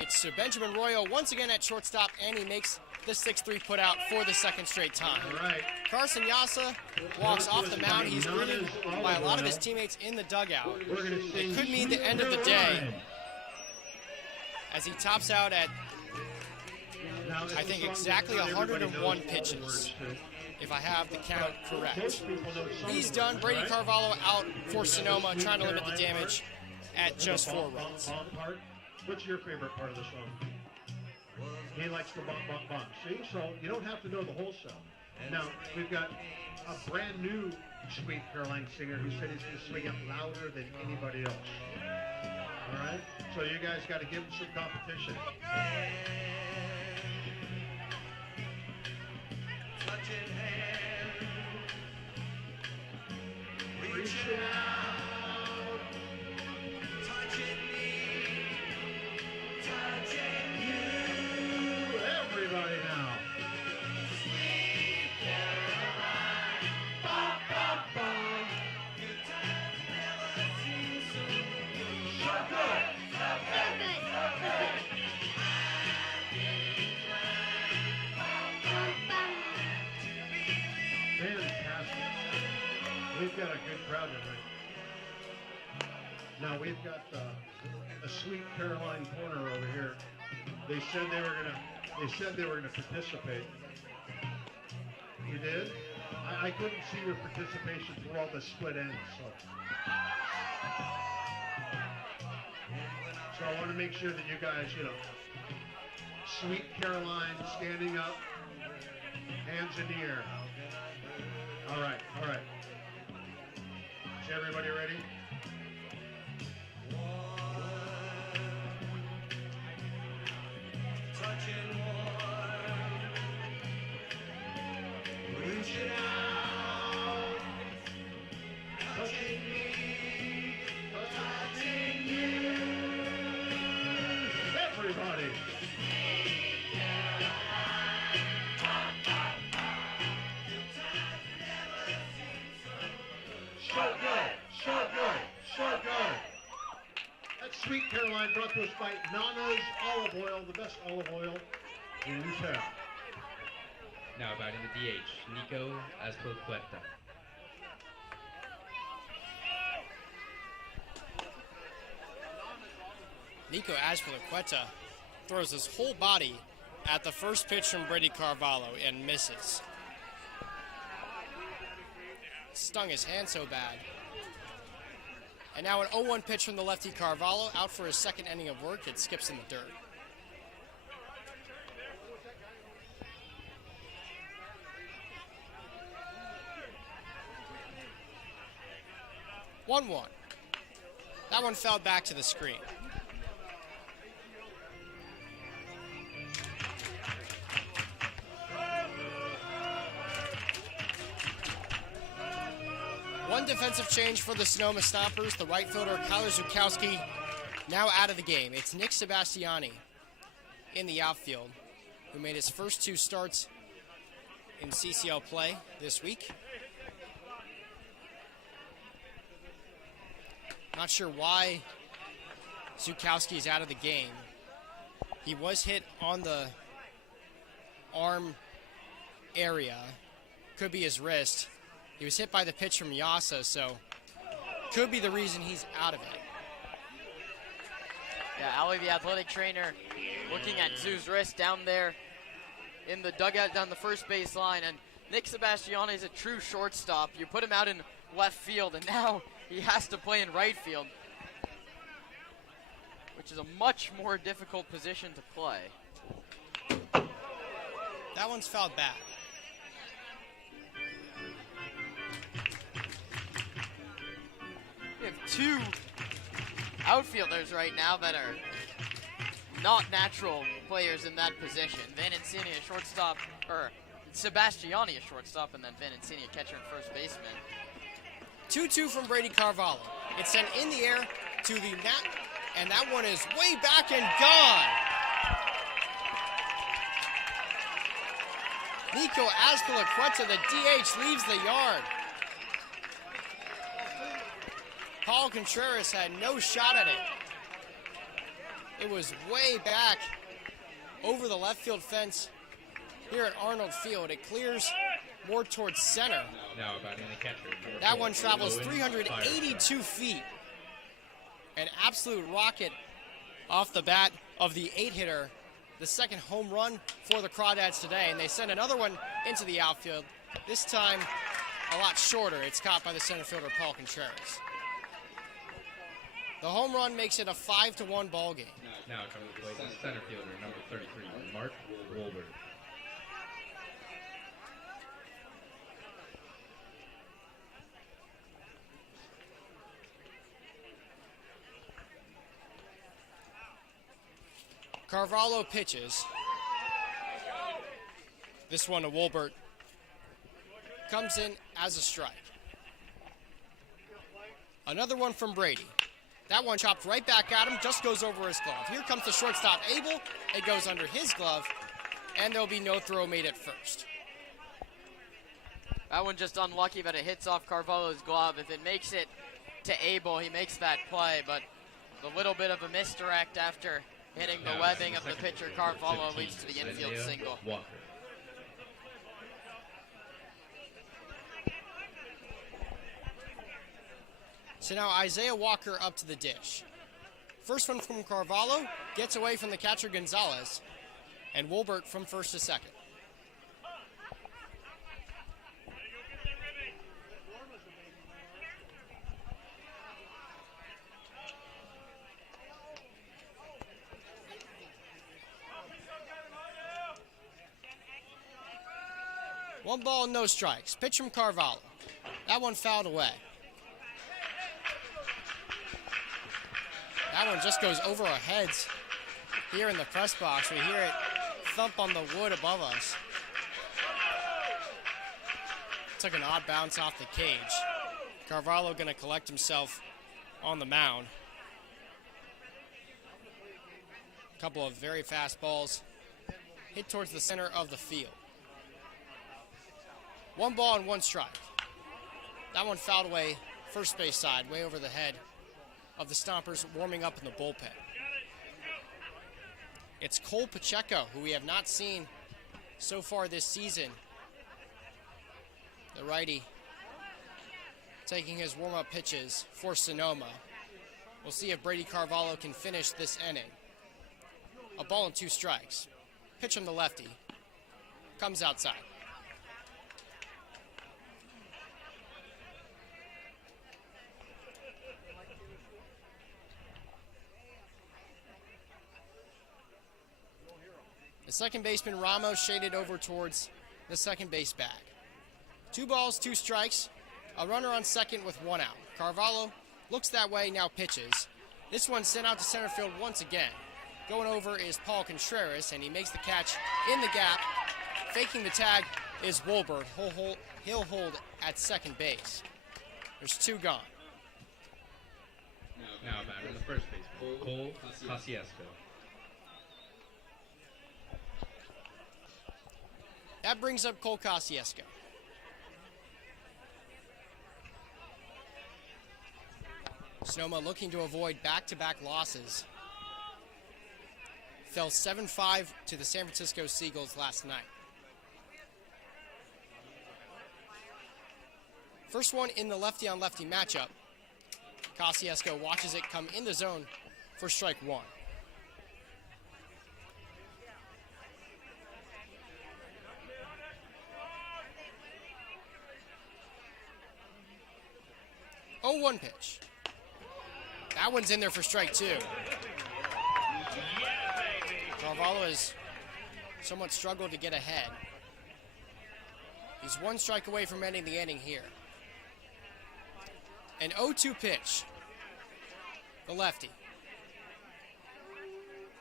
It's to Benjamin Royo once again at shortstop, and he makes the 6-3 put out for the 2nd straight time. Right. Carson Yasa walks off the mound. He's greeted by a lot of his teammates in the dugout. It could mean the end of the day, as he tops out at, I think, exactly 101 pitches, if I have the count correct. He's done. Brady Carvalho out for Sonoma, trying to limit the damage at just 4 runs. What's your favorite part of the song? He likes the bump, bump, bump. See, so you don't have to know the whole song. Now, we've got a brand new Sweet Caroline singer who said he's going to swing it louder than anybody else. All right? So you guys got to give him some competition. Touching hand, reaching out, touching me, touching you. Everybody now. Sweet Caroline, bum, bum, bum. Good times never seem so good. So good, so good, so good. Fantastic. We've got a good crowd tonight. Now we've got a Sweet Caroline corner over here. They said they were gonna participate. You did? I couldn't see your participation through all the split ends. So I want to make sure that you guys, Sweet Caroline standing up, hands in the air. All right. Is everybody ready? Touching warm, reaching out, touching me, touching you. Everybody. So good. That's Sweet Caroline, brought to us by Nana's Olive Oil, the best olive oil in town. Now batting the DH, Nico Azpilicueta. Nico Azpilicueta throws his whole body at the first pitch from Brady Carvalho and misses. Stung his hand so bad. And now an 0-1 pitch from the lefty Carvalho, out for his 2nd inning of work. It skips in the dirt. One. That one fell back to the screen. One defensive change for the Sonoma Stompers. The right fielder, Kyler Zukowski, now out of the game. It's Nick Sebastiani in the outfield, who made his first 2 starts in CCL play this week. Not sure why Zukowski is out of the game. He was hit on the arm area. Could be his wrist. He was hit by the pitch from Yasa, so could be the reason he's out of it. Yeah, Allie, the athletic trainer, looking at Zoo's wrist down there in the dugout down the first base line. And Nick Sebastiani is a true shortstop. You put him out in left field, and now he has to play in right field, which is a much more difficult position to play. That one's fouled back. We have two outfielders right now that are not natural players in that position. Vanancini, a shortstop, or Sebastiani, a shortstop, and then Vanancini, a catcher and first baseman. 2-2 from Brady Carvalho. It's sent in the air to the net, and that one is way back and gone. Nico Azpilicueta, the DH, leaves the yard. Paul Contreras had no shot at it. It was way back over the left field fence here at Arnold Field. It clears more towards center. Now about in the catcher. That one travels 382 feet. An absolute rocket off the bat of the 8-hitter. The second home run for the Crawdads today. And they send another one into the outfield. This time a lot shorter. It's caught by the center fielder, Paul Contreras. The home run makes it a 5-1 ball game. Now comes the plate the center fielder, number 33, Mark Wolbert. Carvalho pitches. This one to Wolbert. Comes in as a strike. Another one from Brady. That one chopped right back at him, just goes over his glove. Here comes the shortstop, Abel. It goes under his glove, and there'll be no throw made at first. That one just unlucky, but it hits off Carvalho's glove. If it makes it to Abel, he makes that play, but a little bit of a misdirect after hitting the webbing of the pitcher, Carvalho, leads to the infield single. Walker. So now Isaiah Walker up to the dish. First one from Carvalho, gets away from the catcher Gonzalez, and Wolbert from first to second. One ball, no strikes. Pitch from Carvalho. That one fouled away. That one just goes over our heads here in the press box. We hear it thump on the wood above us. Took an odd bounce off the cage. Carvalho going to collect himself on the mound. A couple of very fast balls hit towards the center of the field. One ball and one strike. That one fouled away first base side, way over the head of the Stompers warming up in the bullpen. It's Cole Pacheco, who we have not seen so far this season. The righty taking his warm-up pitches for Sonoma. We'll see if Brady Carvalho can finish this inning. A ball and two strikes. Pitch from the lefty. Comes outside. The second baseman, Ramos, shaded over towards the second base bag. 2 balls, 2 strikes. A runner on second with 1 out. Carvalho looks that way, now pitches. This one sent out to center field once again. Going over is Paul Contreras, and he makes the catch in the gap. Faking the tag is Wolbert. He'll hold at second base. There's 2 gone. Now batter the first baseman, Cole Kosciuszko. That brings up Cole Kosciuszko. Sonoma looking to avoid back-to-back losses. Fell 7-5 to the San Francisco Seagulls last night. First one in the lefty-on-lefty matchup Kosciuszko watches it come in the zone for strike one. Oh, 1 pitch. That one's in there for strike two. Carvalho has somewhat struggled to get ahead. He's 1 strike away from ending the inning here. An 0-2 pitch. The lefty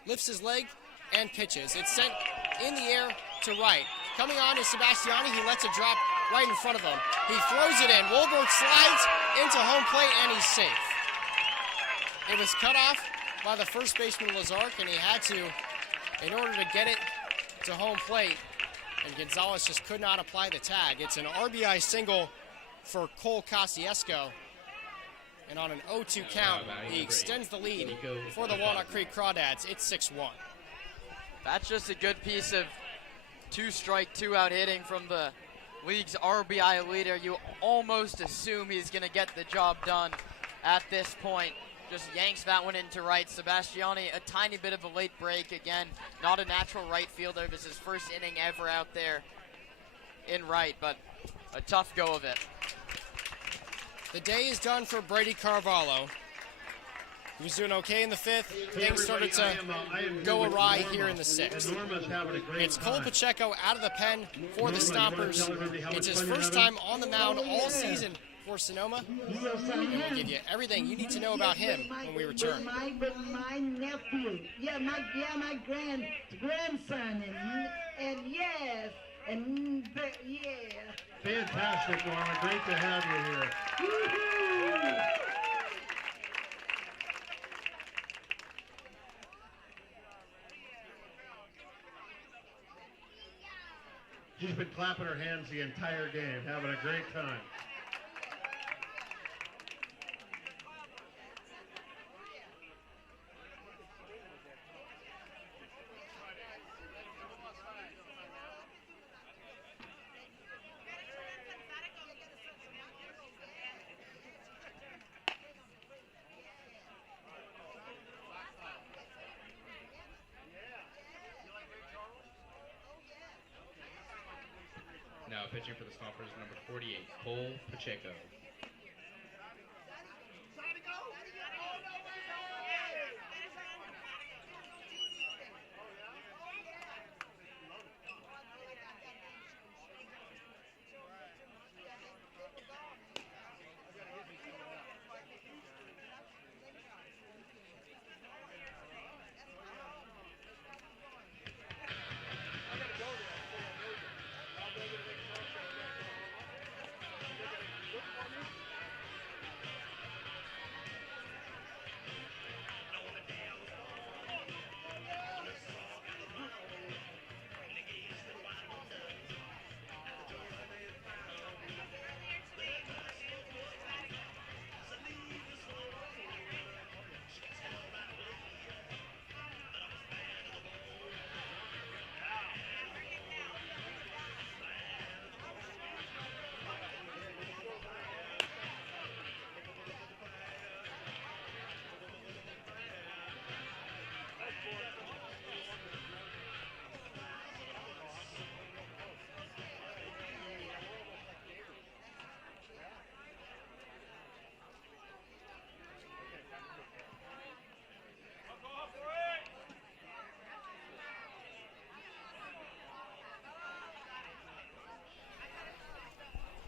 lifts his leg and pitches. It's sent in the air to right. Coming on is Sebastiani. He lets it drop right in front of him. He throws it in. Wohlberg slides into home plate, and he's safe. It was cut off by the first baseman Lazark, and he had to, in order to get it to home plate, and Gonzalez just could not apply the tag. It's an RBI single for Cole Kosciuszko. And on an 0-2 count, he extends the lead for the Walnut Creek Crawdads. It's 6-1. That's just a good piece of 2-strike, 2-out hitting from the league's RBI leader. You almost assume he's going to get the job done at this point. Just yanks that one into right. Sebastiani, a tiny bit of a late break. Again, not a natural right fielder. This is his first inning ever out there in right, but a tough go of it. The day is done for Brady Carvalho. He was doing okay in the 5th. Things started to go awry here in the 6th. It's Cole Pacheco out of the pen for the Stompers. It's his first time on the mound all season for Sonoma. And we'll give you everything you need to know about him when we return. My nephew, my grandson, and yes, and yeah. Fantastic, Norma. Great to have you here. Woo-hoo! She's been clapping her hands the entire game, having a great time. Now pitching for the Stompers, number 48, Cole Pacheco.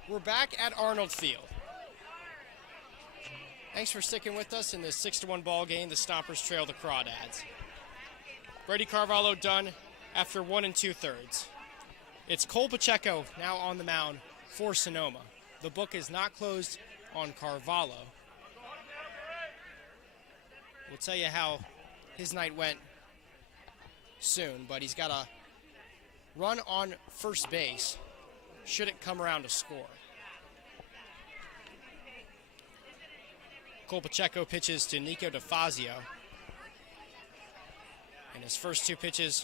We're back at Arnold Field. Thanks for sticking with us in this 6-1 ball game. The Stompers trail the Crawdads. Brady Carvalho done after 1 2/3. It's Cole Pacheco now on the mound for Sonoma. The book is not closed on Carvalho. We'll tell you how his night went soon, but he's got a run on first base should it come around to score. Cole Pacheco pitches to Nico DeFazio. And his first 2 pitches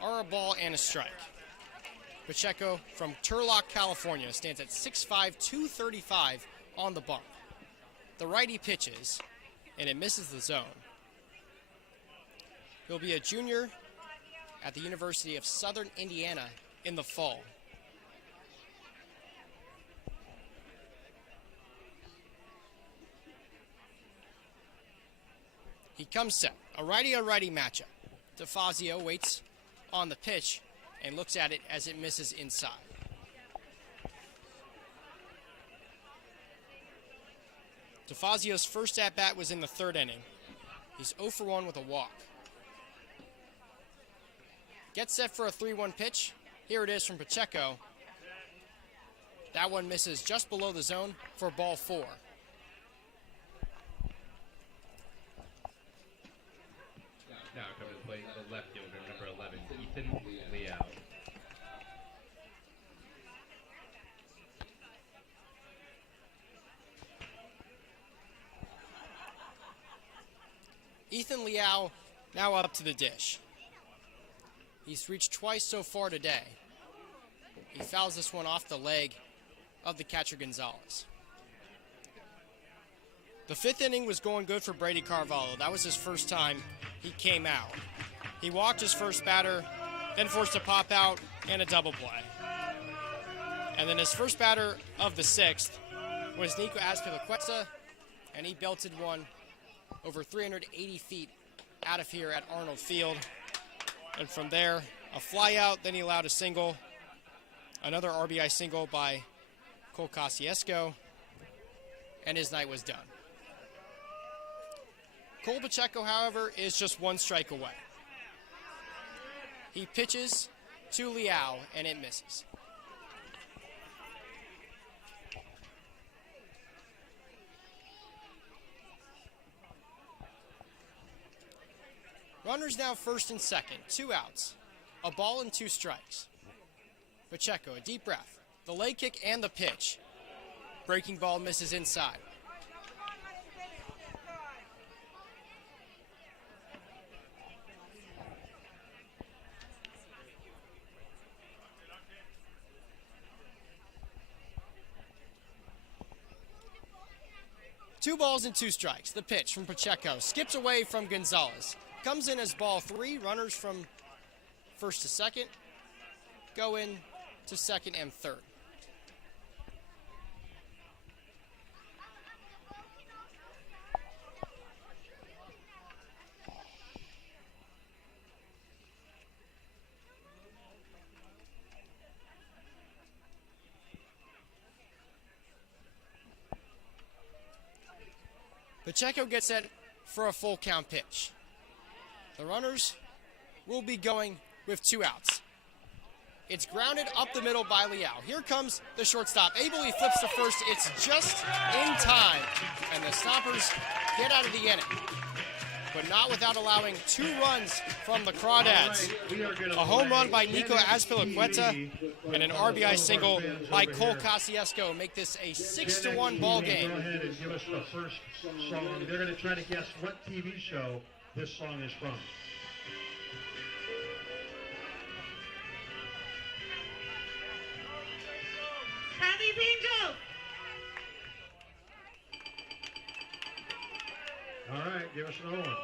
are a ball and a strike. Pacheco from Turlock, California stands at 6'5", 235 on the bump. The righty pitches, and it misses the zone. He'll be a junior at the University of Southern Indiana in the fall. He comes set, a righty-on-righty matchup. DeFazio waits on the pitch and looks at it as it misses inside. DeFazio's first at-bat was in the third inning. He's 0 for 1 with a walk. Gets set for a 3-1 pitch. Here it is from Pacheco. That one misses just below the zone for ball 4. Now coming to play the left fielder, number 11, Ethan Liao. Ethan Liao now up to the dish. He's reached twice so far today. He fouls this one off the leg of the catcher Gonzalez. The 5th inning was going good for Brady Carvalho. That was his first time he came out. He walked his first batter, then forced a pop out and a double play. And then his first batter of the 6th was Nico Azpilicueta, and he belted one over 380 feet out of here at Arnold Field. And from there, a fly out, then he allowed a single, another RBI single by Cole Kosciuszko, and his night was done. Cole Pacheco, however, is just 1 strike away. He pitches to Liao, and it misses. Runners now first and second, 2 outs, a ball and 2 strikes. Pacheco, a deep breath, the leg kick and the pitch. Breaking ball misses inside. Two balls and 2 strikes. The pitch from Pacheco skips away from Gonzalez. Comes in as ball 3. Runners from first to second go in to second and third. Pacheco gets set for a full count pitch. The runners will be going with 2 outs. It's grounded up the middle by Liao. Here comes the shortstop. Abel, he flips to first. It's just in time. And the Stompers get out of the inning. But not without allowing 2 runs from the Crawdads. A home run by Nico Azpilicueta and an RBI single by Cole Kosciuszko make this a 6-1 ball game. Go ahead and give us the first song. They're going to try to guess what TV show this song is from. Charlie's Angels. All right, give us another one.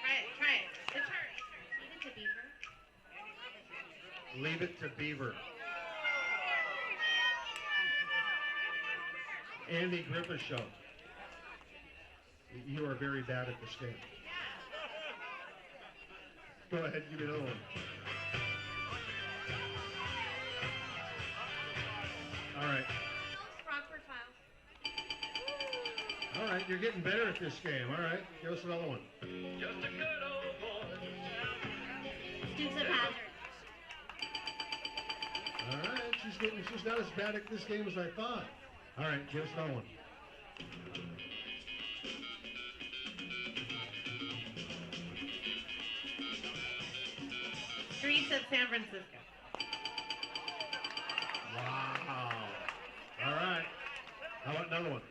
Try it. It's her. Leave it to Beaver. Leave It to Beaver. Andy Griffith Show. You are very bad at this game. Go ahead, give me another one. All right. Rockford Files. All right, you're getting better at this game. All right, give us another one. Just a good old boy. Dukes of Hazzard. All right, she's not as bad at this game as I thought. All right, give us another one. Streets of San Francisco. Wow. All right. How about another one?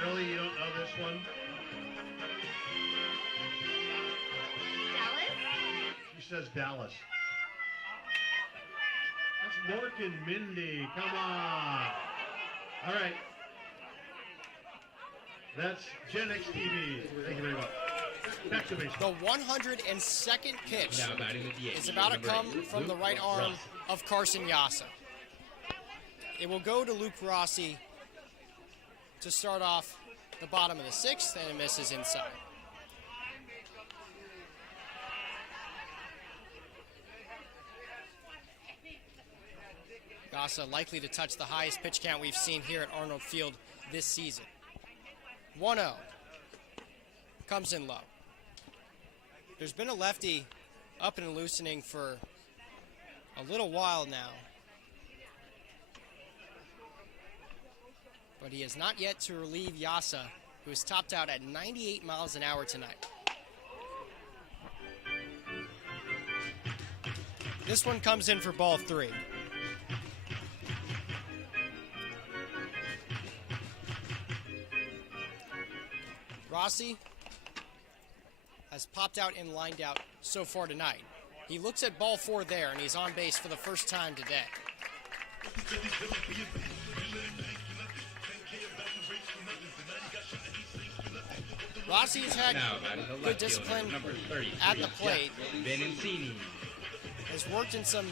Really, you don't know this one? says Dallas. That's Morgan Mindy. Come on. All right. That's Gen X TV. Thank you very much. Back to baseball. The 102nd pitch Now batting the DH. is about to come from the right arm of Carson Yassa. It will go to Luke Rossi to start off the bottom of the 6th, and it misses inside. Yassa likely to touch the highest pitch count we've seen here at Arnold Field this season. 1-0. Comes in low. There's been a lefty up and loosening for a little while now, but he has not yet to relieve Yassa, who is topped out at 98 miles an hour tonight. This one comes in for ball 3. Rossi has popped out and lined out so far tonight. He looks at ball 4 there, and he's on base for the first time today. Rossi has had good discipline at the plate. Has worked in some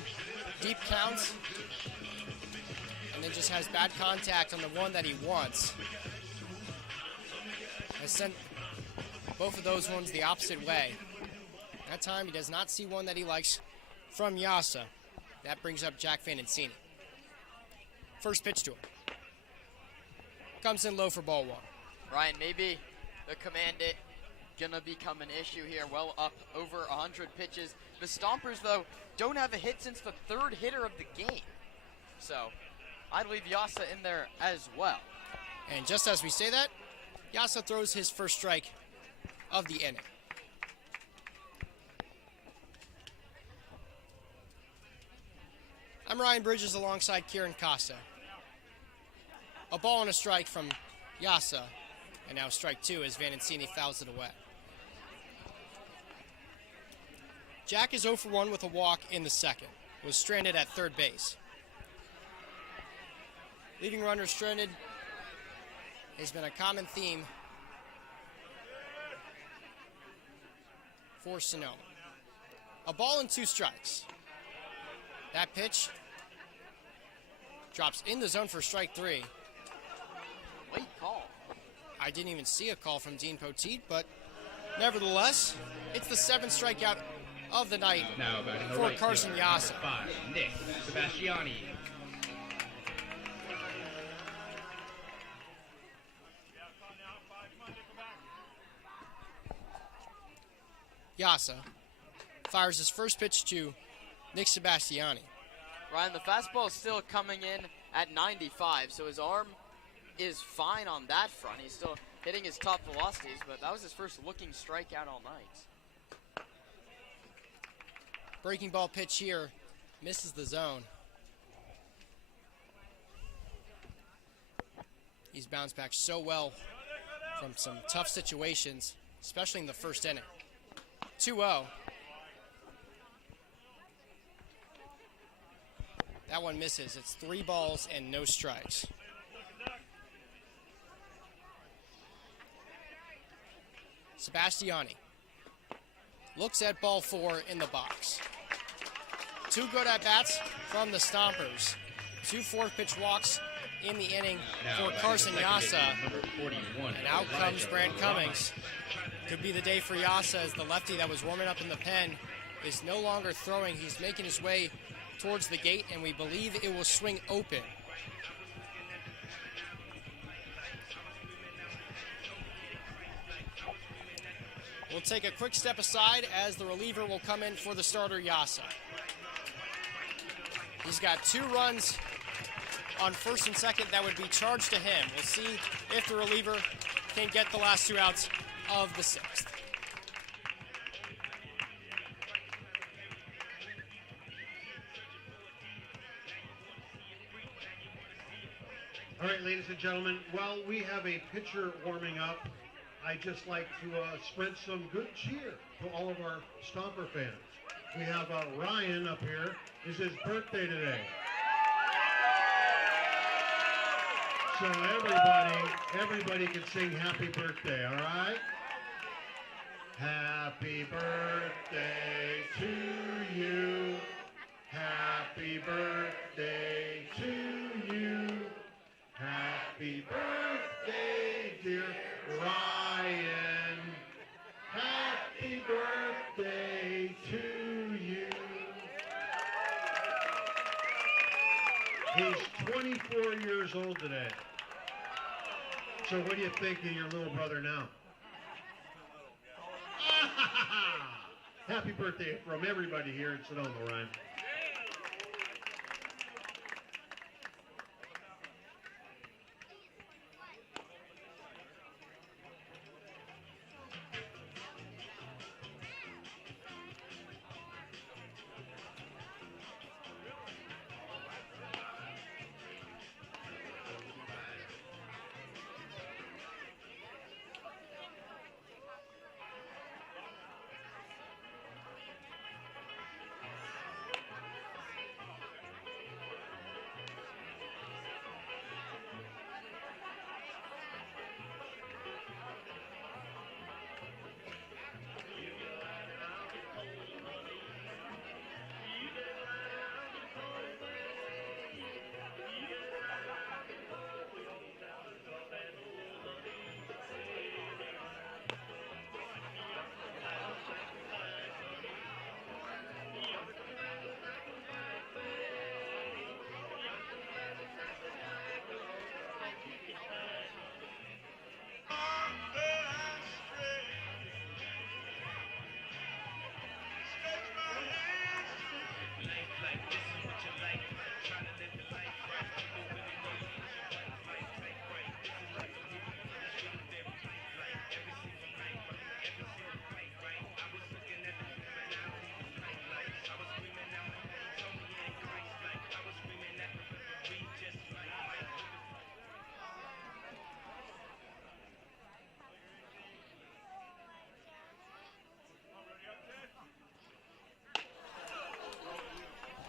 deep counts, and then just has bad contact on the one that he wants. Has sent both of those ones the opposite way. That time he does not see one that he likes from Yassa. That brings up Jack Fantancini. First pitch to him. Comes in low for ball 1. Ryan, maybe the command it gonna become an issue here. Well up over 100 pitches. The Stompers, though, don't have a hit since the 3rd hitter of the game. So I'd leave Yassa in there as well. And just as we say that, Yassa throws his first strike of the inning. I'm Ryan Bridges alongside Kieran Costa. A ball and a strike from Yassa, and now strike 2 as Fantancini fouls it away. Jack is 0 for 1 with a walk in the 2nd. Was stranded at 3rd base. Leaving runners stranded has been a common theme for Sonoma. A ball and 2 strikes. That pitch drops in the zone for strike 3. Late call. I didn't even see a call from Dean Poteet, but nevertheless, it's the 7th strikeout of the night for Carson Yassa. 5, Nick Sebastiani. Yassa fires his first pitch to Nick Sebastiani. Ryan, the fastball is still coming in at 95, so his arm is fine on that front. He's still hitting his top velocities, but that was his first looking strikeout all night. Breaking ball pitch here misses the zone. He's bounced back so well from some tough situations, especially in the first inning. 2-0. That one misses. It's 3 balls and no strikes. Sebastiani looks at ball 4 in the box. 2 good at-bats from the Stompers. 2 4th-pitch walks in the inning for Carson Yassa. And out comes Brant Cummings. Could be the day for Yassa, as the lefty that was warming up in the pen is no longer throwing. He's making his way towards the gate, and we believe it will swing open. We'll take a quick step aside as the reliever will come in for the starter, Yassa. He's got 2 runs on 1st and 2nd that would be charged to him. We'll see if the reliever can get the last 2 outs of the 6th. All right, ladies and gentlemen, while we have a pitcher warming up, I'd just like to spread some good cheer to all of our Stomper fans. We have Ryan up here. It's his birthday today. So everybody can sing happy birthday, all right? Happy birthday to you. Happy birthday to you. Happy birthday, dear Ryan. Happy birthday to you. He's 24 years old today. So what do you think of your little brother now? Happy birthday from everybody here in Sonoma, Ryan.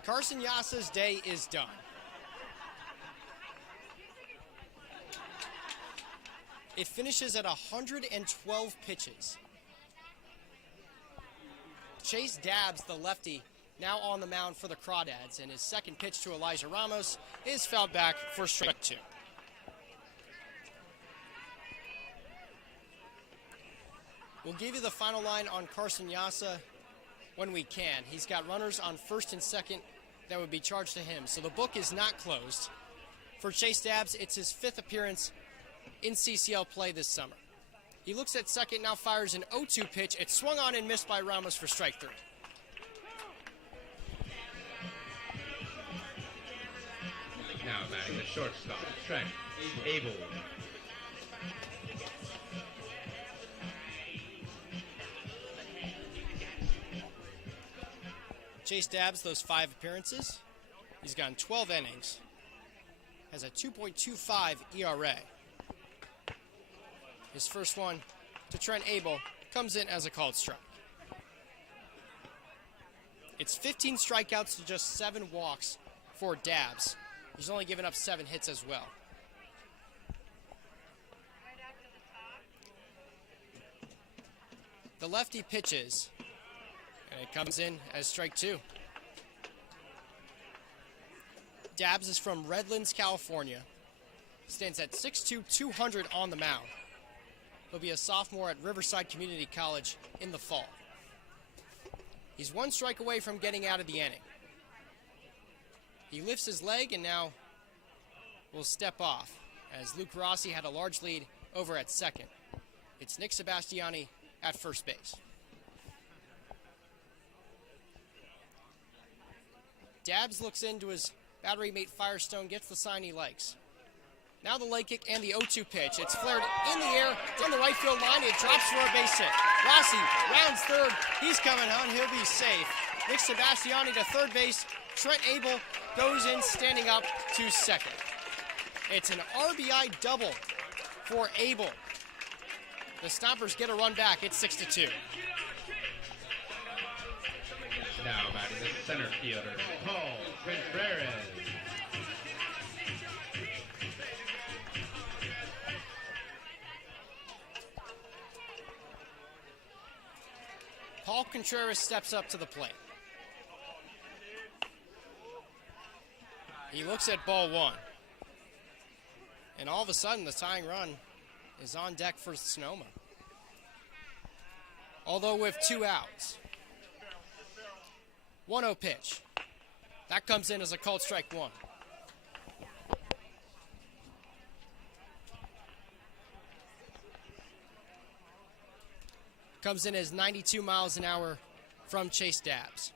Carson Yasa's day is done. It finishes at 112 pitches. Chase Dabbs, the lefty, now on the mound for the Crawdads, and his second pitch to Elijah Ramos is fouled back for strike two. We'll give you the final line on Carson Yasa when we can. He's got runners on first and second that would be charged to him, so the book is not closed. For Chase Dabbs, it's his fifth appearance in CCL play this summer. He looks at second, now fires an 0-2 pitch. It's swung on and missed by Ramos for strike three. Now batting the shortstop, Trent Abel. Chase Dabbs, those 5 appearances. He's gone 12 innings. Has a 2.25 ERA. His first one to Trent Abel comes in as a called strike. It's 15 strikeouts to just 7 walks for Dabbs. He's only given up 7 hits as well. The lefty pitches, and it comes in as strike 2. Dabbs is from Redlands, California. Stands at 6'2", 200 on the mound. He'll be a sophomore at Riverside Community College in the fall. He's 1 strike away from getting out of the inning. He lifts his leg and now will step off, as Luke Rossi had a large lead over at second. It's Nick Sebastiani at first base. Dabbs looks into his battery mate Firestone, gets the sign he likes. Now the leg kick and the 0-2 pitch. It's flared in the air down the right field line. It drops for a base hit. Rossi rounds third. He's coming on. He'll be safe. Nick Sebastiani to third base. Trent Abel goes in standing up to second. It's an RBI double for Abel. The Stompers get a run back. It's 6-2. Now center fielder, Paul Contreras. Paul Contreras steps up to the plate. He looks at ball one. And all of a sudden, the tying run is on deck for Sonoma. Although with 2 outs. 1-0 pitch. That comes in as a called strike one. Comes in as 92 miles an hour from Chase Dabbs.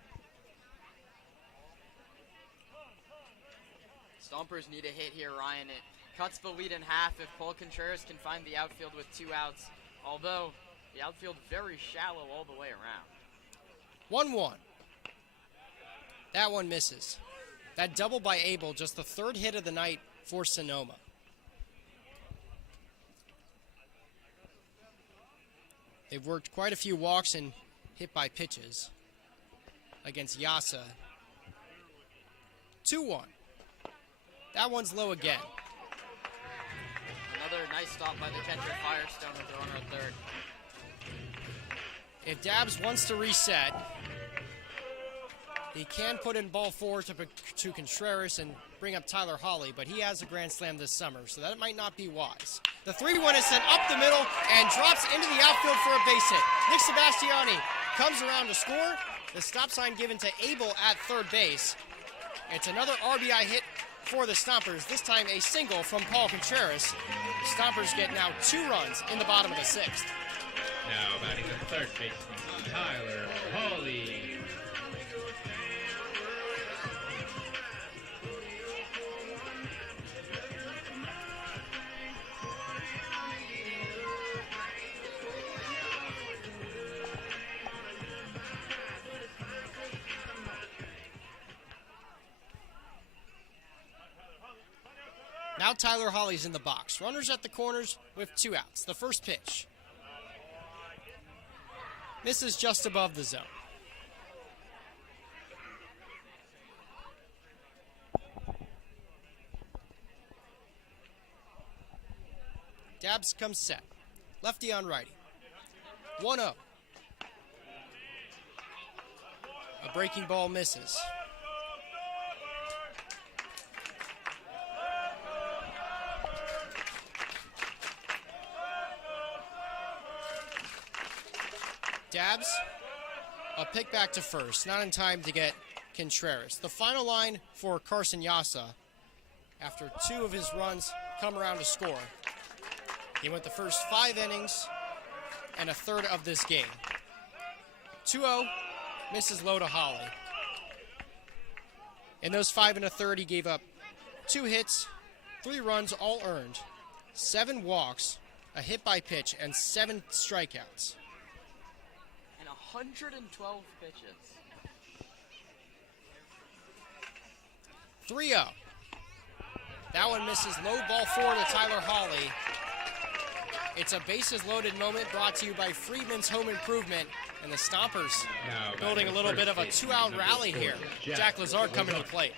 Stompers need a hit here, Ryan. It cuts the lead in half if Paul Contreras can find the outfield with 2 outs, although the outfield very shallow all the way around. 1-1. That one misses. That double by Abel, just the 3rd hit of the night for Sonoma. They've worked quite a few walks and hit by pitches against Yasa. 2-1. That one's low again. Another nice stop by the catcher, Firestone, with the runner at third. If Dabbs wants to reset, he can put in ball 4 to Contreras and bring up Tyler Hawley, but he has a grand slam this summer, so that might not be wise. The 3-1 is sent up the middle and drops into the outfield for a base hit. Nick Sebastiani comes around to score. The stop sign given to Abel at third base. It's another RBI hit for the Stompers, this time a single from Paul Contreras. The Stompers get now 2 runs in the bottom of the 6th. Now batting the third baseman, Tyler Hawley. Now Tyler Hawley's in the box. Runners at the corners with 2 outs. The first pitch misses just above the zone. Dabbs comes set. Lefty on righty. 1-0. A breaking ball misses. Dabbs, a pick back to first, not in time to get Contreras. The final line for Carson Yasa, after 2 of his runs come around to score. He went the first 5 innings and a third of this game. 2-0, misses low to Hawley. In those 5 1/3, he gave up 2 hits, 3 runs, all earned, 7 walks, a hit by pitch, and 7 strikeouts. 112 pitches. 3-0. That one misses low, ball 4 to Tyler Hawley. It's a bases loaded moment brought to you by Freedman's Home Improvement, and the Stompers building a little bit of a 2-out rally here. Jack Lazar coming to the plate.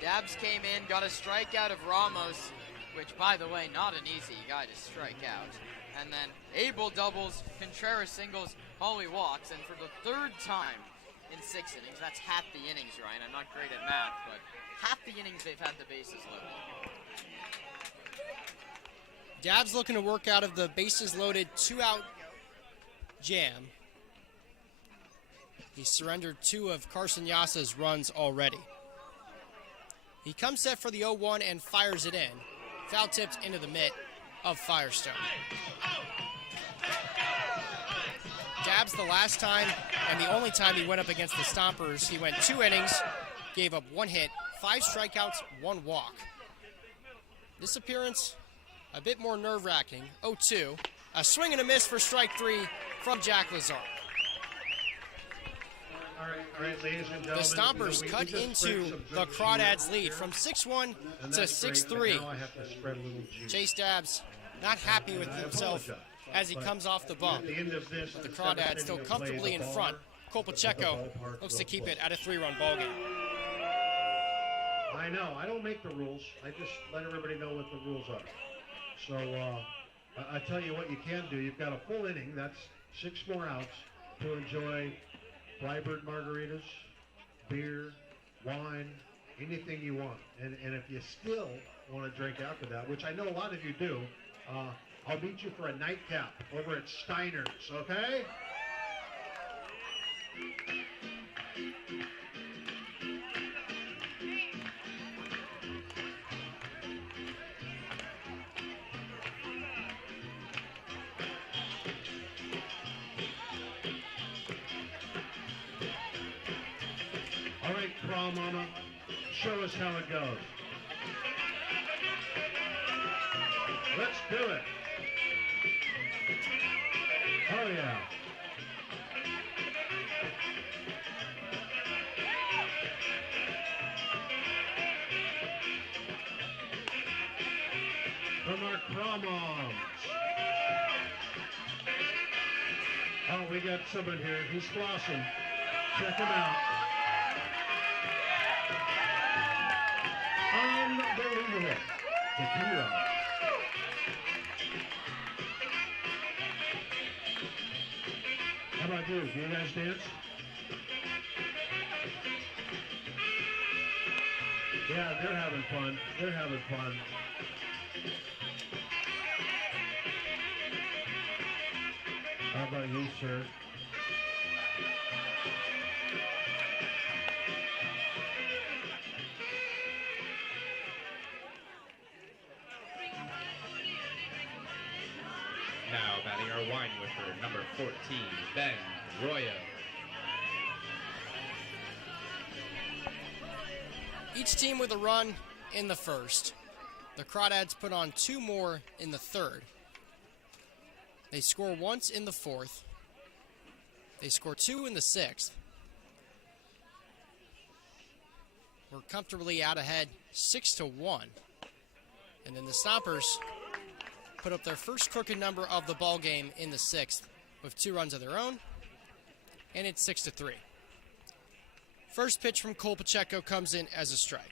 Dabbs came in, got a strikeout of Ramos, which, by the way, not an easy guy to strike out. And then Abel doubles, Contreras singles, Hawley walks, and for the 3rd time in 6 innings, that's half the innings, Ryan. I'm not great at math, but half the innings they've had the bases loaded. Dabbs looking to work out of the bases loaded 2-out jam. He surrendered 2 of Carson Yasa's runs already. He comes set for the 0-1 and fires it in. Foul tipped into the mitt of Firestone. Dabbs the last time and the only time he went up against the Stompers. He went 2 innings, gave up 1 hit, 5 strikeouts, 1 walk. This appearance, a bit more nerve-wracking. 0-2. A swing and a miss for strike 3 from Jack Lazar. All right, ladies and gentlemen, the Stompers cut into the Crawdads lead from 6-1 to 6-3. Chase Dabbs not happy with himself as he comes off the bump. The Crawdads still comfortably in front. Cole Pacheco looks to keep it at a 3-run ballgame. I know. I don't make the rules. I just let everybody know what the rules are. So I tell you what you can do. You've got a full inning. That's 6 more outs to enjoy Flybird margaritas, beer, wine, anything you want. And if you still want to drink after that, which I know a lot of you do, I'll meet you for a nightcap over at Steiner's, okay? All right, Craw Mama, show us how it goes. Let's do it. Oh, yeah. From our Craw Moms. Oh, we got someone here. He's flossing. Check him out. Unbelievable. The hero. How about you? Do you guys dance? Yeah, they're having fun. They're having fun. How about you, sir? Now batting our wine whipper, number 14, Ben Royo. Each team with a run in the first. The Crawdads put on 2 more in the third. They score once in the fourth. They score 2 in the sixth. We're comfortably out ahead 6-1. And then the Stompers put up their first crooked number of the ball game in the sixth with 2 runs of their own, and it's 6-3. First pitch from Cole Pacheco comes in as a strike.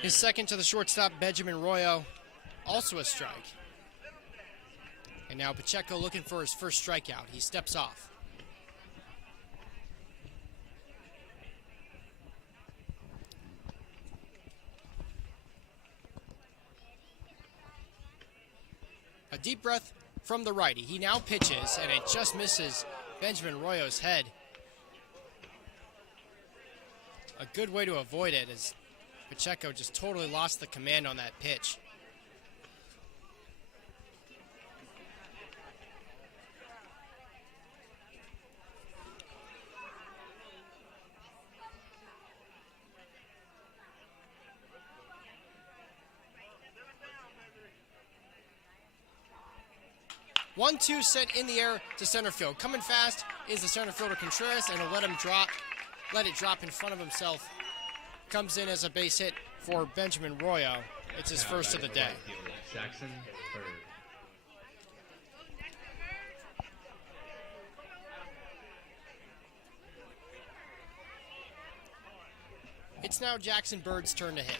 His second to the shortstop, Benjamin Royo, also a strike. And now Pacheco looking for his first strikeout. He steps off. A deep breath from the righty. He now pitches, and it just misses Benjamin Royo's head. A good way to avoid it is Pacheco just totally lost the command on that pitch. One-two set in the air to center field. Coming fast is the center fielder Contreras, and he'll let it drop in front of himself. Comes in as a base hit for Benjamin Royo. It's his first of the day. Jackson, third. It's now Jackson Bird's turn to hit.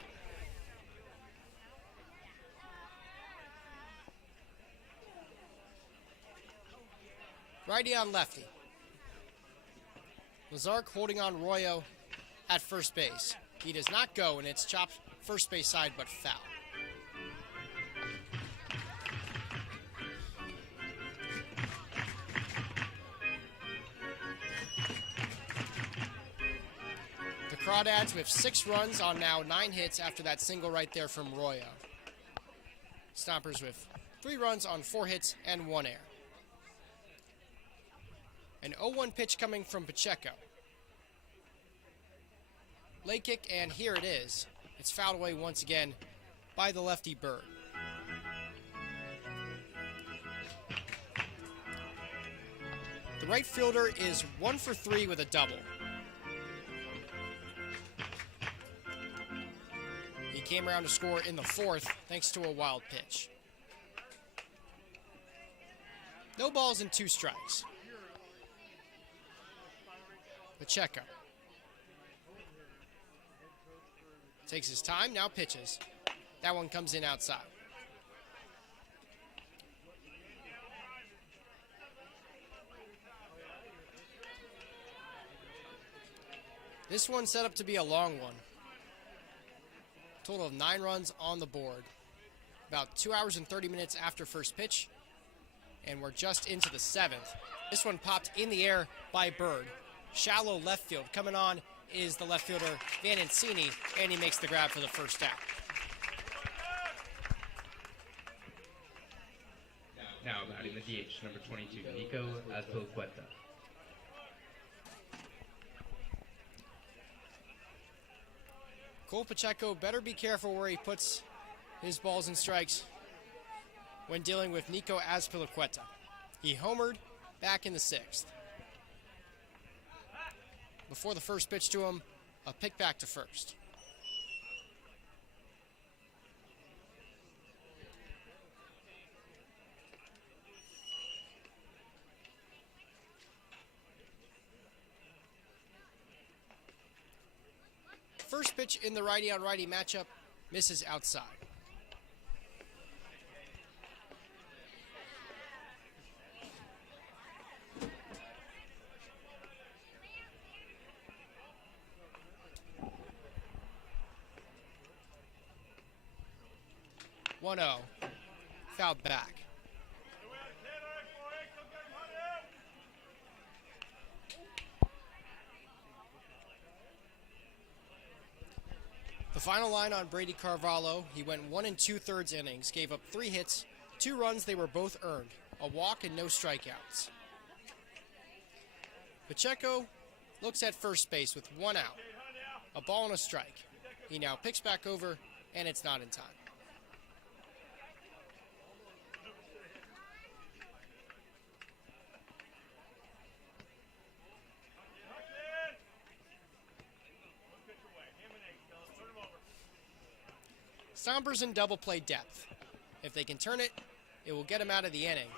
Righty on lefty. Lazark holding on Royo at first base. He does not go, and it's chopped first base side, but foul. The Crawdads with 6 runs on now 9 hits after that single right there from Royo. Stompers with 3 runs on 4 hits and 1 error. An 0-1 pitch coming from Pacheco. Late kick, and here it is. It's fouled away once again by the lefty Bird. The right fielder is 1 for 3 with a double. came around to score in the fourth thanks to a wild pitch. No balls and 2 strikes. Pacheco takes his time, now pitches. That one comes in outside. This one's set up to be a long one. Total of 9 runs on the board. About 2 hours and 30 minutes after first pitch. And we're just into the 7th. This one popped in the air by Bird. Shallow left field. Coming on is the left fielder, Van Encini, and he makes the grab for the first out. Now batting the DH, number 22, Nico Azpilicueta. Cole Pacheco better be careful where he puts his balls and strikes when dealing with Nico Azpilicueta. He homered back in the 6th. Before the first pitch to him, a pick back to first. First pitch in the righty-on-righty matchup misses outside. One-0, fouled back. The final line on Brady Carvalho, he went 1 2/3 innings, gave up 3 hits, 2 runs, they were both earned, a walk and no strikeouts. Pacheco looks at first base with 1 out, a ball and a strike. He now picks back over, and it's not in time. Stompers in double play depth. If they can turn it, it will get them out of the inning.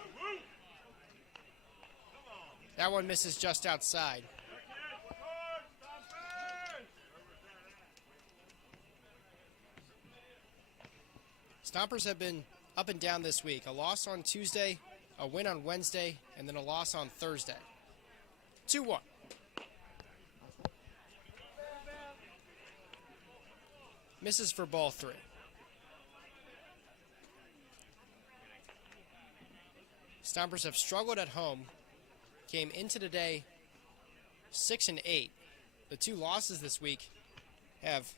That one misses just outside. Stompers have been up and down this week. A loss on Tuesday, a win on Wednesday, and then a loss on Thursday. 2-1. Misses for ball 3. Stompers have struggled at home. Came into today 6-8. The 2 losses this week have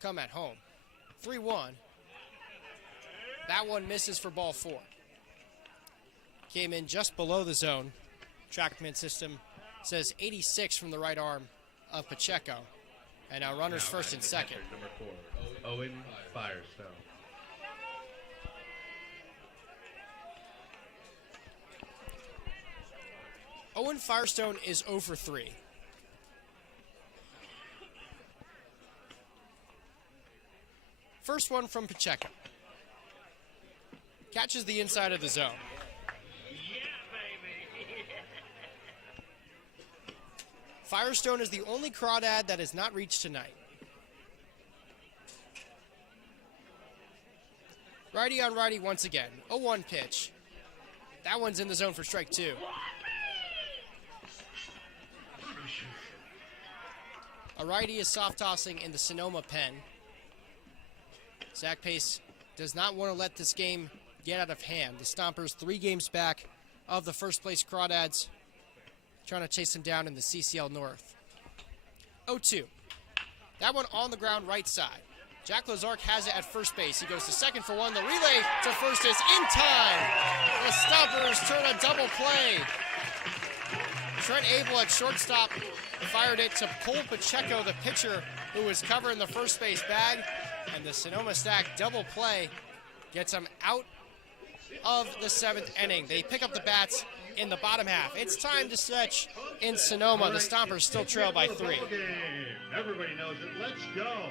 come at home. 3-1. That one misses for ball 4. Came in just below the zone. TrackMan system says 86 from the right arm of Pacheco. And now runners first and second. Number 4, Owen Firestone. Owen Firestone is 0 for 3. First one from Pacheco. Catches the inside of the zone. Firestone is the only Crawdad that has not reached tonight. Righty on righty once again. 0-1 pitch. That one's in the zone for strike 2. A righty is soft tossing in the Sonoma pen. Zach Pace does not want to let this game get out of hand. The Stompers 3 games back of the first place Crawdads, trying to chase them down in the CCL North. 0-2. That one on the ground right side. Jack Lazark has it at first base. He goes to second for 1. The relay to first is in time. The Stompers turn a double play. Trent Abel at shortstop fired it to Cole Pacheco, the pitcher who was covering the first base bag. And the Sonoma Stack double play gets them out of the 7th inning. They pick up the bats in the bottom half. It's time to stretch in Sonoma. The Stompers still trail by 3. Everybody knows it. Let's go.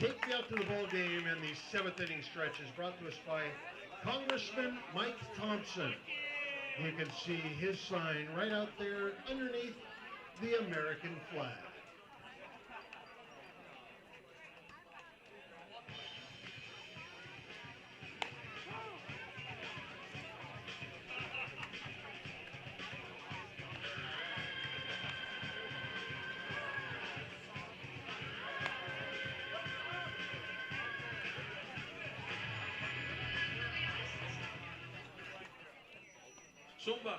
Take me out to the ball game and the 7th inning stretch is brought to us by Congressman Mike Thompson. You can see his sign right out there underneath the American flag. Zumba.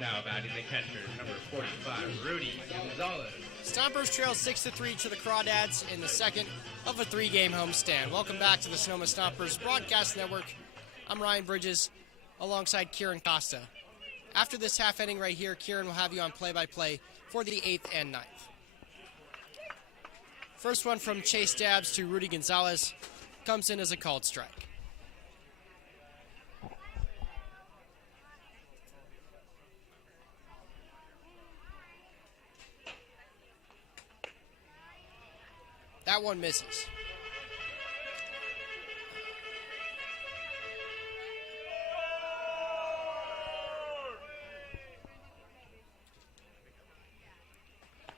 Now batting the catcher, number 45, Rudy Gonzalez. Stompers trail 6-3 to the Crawdads in the second of a 3-game homestand. Welcome back to the Sonoma Stompers Broadcast Network. I'm Ryan Bridges alongside Kieran Costa. After this half inning right here, Kieran will have you on play-by-play for the 8th and 9th. First one from Chase Dabbs to Rudy Gonzalez comes in as a called strike. That one misses.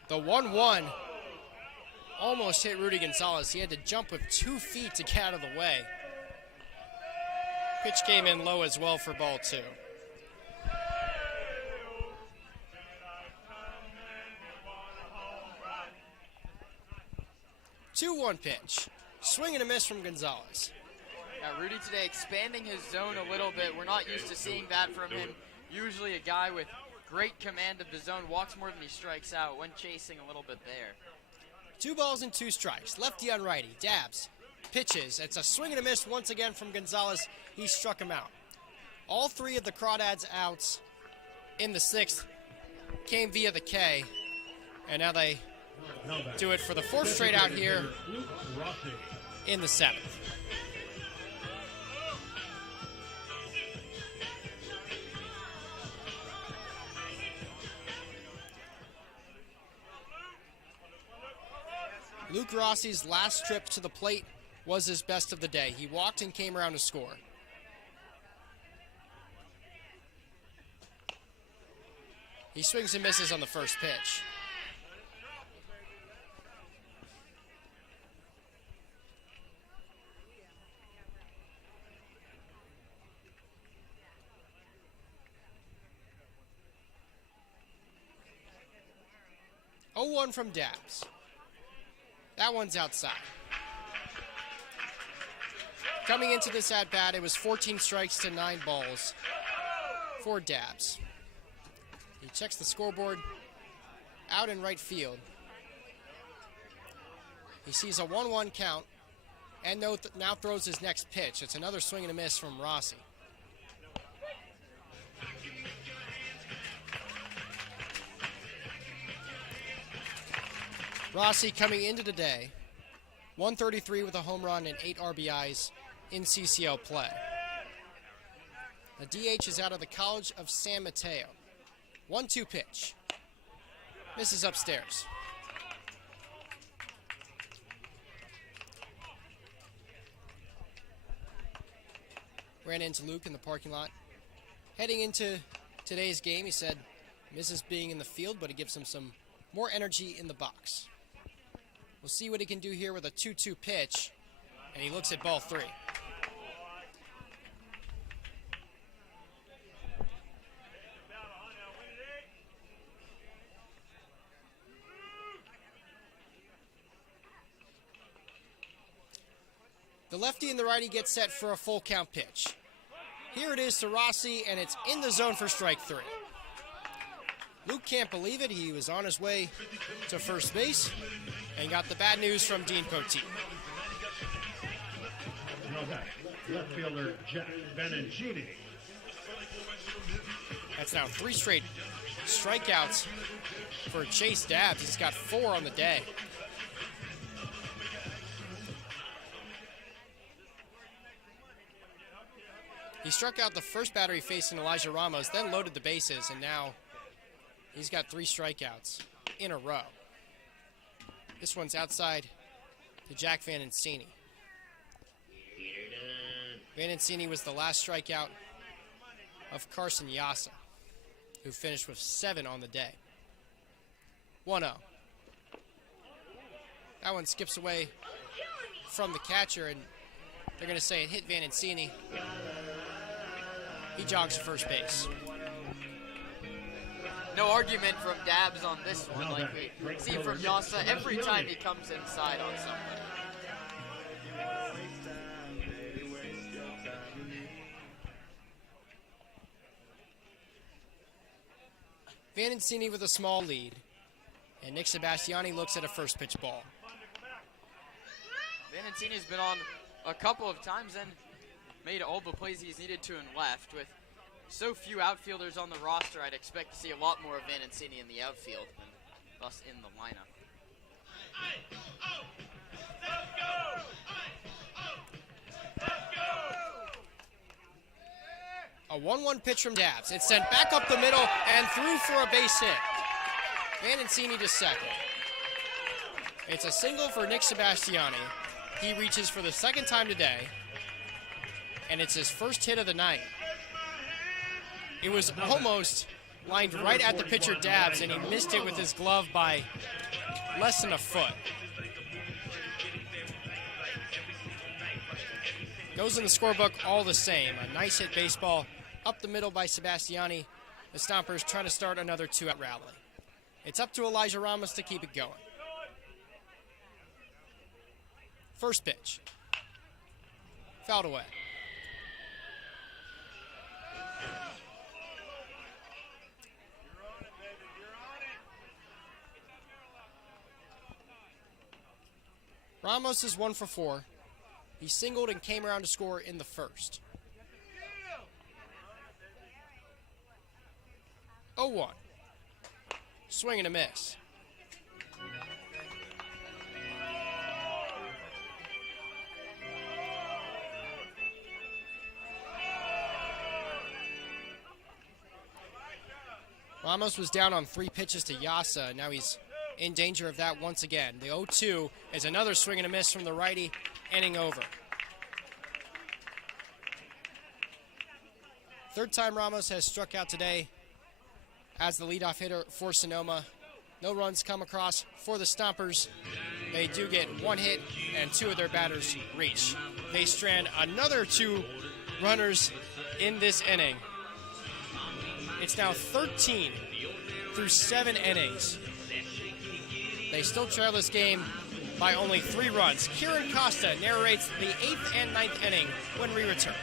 The 1-1 almost hit Rudy Gonzalez. He had to jump with 2 feet to get out of the way. Pitch came in low as well for ball 2. 2-1 pitch. Swing and a miss from Gonzalez. Yeah, Rudy today expanding his zone a little bit. We're not used to seeing that from him. Usually a guy with great command of the zone, walks more than he strikes out when chasing a little bit there. 2 balls and 2 strikes. Lefty on righty. Dabbs. Pitches. It's a swing and a miss once again from Gonzalez. He struck him out. All 3 of the Crawdads outs in the 6th came via the K. And now they do it for the 4th straight out here in the 7th. Luke Rossi's last trip to the plate was his best of the day. He walked and came around to score. He swings and misses on the first pitch. Oh, 0-1 from Dabbs. That one's outside. Coming into this at-bat, it was 14 strikes to 9 balls for Dabbs. He checks the scoreboard out in right field. He sees a 1-1 count and now throws his next pitch. It's another swing and a miss from Rossi. Rossi coming into the day, 133 with a home run and 8 RBIs in CCL play. The DH is out of the College of San Mateo. 1-2 pitch. Misses upstairs. Ran into Luke in the parking lot. Heading into today's game, he said, misses being in the field, but it gives him some more energy in the box. We'll see what he can do here with a 2-2 pitch, and he looks at ball 3. The lefty and the righty get set for a full count pitch. Here it is to Rossi, and it's in the zone for strike 3. Luke can't believe it. He was on his way to first base and got the bad news from Dean Poteet. Left fielder Jack Benancini. That's now 3 straight strikeouts for Chase Dabbs. He's got 4 on the day. He struck out the first batter he faced in Elijah Ramos, then loaded the bases, and now He's got 3 strikeouts in a row. This one's outside to Jack Vanencini. Vanencini was the last strikeout of Carson Yassa, who finished with 7 on the day. 1-0. That one skips away from the catcher, and they're going to say it hit Vanencini. He jogs to first base. No argument from Dabbs on this one, like we see from Yassa every time he comes inside on something. Vanencini with a small lead, and Nick Sebastiani looks at a first pitch ball. Vanencini's been on a couple of times and made all the plays he's needed to in left. With so few outfielders on the roster, I'd expect to see a lot more of Vanencini in the outfield and thus in the lineup. A 1-1 pitch from Dabbs. It's sent back up the middle and through for a base hit. Vanencini to second. It's a single for Nick Sebastiani. He reaches for the second time today, and it's his first hit of the night. It was almost lined right at the pitcher Dabbs, and he missed it with his glove by less than a foot. Goes in the scorebook all the same. A nice hit baseball up the middle by Sebastiani. The Stompers trying to start another 2-out rally. It's up to Elijah Ramos to keep it going. First pitch. Fouled away. Ramos is 1 for 4. He singled and came around to score in the first. 0-1. Swing and a miss. Ramos was down on 3 pitches to Yassa. Now he's in danger of that once again. The 0-2 is another swing and a miss from the righty, inning over. Third time Ramos has struck out today as the leadoff hitter for Sonoma. No runs come across for the Stompers. They do get 1 hit and 2 of their batters reach. They strand another 2 runners in this inning. It's now 13 through 7 innings. They still trail this game by only 3 runs. Kieran Costa narrates the 8th and 9th inning when we return.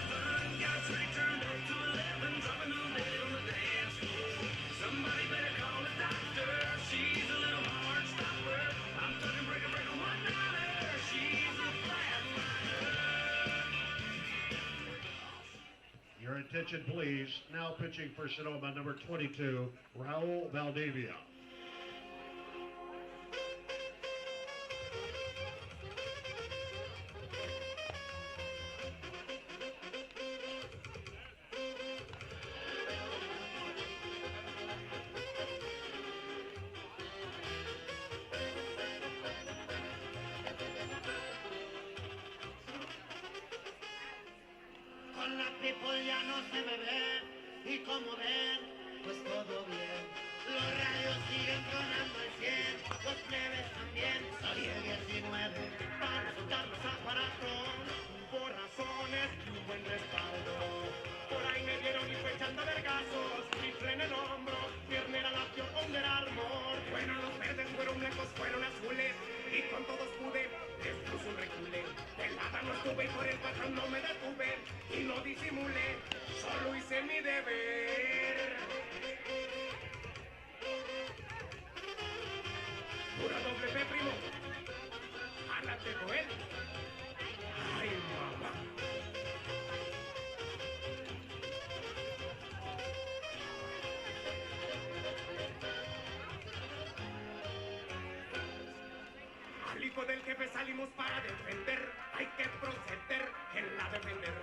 Your attention, please. Now pitching for Sonoma, number 22, Raul Valdivia. Con la people ya no se me ve, y como ven, pues todo bien. Los radios siguen tronando al 100, los plebes también. Salí el 19 para resultar más aparatos, por razones y un buen respaldo. Por ahí me vieron y fue echando vergazos, rifle en el hombro, piernera la dio Under Armour. Bueno, los verdes fueron blancos, fueron azules, y con todos pude, les puse un recule. Pelada no estuve y por el patrón no me detuve, y no disimulé, solo hice mi deber. Pura doble P, primo. Jálate con él. Ay, mamá. Al hijo del jefe salimos para defender. Hay que proceder en la defender.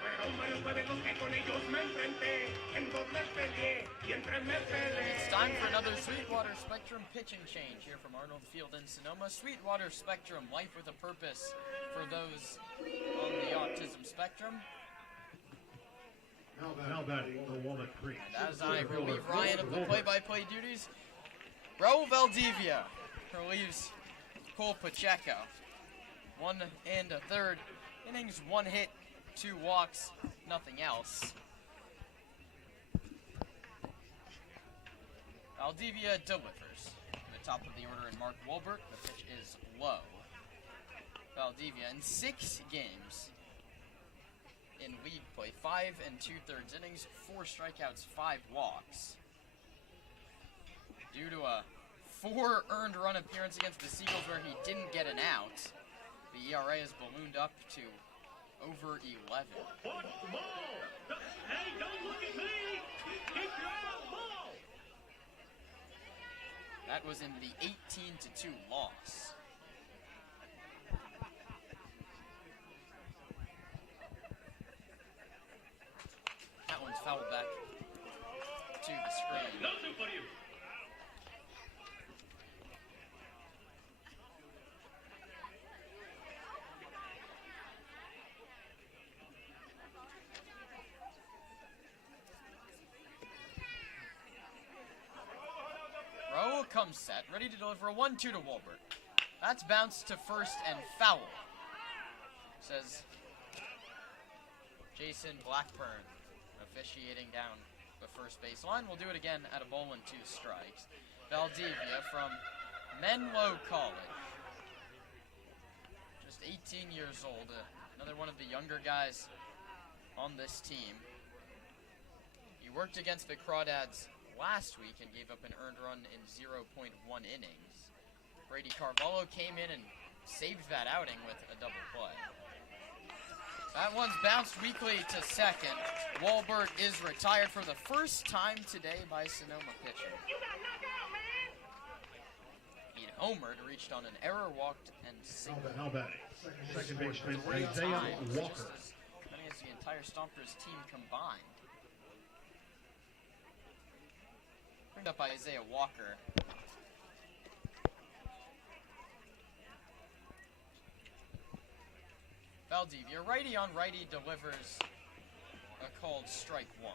Fueron varios jueves los que con ellos me enfrenté. En 2 me peleé y en 3 me peleé. Time for another Sweetwater Spectrum pitching change here from Arnold Field in Sonoma. Sweetwater Spectrum, life with a purpose for those on the autism spectrum. Now batting for Walnut Creek. And as I relieve Ryan of the play-by-play duties, Raul Valdivia relieves Cole Pacheco. 1 and a third innings, 1 hit, 2 walks, nothing else. Valdivia delivers. To the top of the order in Mark Wahlberg. The pitch is low. Valdivia in 6 games in league play, 5 2/3 innings, 4 strikeouts, 5 walks. Due to a 4 earned run appearance against the Seagulls where he didn't get an out, the ERA has ballooned up to over 11. Hey, don't look at me! Keep your ball! That was in the 18-2 loss. That one's fouled back to the screen. Nothing for you! Raul comes set, ready to deliver a 1-2 to Wahlberg. That's bounced to first and foul, says Jason Blackburn, officiating down the first baseline. We'll do it again at a ball and 2 strikes. Valdivia from Menlo College, just 18 years old, another one of the younger guys on this team. He worked against the Crawdads last week and gave up an earned run in 0.1 innings. Brady Carvalho came in and saved that outing with a double play. That one's bounced weakly to second. Wahlberg is retired for the first time today by Sonoma pitching. He'd homered, reached on an error, walked, and singled. Now batting. Second baseman 3 Isaiah times, Walker. Many as the entire Stompers team combined. Bring up by Isaiah Walker. Valdivia, righty on righty, delivers a called strike 1.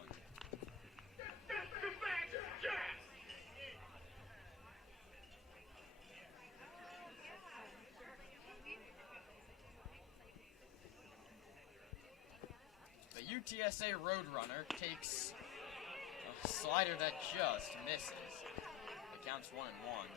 The UTSA Roadrunner takes a slider that just misses. It counts 1-1.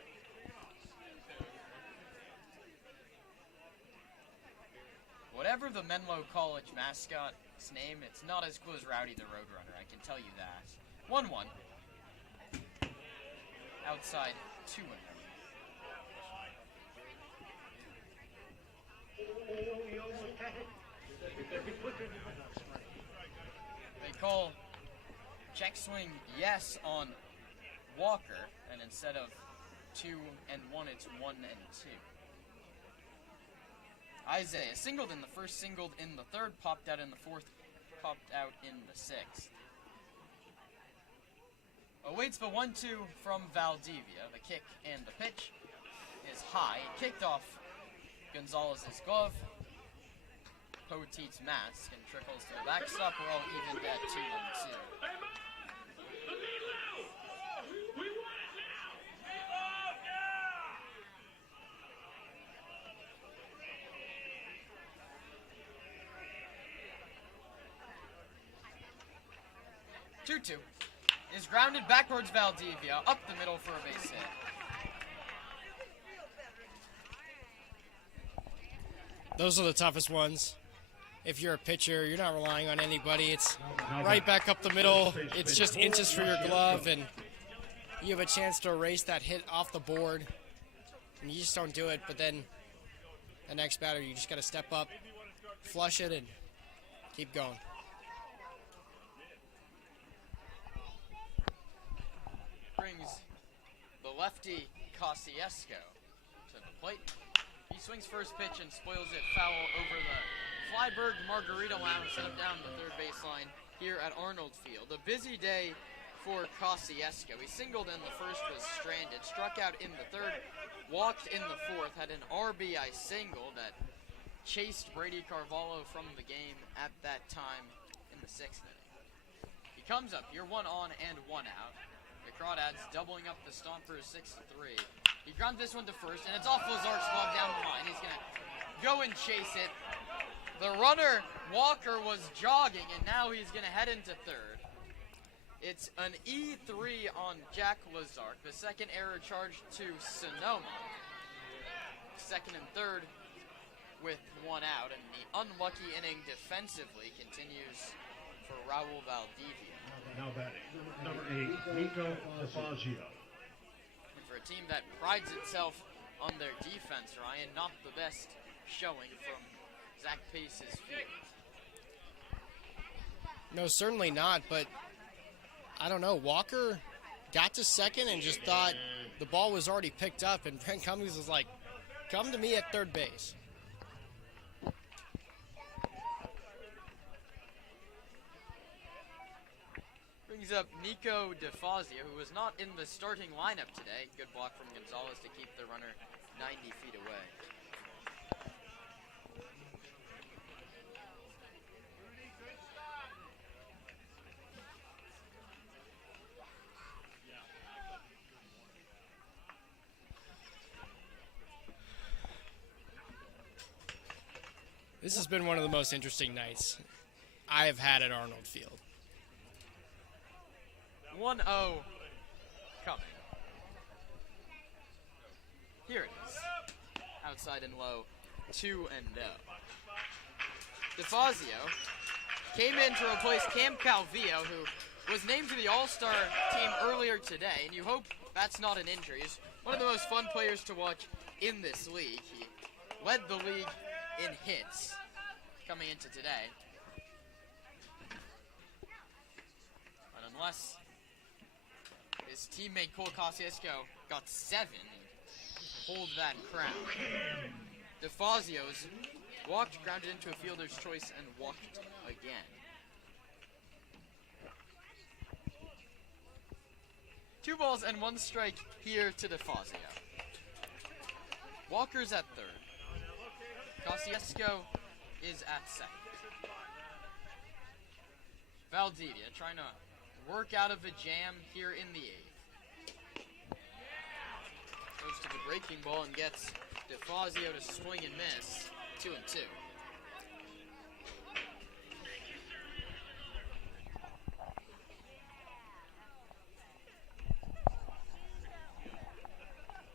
Whatever the Menlo College mascot's name, it's not as cool as Rowdy the Roadrunner, I can tell you that. 1-1. Outside 2-1. They call check swing yes on Walker, and instead of 2-1, it's 1-2. Isaiah singled in the first, singled in the third, popped out in the fourth, popped out in the sixth. Awaits the 1-2 from Valdivia. The kick and the pitch is high. Kicked off Gonzalez's glove. Poteet's mask and trickles to the backstop. We're all even at 2-2. Two is grounded back towards Valdivia, up the middle for a base hit. Those are the toughest ones. If you're a pitcher, you're not relying on anybody. It's right back up the middle. It's just inches for your glove, and you have a chance to erase that hit off the board, and you just don't do it. But then the next batter, you just got to step up, flush it, and keep going. Brings the lefty Kosciuszko to the plate. He swings first pitch and spoils it foul over the Flyberg Margarita Lounge, set up down the third baseline here at Arnold Field. A busy day for Kosciuszko. He singled in the first, was stranded, struck out in the third, walked in the fourth, had an RBI single that chased Brady Carvalho from the game at that time in the sixth inning. He comes up here, 1 on and 1 out. The Crawdads doubling up the Stompers 6-3. He grounds this one to first, and it's off Lazar's glove down the line. He's going to go and chase it. The runner, Walker, was jogging, and now he's going to head into third. It's an E3 on Jack Lazark, the second error charged to Sonoma. Second and third with 1 out, and the unlucky inning defensively continues for Raul Valdivia. Now batting, number 8, Nico DeFazio. And for a team that prides itself on their defense, Ryan, not the best showing from Zach Pace's field. No, certainly not, but I don't know. Walker got to second and just thought the ball was already picked up, and Brent Cummings was like, come to me at third base. Brings up Nico DeFazio, who was not in the starting lineup today. Good block from Gonzalez to keep the runner 90 feet away. This has been one of the most interesting nights I have had at Arnold Field. 1-0 coming. Here it is. Outside and low, 2-0. DeFazio came in to replace Cam Calvillo, who was named to the All-Star team earlier today, and you hope that's not an injury. He's one of the most fun players to watch in this league. He led the league in hits coming into today. But unless his teammate Cole Kosciuszko got 7 and hold that crown, DeFazio's walked, grounded into a fielder's choice, and walked again. 2 balls and 1 strike here to DeFazio. Walker's at third. Kosciuszko is at second. Valdivia trying to work out of a jam here in the 8th. Goes to the breaking ball and gets DeFazio to swing and miss. 2-2.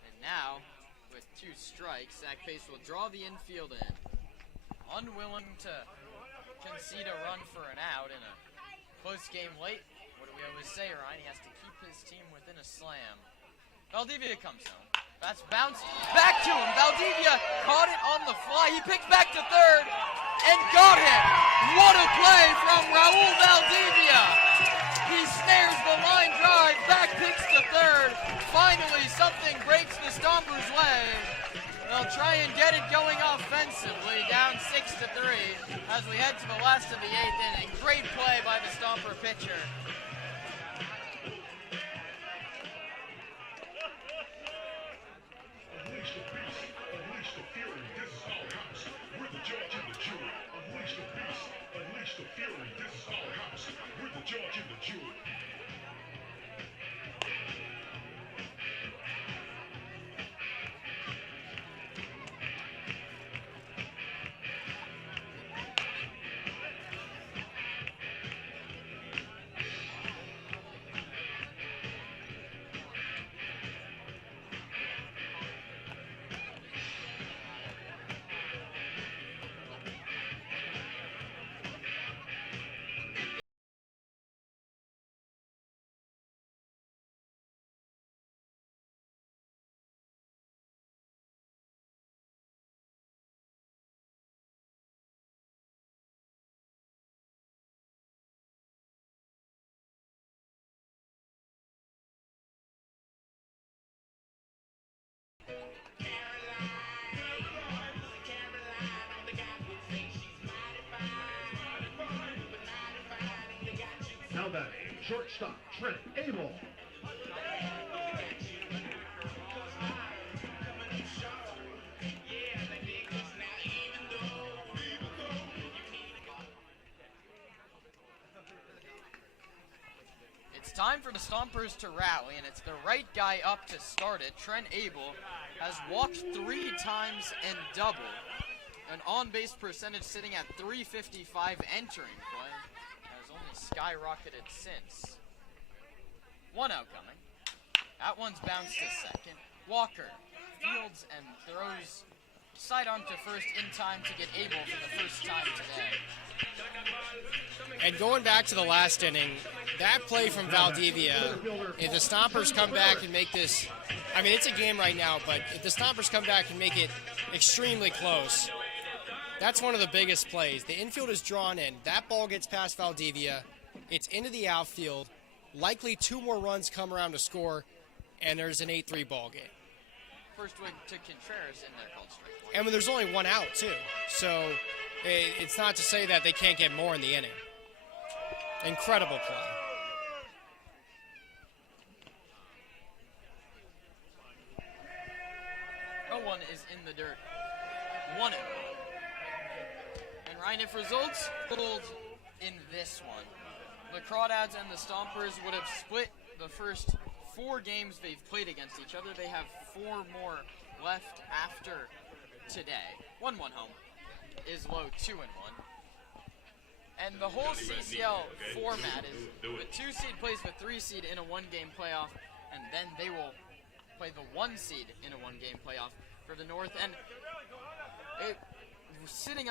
And now, with 2 strikes, Zach Pace will draw the infield in. Unwilling to concede a run for an out in a close game late. What do we always say, Ryan? He has to keep his team within a slam. Valdivia comes home. That's bounced back to him. Valdivia caught it on the fly. He picked back to third and got him. What a play from Raul Valdivia. He snares the line drive, back picks to third. Finally, something breaks the Stompers' way. They'll try and get it going offensively, down 6-3 as we head to the last of the 8th inning. Great play by the Stomper pitcher. Unleash the beast, unleash the fury, this is our house. We're the judge and the jury. Unleash the beast, unleash the fury, this is our house. We're the judge and the jury. batting, shortstop Trent Abel. It's time for the Stompers to rally, and it's the right guy up to start it. Trent Abel has walked 3 times and doubled. An on-base percentage sitting at .355 entering play. Has only skyrocketed since. 1 out coming. That one's bounced to second. Walker fields and throws sidearm to first in time to get Abel for the first time today. And going back to the last inning, that play from Valdivia, if the Stompers come back and make this, I mean, it's a game right now, but if the Stompers come back and make it extremely close, that's one of the biggest plays. The infield is drawn in. That ball gets past Valdivia. It's into the outfield. Likely 2 more runs come around to score, and there's an 8-3 ball game. First win to Contreras in their called strike. And when there's only 1 out, too. So it's not to say that they can't get more in the inning. Incredible play. No one is in the dirt. 1 out. And Ryan, if results hold in this one, the Crawdads and the Stompers would have split the first 4 games they've played against each other. They have 4 more left after today. 1-1 home is low 2-1. And the whole CCL format is the 2 seed plays the 3 seed in a 1-game playoff, and then they will play the 1 seed in a 1-game playoff for the North. And setting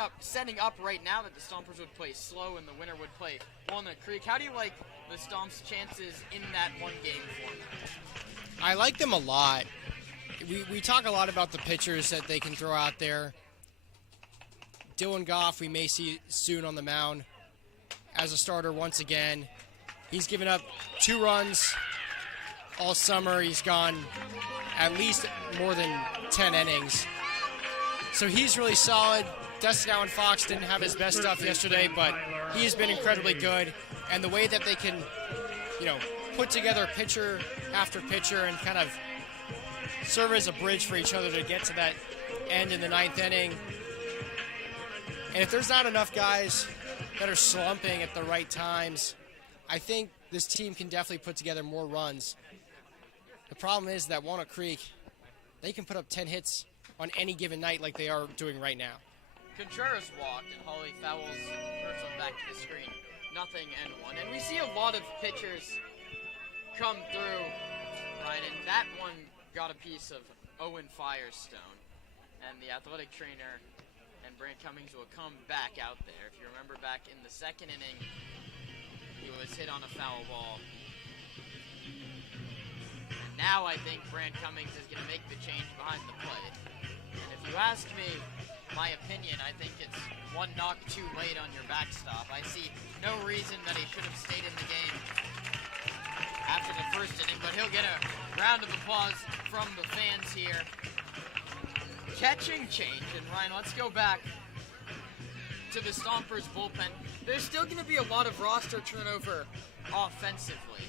up right now that the Stompers would play slow and the winner would play Walnut Creek. How do you like the Stomps' chances in that 1-game format? I like them a lot. We talk a lot about the pitchers that they can throw out there. Dylan Goff, we may see soon on the mound as a starter once again. He's given up 2 runs all summer. He's gone at least more than 10 innings. So he's really solid. Dustin Allen Fox didn't have his best stuff yesterday, but he's been incredibly good. And the way that they can, put together pitcher after pitcher and kind of serve as a bridge for each other to get to that end in the 9th inning. And if there's not enough guys that are slumping at the right times, I think this team can definitely put together more runs. The problem is that Walnut Creek, they can put up 10 hits on any given night like they are doing right now. Contreras walked and Hawley fouls first one back to the screen. Nothing and 1. And we see a lot of pitchers come through, right? And that one got a piece of Owen Firestone. And the athletic trainer and Brant Cummings will come back out there. If you remember back in the 2nd inning, he was hit on a foul ball. And now I think Brant Cummings is going to make the change behind the plate. And if you ask me, my opinion, I think it's 1 knock too late on your backstop. I see no reason that he should have stayed in the game after the 1st inning, but he'll get a round of applause from the fans here. Catching change, and Ryan, let's go back to the Stompers bullpen. There's still going to be a lot of roster turnover offensively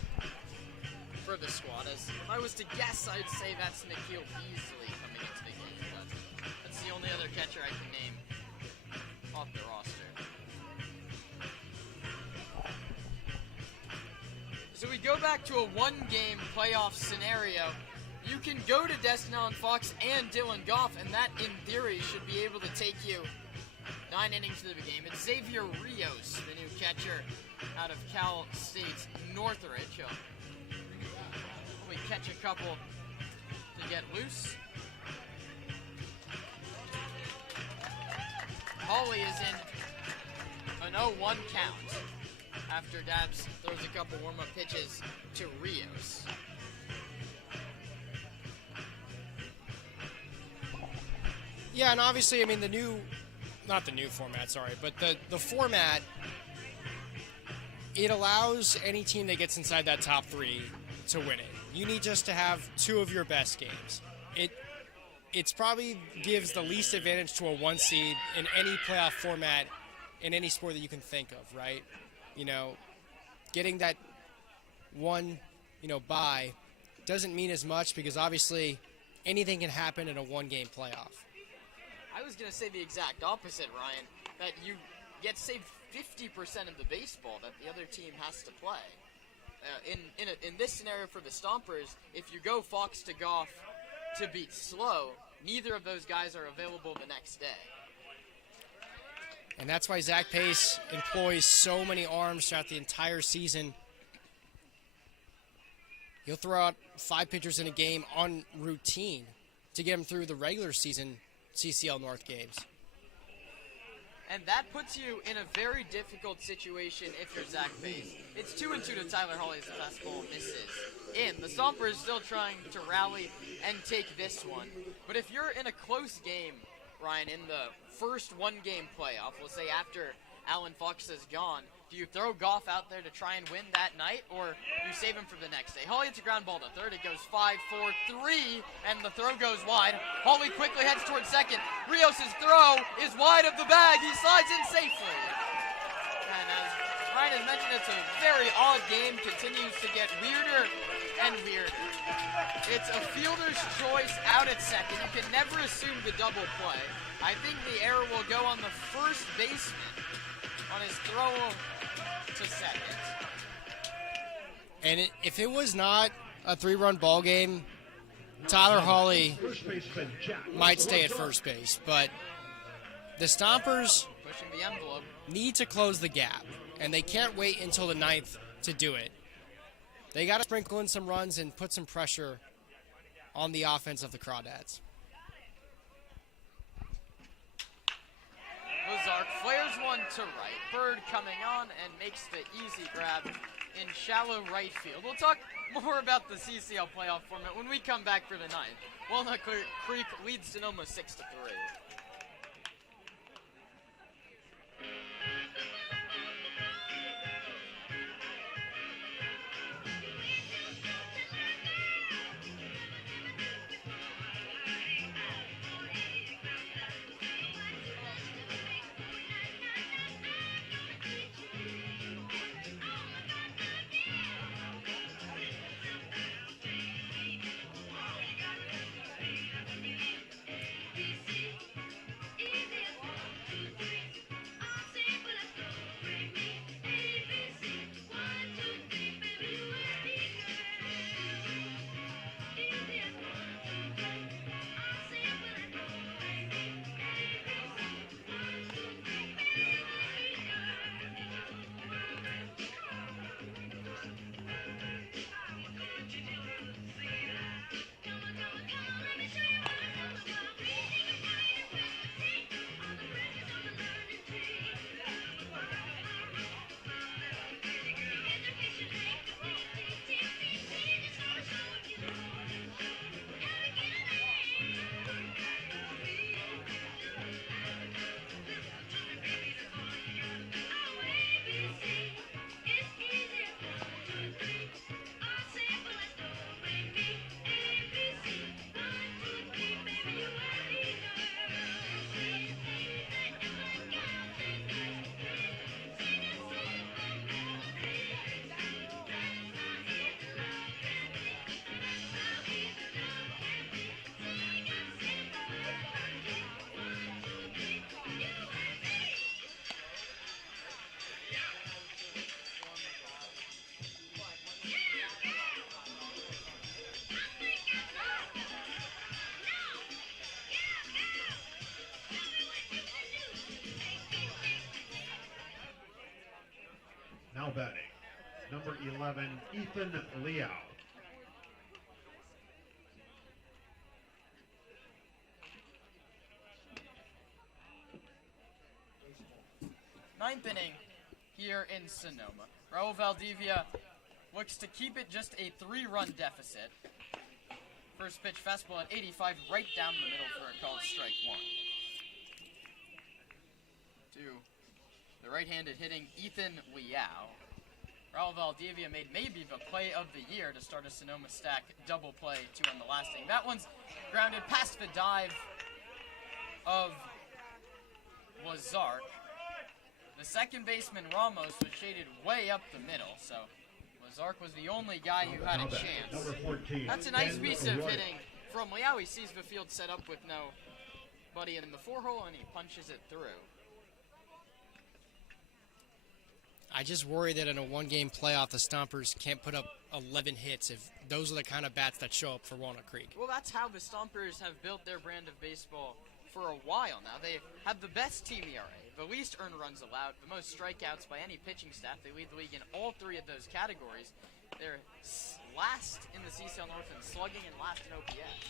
for the squad. As if I was to guess, I'd say that's Nikhil Beasley coming into the game, but that's the only other catcher I can name off the roster. So we go back to a 1-game playoff scenario. You can go to Destin Allen Fox and Dylan Goff, and that, in theory, should be able to take you 9 innings of the game. It's Xavier Rios, the new catcher out of Cal State's Northridge. He'll probably catch a couple to get loose. Hawley is in an 0-1 count after Dabbs throws a couple warm-up pitches to Rios. Yeah, and obviously, I mean, not the new format, sorry, but the format, it allows any team that gets inside that top 3 to win it. You need just to have 2 of your best games. It's probably gives the least advantage to a 1 seed in any playoff format in any sport that you can think of, right? Getting that one, bye doesn't mean as much because obviously anything can happen in a one-game playoff. I was going to say the exact opposite, Ryan, that you get saved 50% of the baseball that the other team has to play. In this scenario for the Stompers, if you go Fox to Goff to beat Slow, neither of those guys are available the next day. And that's why Zach Pace employs so many arms throughout the entire season. He'll throw out 5 pitchers in a game on routine to get him through the regular season CCL North games. And that puts you in a very difficult situation if you're Zach Pace. It's 2-2 to Tyler Hawley's fastball misses in. The Stompers still trying to rally and take this one. But if you're in a close game, Ryan, in the first one-game playoff, we'll say after Alan Fox is gone, do you throw Goff out there to try and win that night, or you save him for the next day? Hawley hits a ground ball to third. It goes 5-4-3, and the throw goes wide. Hawley quickly heads towards second. Rios' throw is wide of the bag. He slides in safely. And as Ryan has mentioned, it's a very odd game. Continues to get weirder and weirder. It's a fielder's choice out at second. You can never assume the double play. I think the error will go on the first baseman on his throw to second. And if it was not a 3-run ball game, Tyler Hawley might stay at first base. But the Stompers pushing the envelope need to close the gap, and they can't wait until the 9th to do it. They got to sprinkle in some runs and put some pressure on the offense of the Crawdads. Ozark flares one to right. Bird coming on and makes the easy grab in shallow right field. We'll talk more about the CCL playoff format when we come back for the 9th. Walnut Creek leads Sonoma 6-3. Now batting, number 11, Ethan Liao. Ninth inning here in Sonoma. Raul Valdivia looks to keep it just a 3-run deficit. First pitch fastball at 85, right down the middle for a called strike one. To the right-handed hitting Ethan Liao. Raul Valdivia made maybe the play of the year to start a Sonoma stack double play to end the last inning. That one's grounded past the dive of Lazark. The second baseman Ramos was shaded way up the middle, so Zark was the only guy who had a chance. Number 14. That's a nice piece of Roy. hitting from Liao. He sees the field set up with nobody in the 4-hole, and he punches it through. I just worry that in a one-game playoff, the Stompers can't put up 11 hits if those are the kind of bats that show up for Walnut Creek. Well, that's how the Stompers have built their brand of baseball for a while now. They have the best team ERA, the least earned runs allowed, the most strikeouts by any pitching staff. They lead the league in all three of those categories. They're last in the CCL North in slugging and last in OPS.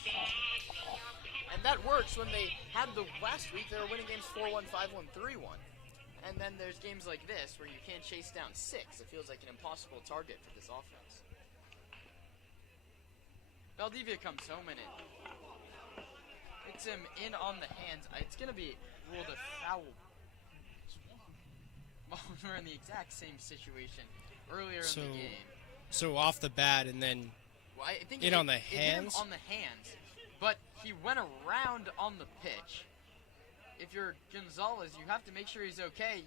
And that works when they had the last week. They were winning games 4-1, 5-1, 3-1. And then there's games like this where you can't chase down 6. It feels like an impossible target for this offense. Valdivia comes home and it hits him in on the hands. It's going to be ruled a foul. Well, we're in the exact same situation earlier in the game. So off the bat and then well, I think on the it hit him hands? on the hands, but he went around on the pitch. If you're Gonzalez, you have to make sure he's okay.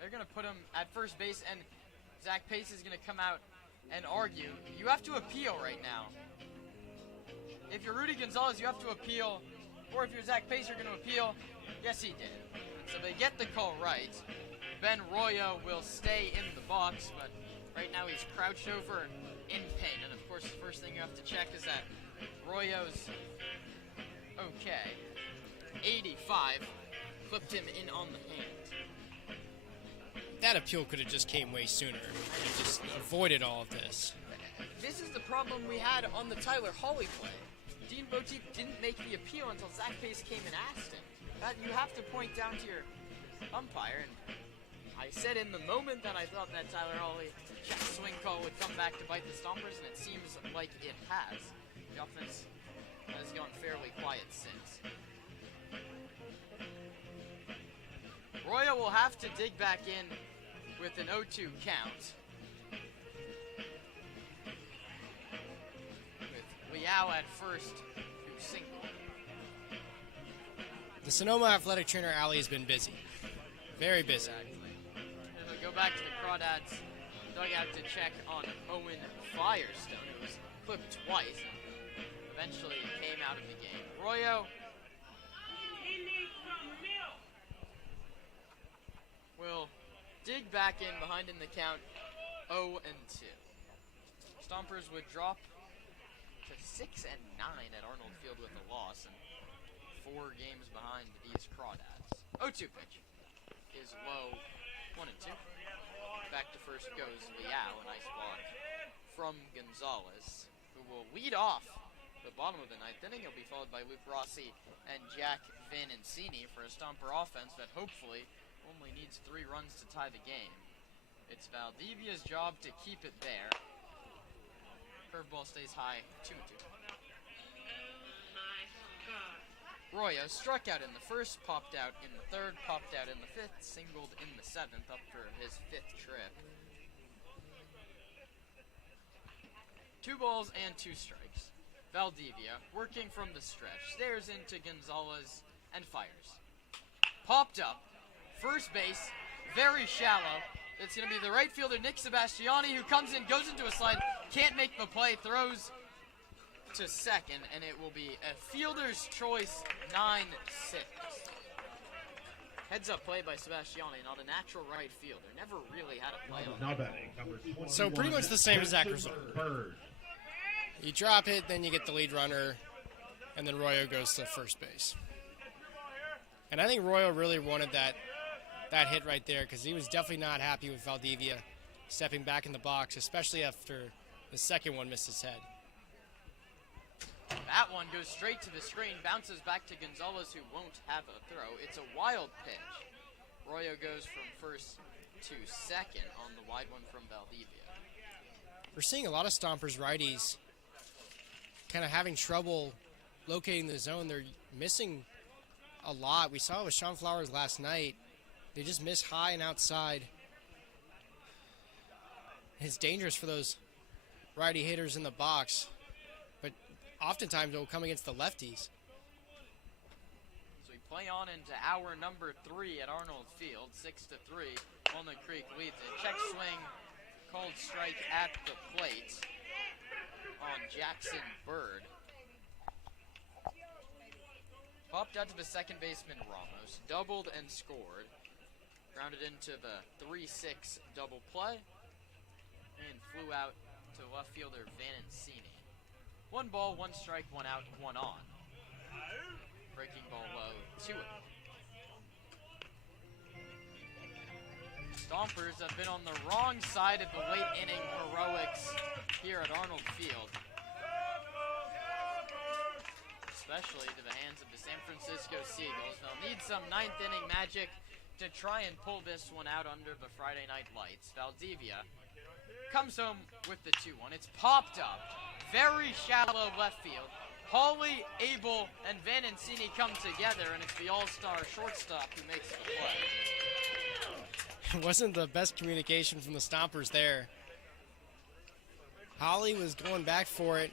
They're going to put him at first base, and Zach Pace is going to come out and argue. You have to appeal right now. If you're Rudy Gonzalez, you have to appeal. Or if you're Zach Pace, you're going to appeal. Yes, he did. So they get the call right. Ben Royo will stay in the box, but right now he's crouched over in pain. And, of course, the first thing you have to check is that Royo's okay. 85 clipped him in on the hand. that appeal could have just came way sooner and just avoided all of this. This is the problem we had on the Tyler Hawley play. Dean Boteep didn't make the appeal until Zach Pace came and asked him. That you have to point down to your umpire, and I said in the moment that I thought that Tyler Hawley check swing call would come back to bite the Stompers, and it seems like it has. The offense has gone fairly quiet since. Royo will have to dig back in with an 0-2 count. With Liao at first, who singled. The Sonoma athletic trainer, Ali, has been busy. Very busy. Exactly. And we'll go back to the Crawdads dugout to check on Owen Firestone, who was clipped twice and eventually came out of the game. Royo will dig back in behind in the count 0-2. Stompers would drop to 6-9 at Arnold Field with a loss and 4 games behind these Crawdads. 0-2 pitch is low, 1-2. Back to first goes Liao, a nice block from Gonzalez, who will lead off the bottom of the ninth inning. He'll be followed by Luke Rossi and Jack Vanancini for a Stomper offense that hopefully only needs 3 runs to tie the game. It's Valdivia's job to keep it there. Curveball stays high, 2-2. Royo struck out in the first, popped out in the third, popped out in the fifth, singled in the seventh, up for his 5th trip. 2 balls and 2 strikes. Valdivia, working from the stretch, stares into Gonzalez and fires. Popped up. First base, very shallow. It's going to be the right fielder, Nick Sebastiani, who comes in, goes into a slide, can't make the play, throws to second, and it will be a fielder's choice, 9-6. Heads up play by Sebastiani, not a natural right fielder. Never really had a play on Now batting, number 21. So pretty much the same exact result. You drop it, then you get the lead runner, and then Royo goes to first base. And I think Royo really wanted that hit right there because he was definitely not happy with Valdivia stepping back in the box, especially after the second one missed his head. That one goes straight to the screen, bounces back to Gonzalez, who won't have a throw. It's a wild pitch. Royo goes from first to second on the wide one from Valdivia. We're seeing a lot of Stompers righties kind of having trouble locating the zone. They're missing a lot. We saw it with Sean Flowers last night. They just miss high and outside. It's dangerous for those righty hitters in the box, but oftentimes it will come against the lefties. So we play on into hour number 3 at Arnold Field, 6-3. Walnut Creek leads it. Check swing called strike at the plate on Jackson Bird. Popped out to the second baseman Ramos, doubled and scored. Grounded into the 3-6 double play and flew out to left fielder Vanencini. 1 ball, 1 strike, 1 out, 1 on. Breaking ball low, 2 it. Stompers have been on the wrong side of the late inning heroics here at Arnold Field. Especially to the hands of the San Francisco Seagulls. They'll need some 9th inning magic to try and pull this one out under the Friday night lights. Valdivia comes home with the 2-1. It's popped up. Very shallow left field. Hawley, Abel, and Vanencini come together, and it's the all-star shortstop who makes the play. It wasn't the best communication from the Stompers there. Hawley was going back for it.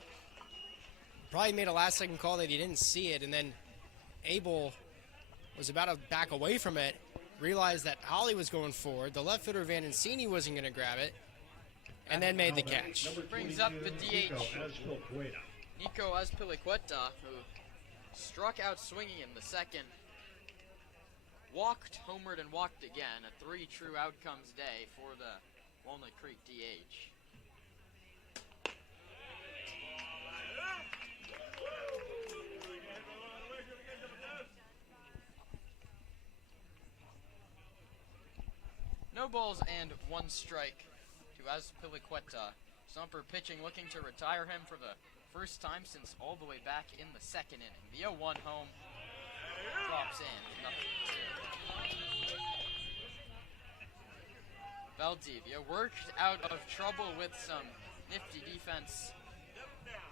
Probably made a last-second call that he didn't see it, and then Abel was about to back away from it, realized that Hawley was going forward. The left fielder Vanencini wasn't going to grab it, and then made the catch. Brings up the DH, Nico Azpilicueta, who struck out swinging in the second. Walked, homered, and walked again. A 3 true outcomes day for the Walnut Creek DH. No balls and 1 strike to Azpilicueta. Stomper pitching, looking to retire him for the first time since all the way back in the second inning. The 0-1 home drops in, 0-2. Valdivia worked out of trouble with some nifty defense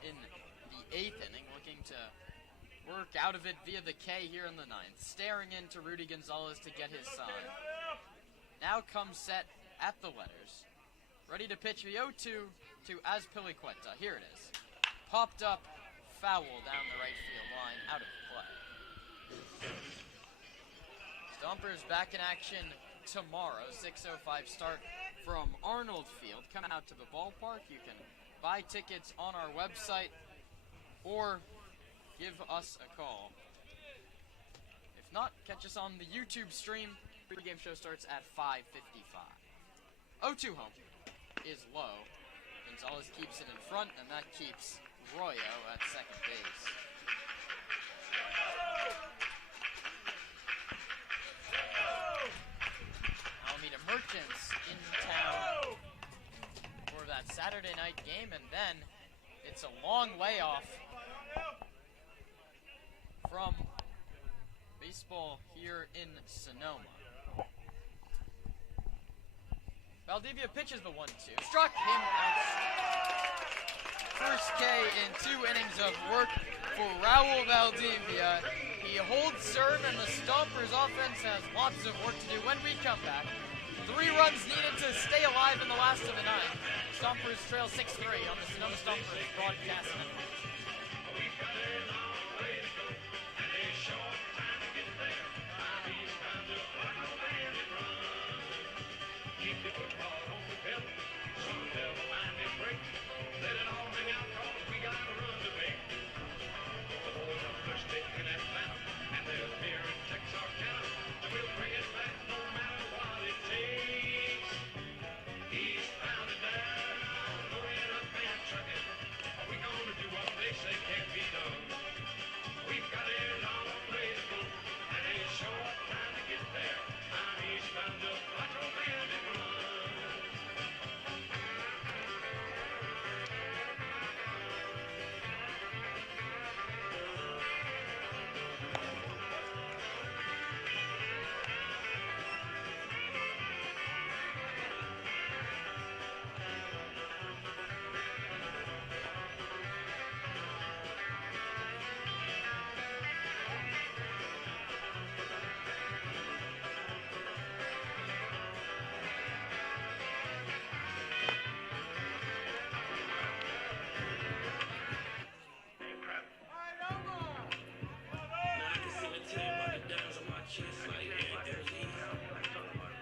in the 8th inning, looking to work out of it via the K here in the 9th. Staring into Rudy Gonzalez to get his sign. Now comes set at the letters. Ready to pitch the 0-2 to Azpilicueta. Here it is. Popped up, foul down the right field line, out of play. Stompers back in action tomorrow. 6:05 start from Arnold Field. Come out to the ballpark. You can buy tickets on our website or give us a call. If not, catch us on the YouTube stream. Pregame show starts at 5:55. 0-2 home is low. Gonzalez keeps it in front, and that keeps Royo at second base. Alameda Merchants in town for that Saturday night game, and then it's a long layoff from baseball here in Sonoma. Valdivia pitches the 1-2. Struck him out. First K in 2 innings of work for Raul Valdivia. He holds serve, and the Stompers offense has lots of work to do when we come back. 3 runs needed to stay alive in the last of the 9th. Stompers trail 6-3 on the Sonoma Stompers broadcast network.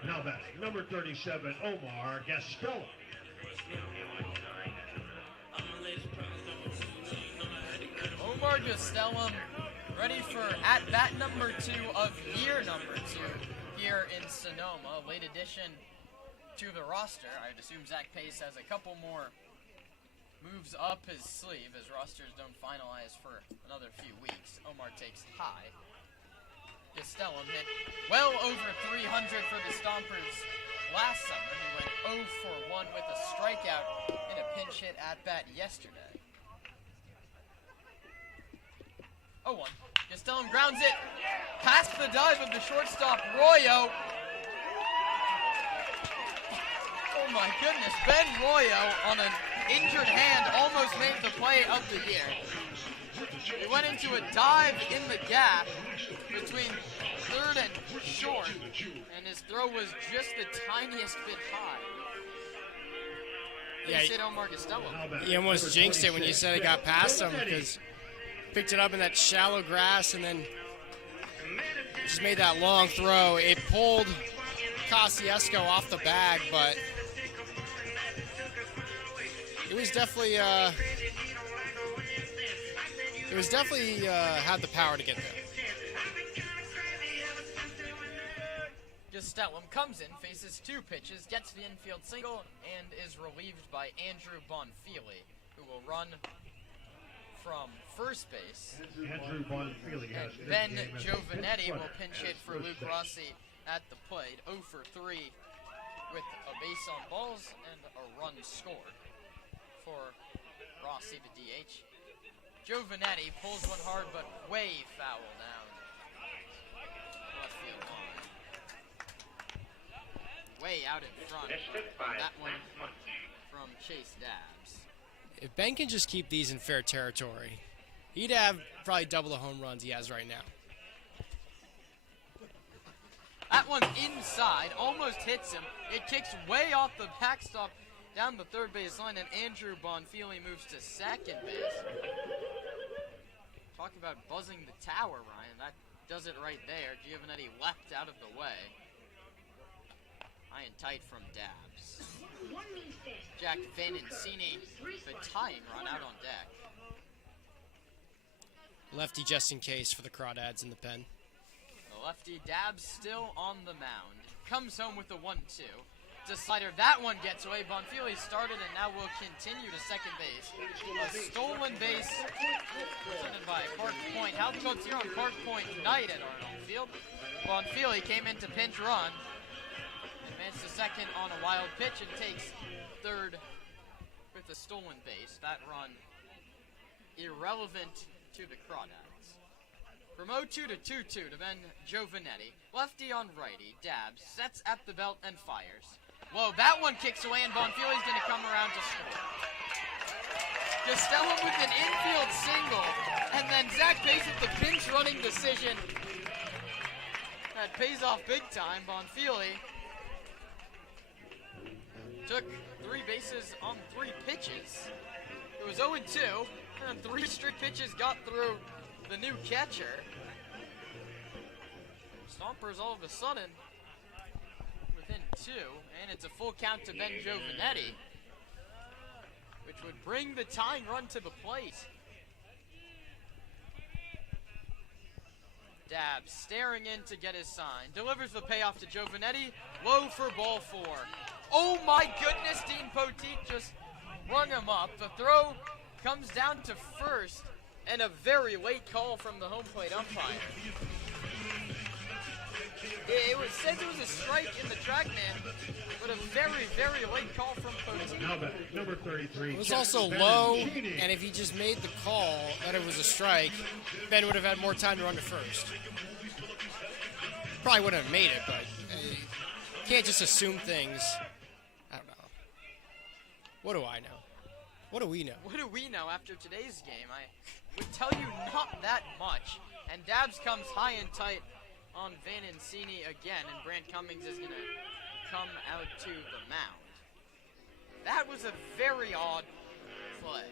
Now batting, number 37, Omar Gaspella. Gastelum ready for at-bat number 2 of year number 2 here in Sonoma. Late addition to the roster. I'd assume Zach Pace has a couple more moves up his sleeve as rosters don't finalize for another few weeks. Omar takes high. Gastelum hit well over 300 for the Stompers last summer. He went 0 for 1 with a strikeout in a pinch hit at-bat yesterday. 0-1. Gastelum grounds it past the dive of the shortstop, Royo. Oh my goodness, Ben Royo on an injured hand almost made the play of the year. He went into a dive in the gap between third and short, and his throw was just the tiniest bit high. Yeah, He said Omar Gastelum. You almost jinxed it when you said it got past him because picked it up in that shallow grass and then just made that long throw. It pulled Kosciuszko off the bag, but it was definitely had the power to get there. Gastelum comes in, faces 2 pitches, gets the infield single, and is relieved by Andrew Bonfili, who will run from first base. Andrew Bonfili has Ben Giovanetti will pinch hit for Luke Rossi at the plate. 0 for 3 with a base on balls and a run scored for Rossi, the DH. Giovanetti pulls one hard but way foul down. Left field line. Way out in front. That one from Chase Dabbs. If Ben can just keep these in fair territory, he'd have probably double the home runs he has right now. That one's inside, almost hits him. It kicks way off the backstop down the third base line, and Andrew Bonfili moves to second base. Talk about buzzing the tower, Ryan. That does it right there. Giovanetti leapt out of the way. High and tight from Dabbs. Jack Vanancini, the tying run out on deck. Lefty just in case for the Crawdads in the pen. The lefty Dabbs still on the mound. Comes home with a 1-2. It's a slider. That one gets away. Bonfili started and now will continue to second base. A stolen base presented by Park Point. How the folks here on Park Point night at Arnold Field. Bonfili came in to pinch run. Advanced to second on a wild pitch and takes third with a stolen base. That run irrelevant to the Crawdads. From 0-2 to 2-2 to Ben Giovanetti. Lefty on righty. Dabbs sets at the belt and fires. Whoa, that one kicks away and Bonfili's going to come around to score. Gastelum with an infield single, and then Zach Pace with the pinch running decision. That pays off big time. Bonfili took 3 bases on 3 pitches. It was 0-2, and 3 straight pitches got through the new catcher. Stompers all of a sudden within 2, and it's a full count to Ben Giovanetti, which would bring the tying run to the plate. Dabbs staring in to get his sign. Delivers the payoff to Giovanetti. Low for ball 4. Oh my goodness, Dean Poteet just rung him up. The throw comes down to first, and a very late call from the home plate umpire. It was said there was a strike in the track man, but a very, very late call from Poteet. Number 33. It was also low, and if he just made the call that it was a strike, Ben would have had more time to run to first. Probably wouldn't have made it, but you can't just assume things. I don't know. What do I know? What do we know? What do we know after today's game? I would tell you not that much. And Dabbs comes high and tight on Vanancini again, and Brant Cummings is going to come out to the mound. That was a very odd play.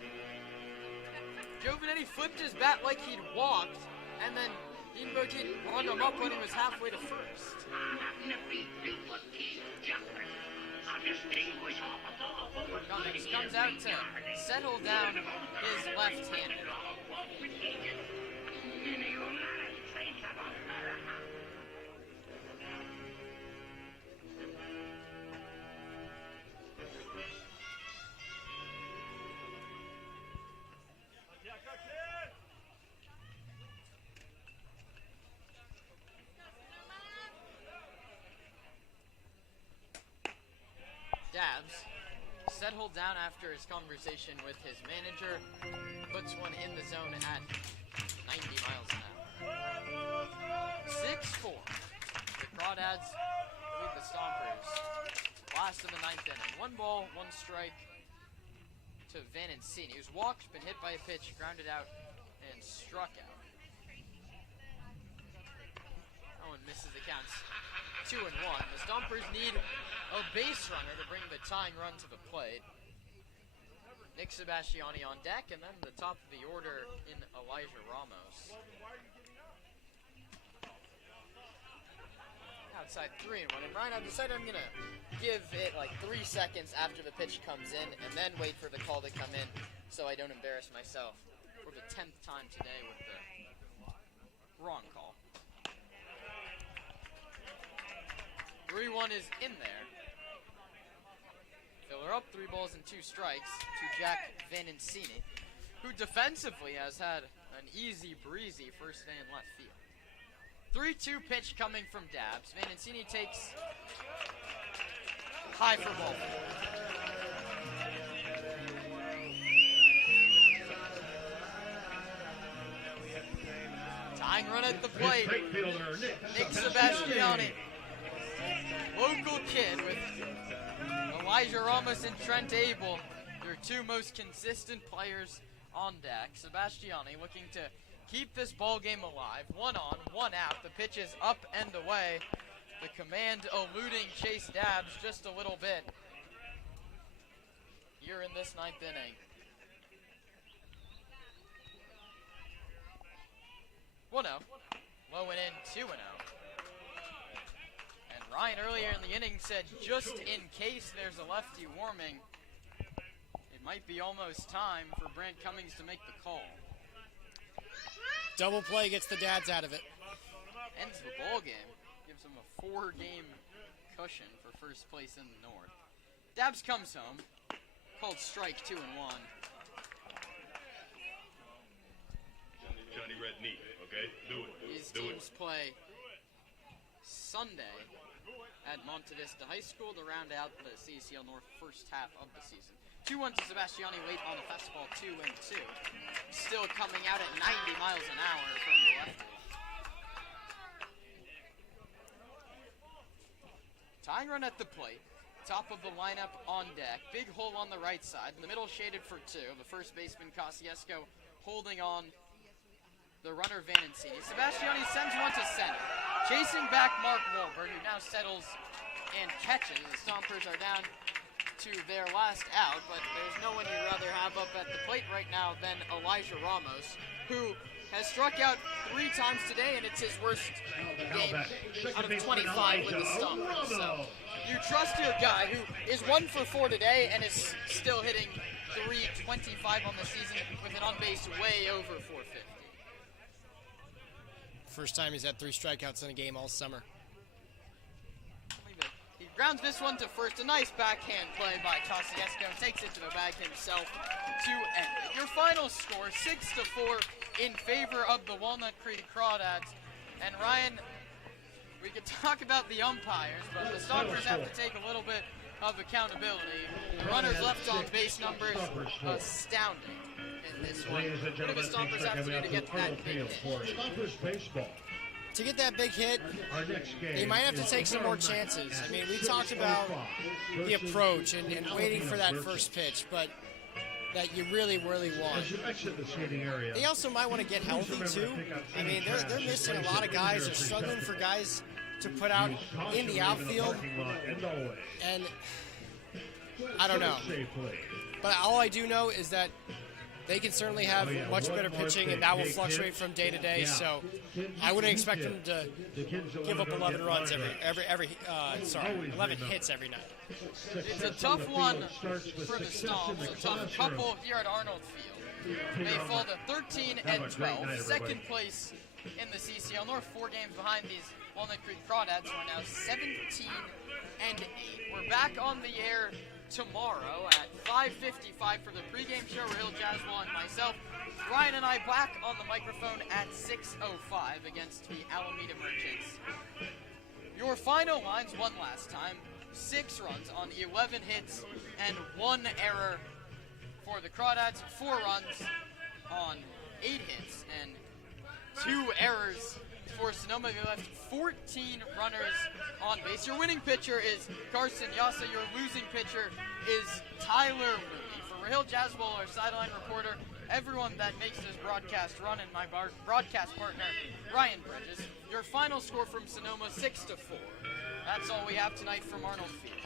Giovanetti flipped his bat like he'd walked, and then Dean Poteet rung him up when he was halfway to first. Cummings comes out to settle down his left-hander. Dabbs settled down after his conversation with his manager, puts one in the zone at 90 miles an hour. 6-4. The Crawdads lead the Stompers. Last of the ninth inning. 1 ball, 1 strike to Vanencini, who's walked, been hit by a pitch, grounded out, and struck out. Owen misses the counts. 2-1. The Stompers need a base runner to bring the tying run to the plate. Nick Sebastiani on deck, and then the top of the order in Elijah Ramos. Outside 3-1. And Ryan, I've decided I'm going to give it like 3 seconds after the pitch comes in, and then wait for the call to come in so I don't embarrass myself for the 10th time today with the wrong call. 3-1 is in there. Filler up, 3 balls and 2 strikes to Jack Vanencini, who defensively has had an easy breezy first day in left field. 3-2 pitch coming from Dabbs. Vanencini takes high for ball. Tying run at the plate. Nick Sebastiani. Local kid with Elijah Ramos and Trent Abel, your 2 most consistent players on deck. Sebastiani looking to keep this ball game alive. 1 on, 1 out. The pitch is up and away. The command eluding Chase Dabbs just a little bit here in this 9th inning. 1-0. Low and in, 2-0. And Ryan earlier in the inning said just in case there's a lefty warming, it might be almost time for Brant Cummings to make the call. Double play gets the Dads out of it. Ends the ball game. Gives them a 4-game cushion for first place in the North. Dabbs comes home. Called strike 2-1. Johnny Red Neat, okay? Do it. These teams play Sunday at Monte Vista High School to round out the CCL North first half of the season. 2-1 to Sebastiani late on the fastball, 2-2. Still coming out at 90 miles an hour from the lefty. Tying run at the plate. Top of the lineup on deck. Big hole on the right side. In the middle shaded for 2. The first baseman Kosciuszko holding on the runner Vanencini. Sebastiani sends one to center. Chasing back Mark Wahlberg, who now settles and catches. The Stompers are down to their last out, but there's no one you'd rather have up at the plate right now than Elijah Ramos, who has struck out 3 times today, and it's his worst game out of 25 with the Stompers. So you trust your guy, who is 1 for 4 today and is still hitting .325 on the season with an on-base way over 450. First time he's had 3 strikeouts in a game all summer. He grounds this one to first. A nice backhand play by Kosciuszko. Takes it to the bag himself to end it. Your final score, 6-4 in favor of the Walnut Creek Crawdads. And Ryan, we could talk about the umpires, but the Stompers have to take a little bit of accountability. The runners left on base numbers, astounding in this one. What do the Stompers have to do to get that big hit? To get that big hit, they might have to take some more chances. I mean, we talked about the approach and waiting for that first pitch, but that you really, really want. They also might want to get healthy, too. I mean, they're missing a lot of guys. They're struggling for guys to put out in the outfield. And I don't know. But all I do know is that they can certainly have much better pitching, and that will fluctuate from day to day. So I wouldn't expect them to give up 11 runs 11 hits every night. It's a tough one for the Stomps, a tough couple here at Arnold Field. They fall to 13 and 12. Second place in the CCL North, 4 games behind these Walnut Creek Crawdads, who are now 17 and 8. We're back on the air tomorrow at 5:55 for the pregame show. Rahil Jaswal and myself, Ryan and I, back on the microphone at 6:05 against the Alameda Merchants. Your final lines, one last time: 6 runs on 11 hits and 1 error for the Crawdads, 4 runs on 8 hits and 2 errors for Sonoma. They left 14 runners on base. Your winning pitcher is Carson Yasa. Your losing pitcher is Tyler Mooney. For Rahil Jaswal, our sideline reporter, everyone that makes this broadcast run, and my broadcast partner, Ryan Bridges, your final score from Sonoma, 6-4. That's all we have tonight from Arnold Field.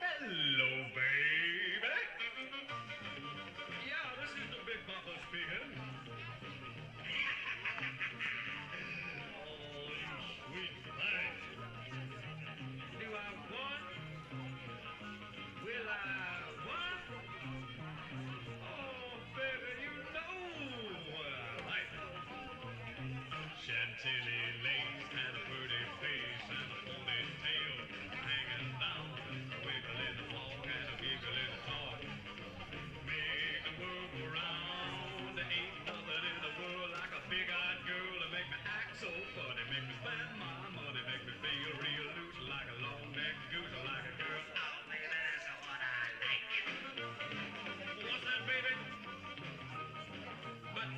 Hello, baby. Yeah, this is the Big Papa speaking. Oh, you sweet thing. Do I want? Will I want? Oh, baby, you know what I like. Chantilly lace and a pretty face and a ponytail hanging down. Wiggle in the walk and a giggle in the talk. Make the world go round. There ain't nothing in the world like a big-eyed girl to make me act so funny. Make me spend my money, make me feel real loose like a long-necked goose or like a girl. Oh, look at that, that's what I like. What's that, baby? But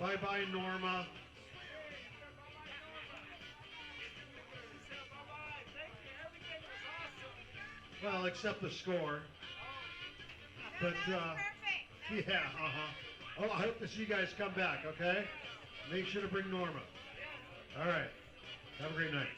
Bye-bye, Norma. Well, except the score. But, yeah, Oh, I hope to see you guys come back, okay? Make sure to bring Norma. All right. Have a great night.